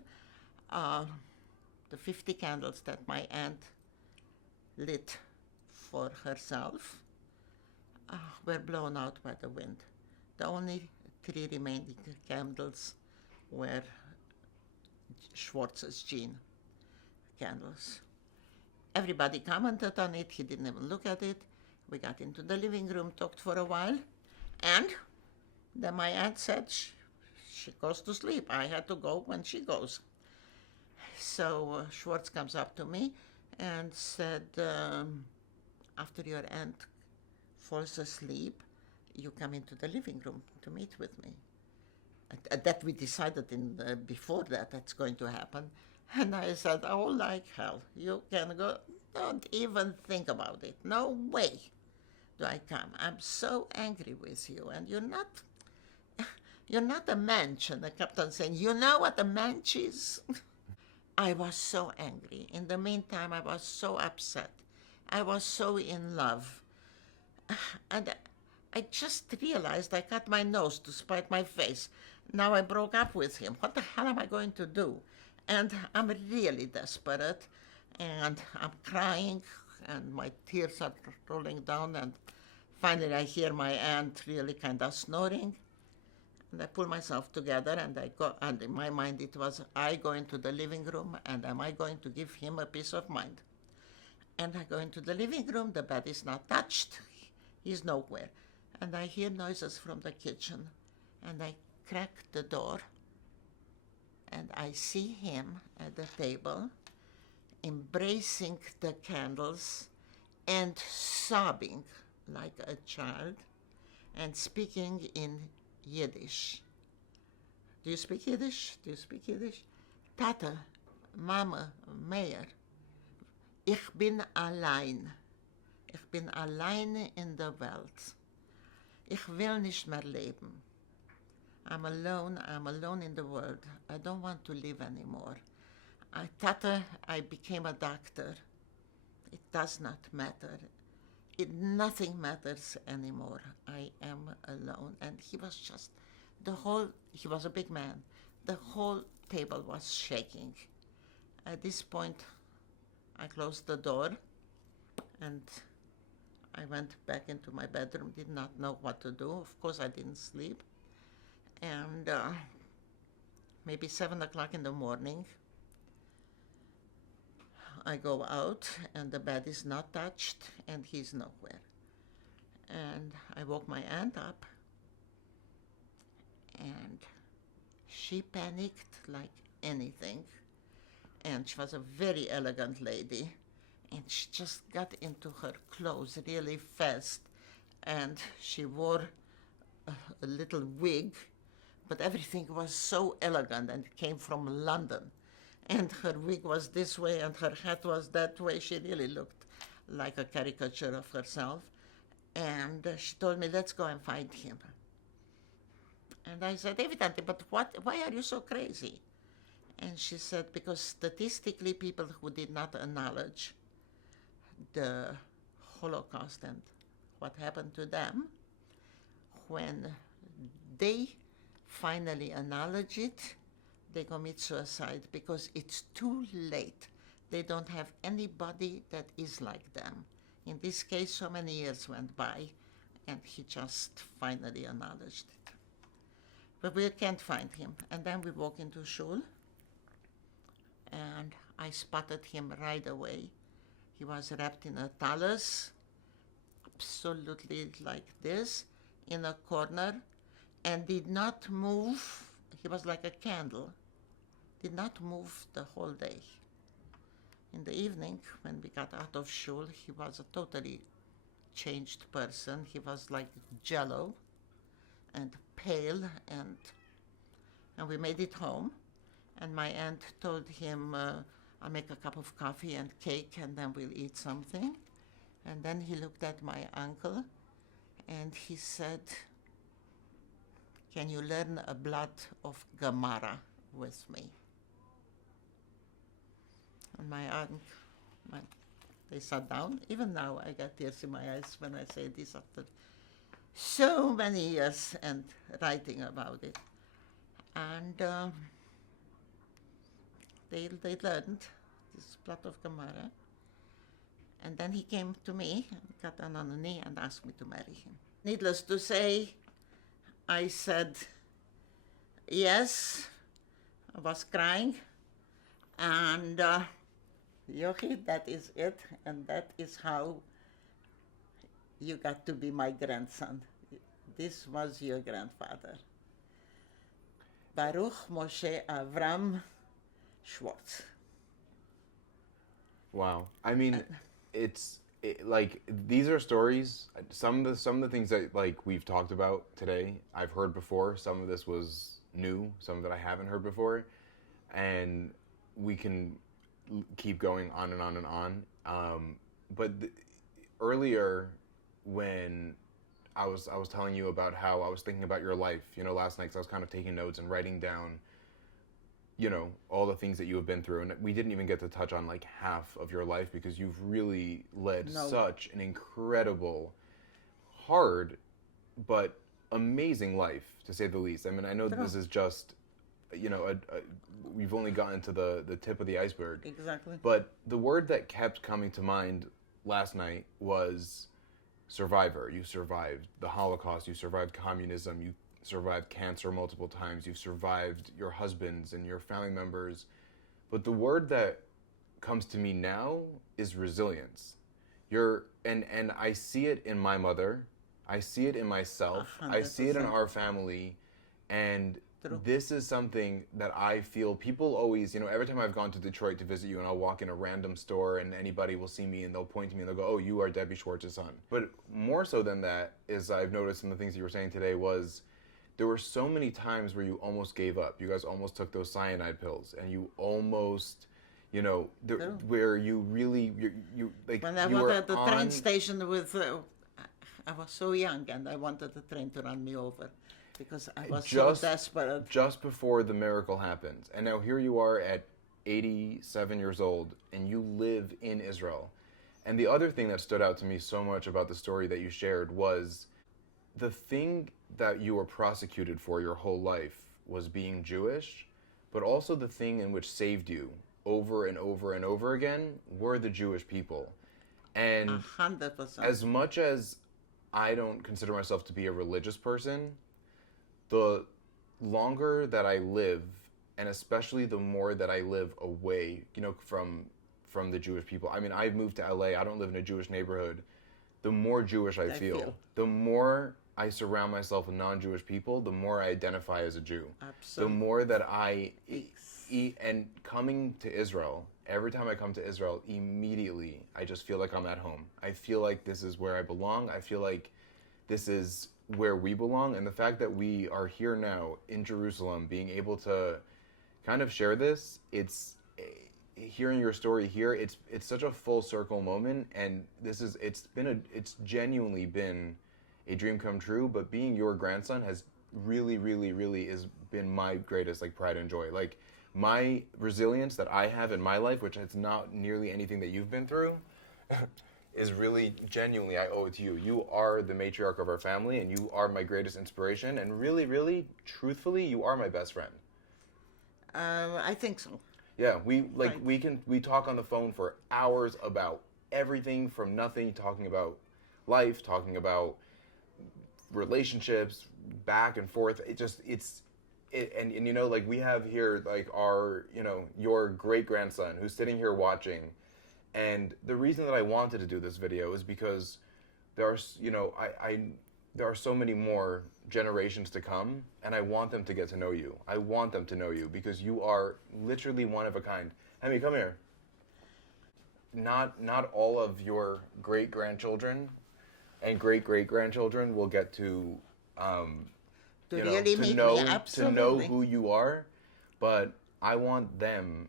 the 50 candles that my aunt lit for herself were blown out by the wind. The only 3 remaining candles were Schwartz's Jean candles. Everybody commented on it. He didn't even look at it. We got into the living room, talked for a while, and then my aunt said she goes to sleep. I had to go when she goes. So Schwartz comes up to me and said, after your aunt falls asleep, you come into the living room to meet with me. That we decided before that's going to happen. And I said, oh, like hell, you can go. Don't even think about it. No way do I come. I'm so angry with you, and you're not a mensch. And I kept on saying, you know what a mensch is? I was so angry. In the meantime, I was so upset. I was so in love. And I just realized I cut my nose to spite my face. Now I broke up with him. What the hell am I going to do? And I'm really desperate. And I'm crying, and my tears are rolling down. And finally, I hear my aunt really kind of snoring. And I pull myself together, and I go. And in my mind, it was I go into the living room, and am I going to give him a peace of mind? And I go into the living room. The bed is not touched. He's nowhere. And I hear noises from the kitchen. And I crack the door. And I see him at the table, embracing the candles and sobbing like a child and speaking in Yiddish. Do you speak Yiddish? Do you speak Yiddish? Tata, Mama, Meir, ich bin allein. Ich bin alleine in der Welt. Ich will nicht mehr leben. I'm alone in the world. I don't want to live anymore. Tata, I became a doctor. It does not matter. Nothing matters anymore. I am alone. And he was just, he was a big man. The whole table was shaking. At this point, I closed the door and I went back into my bedroom, did not know what to do. Of course, I didn't sleep. And maybe 7 o'clock in the morning, I go out, and the bed is not touched, and he's nowhere. And I woke my aunt up, and she panicked like anything. And she was a very elegant lady, and she just got into her clothes really fast, and she wore a little wig, but everything was so elegant, and it came from London. And her wig was this way, and her hat was that way. She really looked like a caricature of herself. And she told me, let's go and find him. And I said, evidently, but why are you so crazy? And she said, because statistically, people who did not acknowledge the Holocaust and what happened to them, when they finally acknowledge it, they commit suicide because it's too late. They don't have anybody that is like them. In this case, so many years went by, and he just finally acknowledged it. But we can't find him. And then we walk into shul, and I spotted him right away. He was wrapped in a talus, absolutely like this, in a corner, and did not move. He was like a candle. Did not move the whole day. In the evening, when we got out of shul, he was a totally changed person. He was like jello and pale, and we made it home. And my aunt told him, I'll make a cup of coffee and cake, and then we'll eat something. And then he looked at my uncle, and he said, can you learn a blot of Gemara with me? And my aunt, they sat down. Even now, I got tears in my eyes when I say this after so many years and writing about it. And they learned this blot of Gemara. And then he came to me, and got down on a knee, and asked me to marry him. Needless to say, I said yes. I was crying, and Yochi, that is it, and that is how you got to be my grandson. This was your grandfather. Baruch Moshe Avram Schwartz. Wow. I mean, like, these are stories. Some of the things that, like, we've talked about today, I've heard before. Some of this was new. Some that I haven't heard before, and we can keep going on and on and on. But earlier, when I was telling you about how I was thinking about your life, last night, 'cause I was kind of taking notes and writing down all the things that you have been through, and we didn't even get to touch on like half of your life because you've really led such an incredible, hard, but amazing life, to say the least. I mean, I know this is just, we've only gotten to the tip of the iceberg. Exactly. But the word that kept coming to mind last night was survivor. You survived the Holocaust, you survived communism, you survived cancer multiple times, you've survived your husbands and your family members. But the word that comes to me now is resilience. And I see it in my mother, I see it in myself, 100%. I see it in our family, and this is something that I feel people always, every time I've gone to Detroit to visit you and I'll walk in a random store and anybody will see me and they'll point to me and they'll go, oh, you are Debbie Schwartz's son. But more so than that is I've noticed in the things you were saying today was there were so many times where you almost gave up. You guys almost took those cyanide pills and you almost, where you really, you like, when I was at the train station with, I was so young and I wanted the train to run me over. Because I was so desperate. Just before the miracle happened. And now here you are at 87 years old, and you live in Israel. And the other thing that stood out to me so much about the story that you shared was the thing that you were prosecuted for your whole life was being Jewish, but also the thing in which saved you over and over and over again were the Jewish people. And 100%. As much as I don't consider myself to be a religious person, the longer that I live, and especially the more that I live away, from the Jewish people. I mean, I've moved to LA. I don't live in a Jewish neighborhood. The more Jewish I feel, the more I surround myself with non-Jewish people, the more I identify as a Jew. Absolutely. The more that I eat, and coming to Israel, every time I come to Israel, immediately I just feel like I'm at home. I feel like this is where I belong. I feel like this is where we belong, and the fact that we are here now in Jerusalem, being able to kind of share this, it's hearing your story here, it's such a full circle moment, and it's genuinely been a dream come true. But being your grandson has really, really, really has been my greatest pride and joy. Like my resilience that I have in my life, which is not nearly anything that you've been through. Is really genuinely, I owe it to you. You are the matriarch of our family, and you are my greatest inspiration, and really, really, truthfully, you are my best friend. I think so. Yeah, we talk on the phone for hours about everything from nothing, talking about life, talking about relationships, back and forth. And we have here our, your great grandson who's sitting here watching. And the reason that I wanted to do this video is because there are, there are so many more generations to come, and I want them to get to know you. I want them to know you because you are literally one of a kind. Hemi, come here. Not all of your great-grandchildren and great-great-grandchildren will get to know who you are, but I want them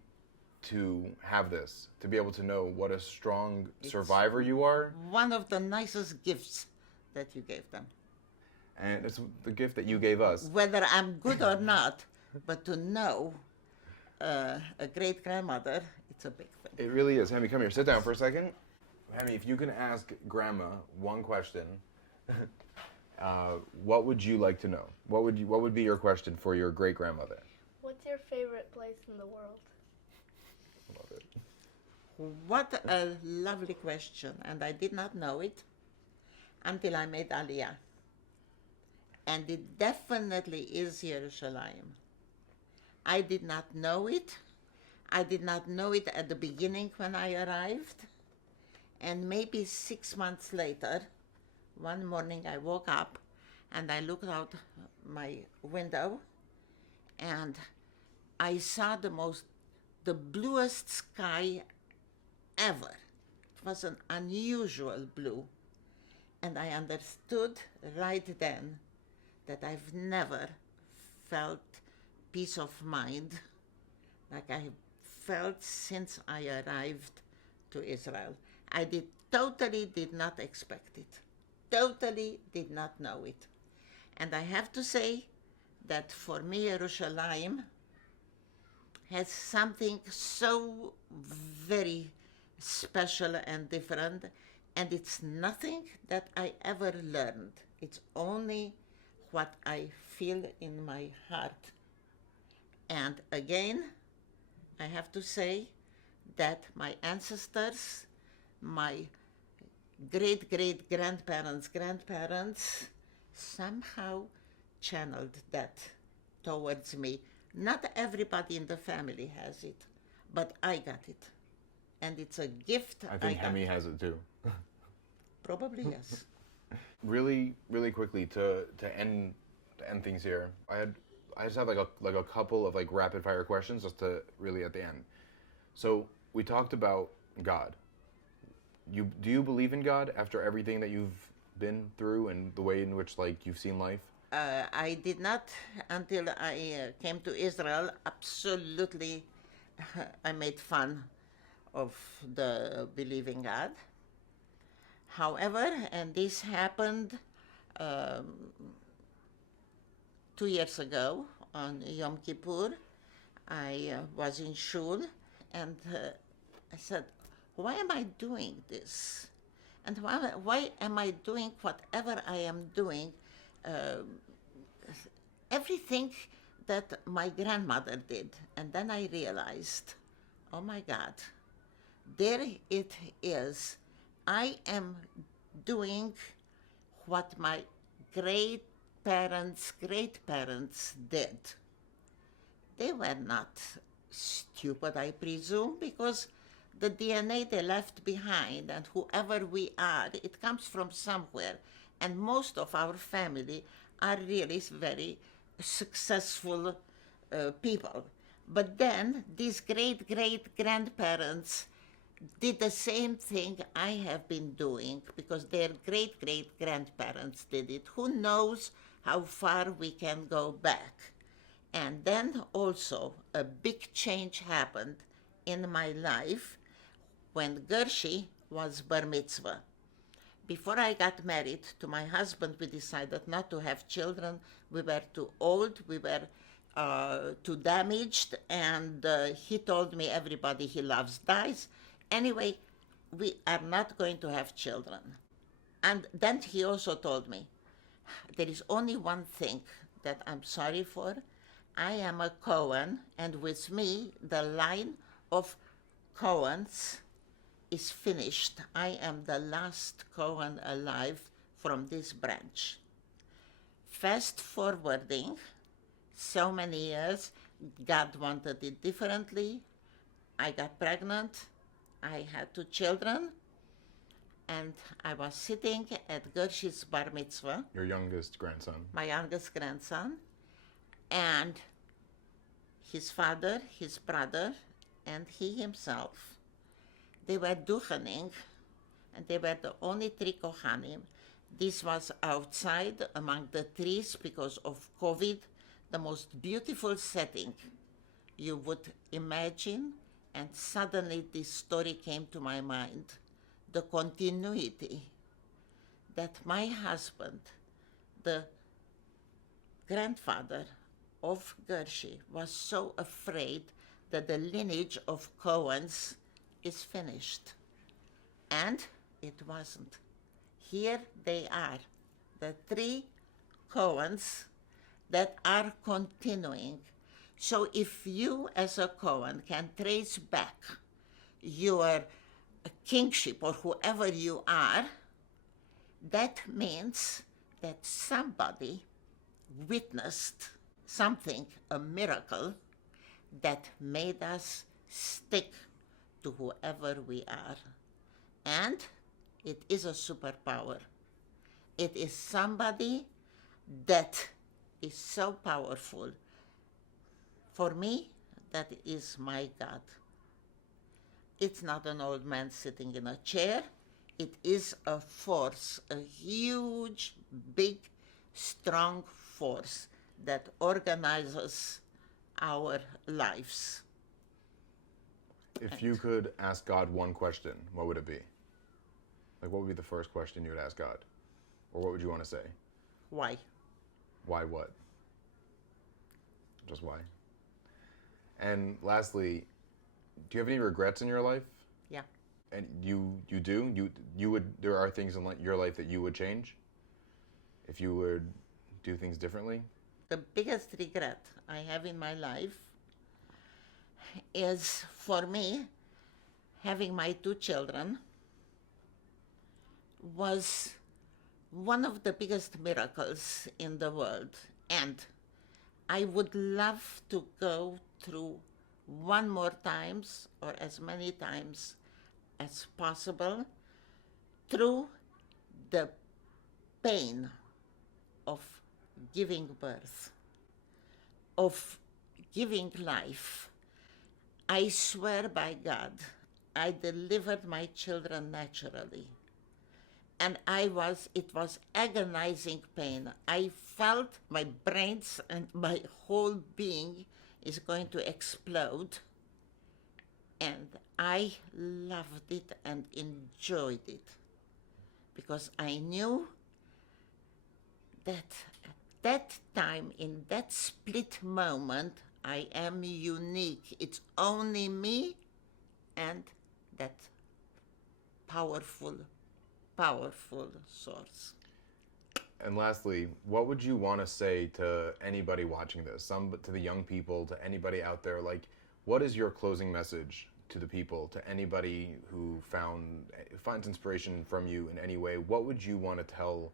to have this, to be able to know what a strong survivor you are. One of the nicest gifts that you gave them. And it's the gift that you gave us. Whether I'm good or not, but to know a great-grandmother, it's a big thing. It really is. Hemi, come here. Sit down for a second. Hemi, if you can ask Grandma one question, what would you like to know? What would be your question for your great-grandmother? What's your favorite place in the world? Love it. What a lovely question, and I did not know it until I made Aliyah. And it definitely is Yerushalayim. I did not know it. I did not know it at the beginning when I arrived. And maybe 6 months later, one morning I woke up and I looked out my window and I saw the bluest sky ever. It was an unusual blue. And I understood right then that I've never felt peace of mind like I felt since I arrived to Israel. I totally did not expect it. Totally did not know it. And I have to say that for me, Yerushalayim has something so very special and different, and it's nothing that I ever learned. It's only what I feel in my heart. And again, I have to say that my ancestors, my great great grandparents somehow channeled that towards me. Not everybody in the family has it, but I got it. And it's a gift. I think got. Hemi has it too. Probably yes. Really, really quickly to end things here. I just have like a couple of like rapid fire questions just to really at the end. So we talked about God. Do you believe in God after everything that you've been through and the way in which like you've seen life? I did not until I came to Israel. Absolutely, I made fun of the believing God. However, and this happened 2 years ago on Yom Kippur, I was in shul, and I said, why am I doing this? And why am I doing whatever I am doing? Everything that my grandmother did. And then I realized, oh my God, there it is. I am doing what my great parents did. They were not stupid, I presume, because the DNA they left behind and whoever we are, it comes from somewhere. And most of our family are really very successful people. But then these great great grandparents did the same thing I have been doing because their great great grandparents did it. Who knows how far we can go back? And then also a big change happened in my life when Gershi was bar mitzvah. Before I got married to my husband, we decided not to have children. We were too old, we were too damaged, and he told me everybody he loves dies. Anyway, we are not going to have children. And then he also told me, there is only one thing that I'm sorry for. I am a Cohen, and with me, the line of Cohens is finished. I am the last Cohen alive from this branch. Fast forwarding so many years, God wanted it differently. I got pregnant. I had 2 children. And I was sitting at Gershi's bar mitzvah. Your youngest grandson. My youngest grandson. And his father, his brother, and he himself. They were duchening, and they were the only 3 Kohanim. This was outside among the trees because of COVID, the most beautiful setting you would imagine, and suddenly this story came to my mind. The continuity that my husband, the grandfather of Gershi, was so afraid that the lineage of Cohens is finished. And it wasn't. Here they are, the 3 Cohens that are continuing. So if you as a Cohen can trace back your kingship or whoever you are, that means that somebody witnessed something, a miracle, that made us stick to whoever we are. And it is a superpower. It is somebody that is so powerful. For me, that is my God. It's not an old man sitting in a chair. It is a force, a huge, big, strong force that organizes our lives. If you could ask God one question, what would it be? Like, what would be the first question you would ask God? Or what would you want to say? Why? Why what? Just why? And lastly, do you have any regrets in your life? Yeah. And you do? You would, there are things in your life that you would change? If you would do things differently? The biggest regret I have in my life is, for me, having my 2 children was one of the biggest miracles in the world. And I would love to go through one more times, or as many times as possible, through the pain of giving birth, of giving life. I swear by God, I delivered my children naturally. And it was agonizing pain. I felt my brains and my whole being is going to explode. And I loved it and enjoyed it, because I knew that at that time, in that split moment, I am unique. It's only me and that powerful source. And lastly, what would you want to say to anybody watching this, to the young people, to anybody out there? Like, what is your closing message to the people, to anybody who finds inspiration from you in any way? What would you want to tell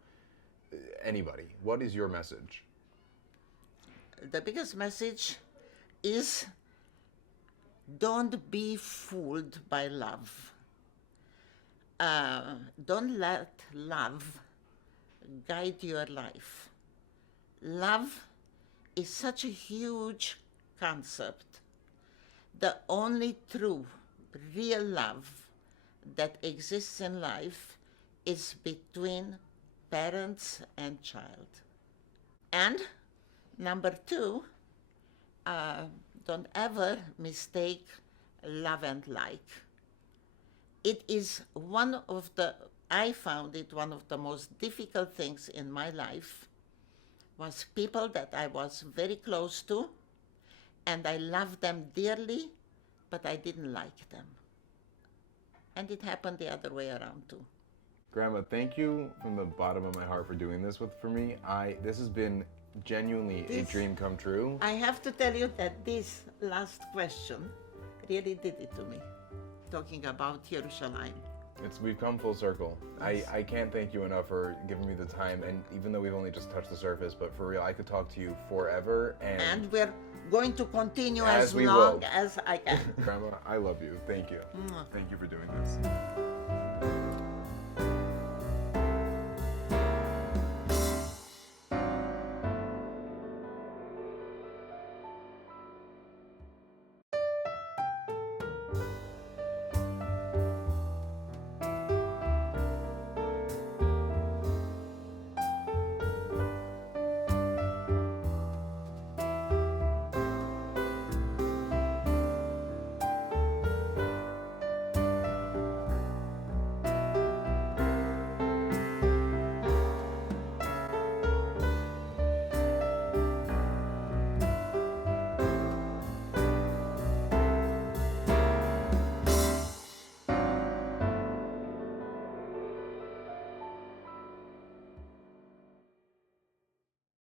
anybody? What is your message? The biggest message is, don't be fooled by love. Don't let love guide your life. Love is such a huge concept. The only true, real love that exists in life is between parents and child. And number 2, don't ever mistake love and like. It is I found it one of the most difficult things in my life, was people that I was very close to, and I loved them dearly, but I didn't like them. And it happened the other way around too. Grandma, thank you from the bottom of my heart for doing this for me. This has been genuinely a dream come true. I have to tell you that this last question really did it to me, talking about Jerusalem. We've come full circle. Yes. I can't thank you enough for giving me the time, and even though we've only just touched the surface, but for real, I could talk to you forever. And we're going to continue as long as I can. Grandma, I love you. Thank you. Thank you for doing this.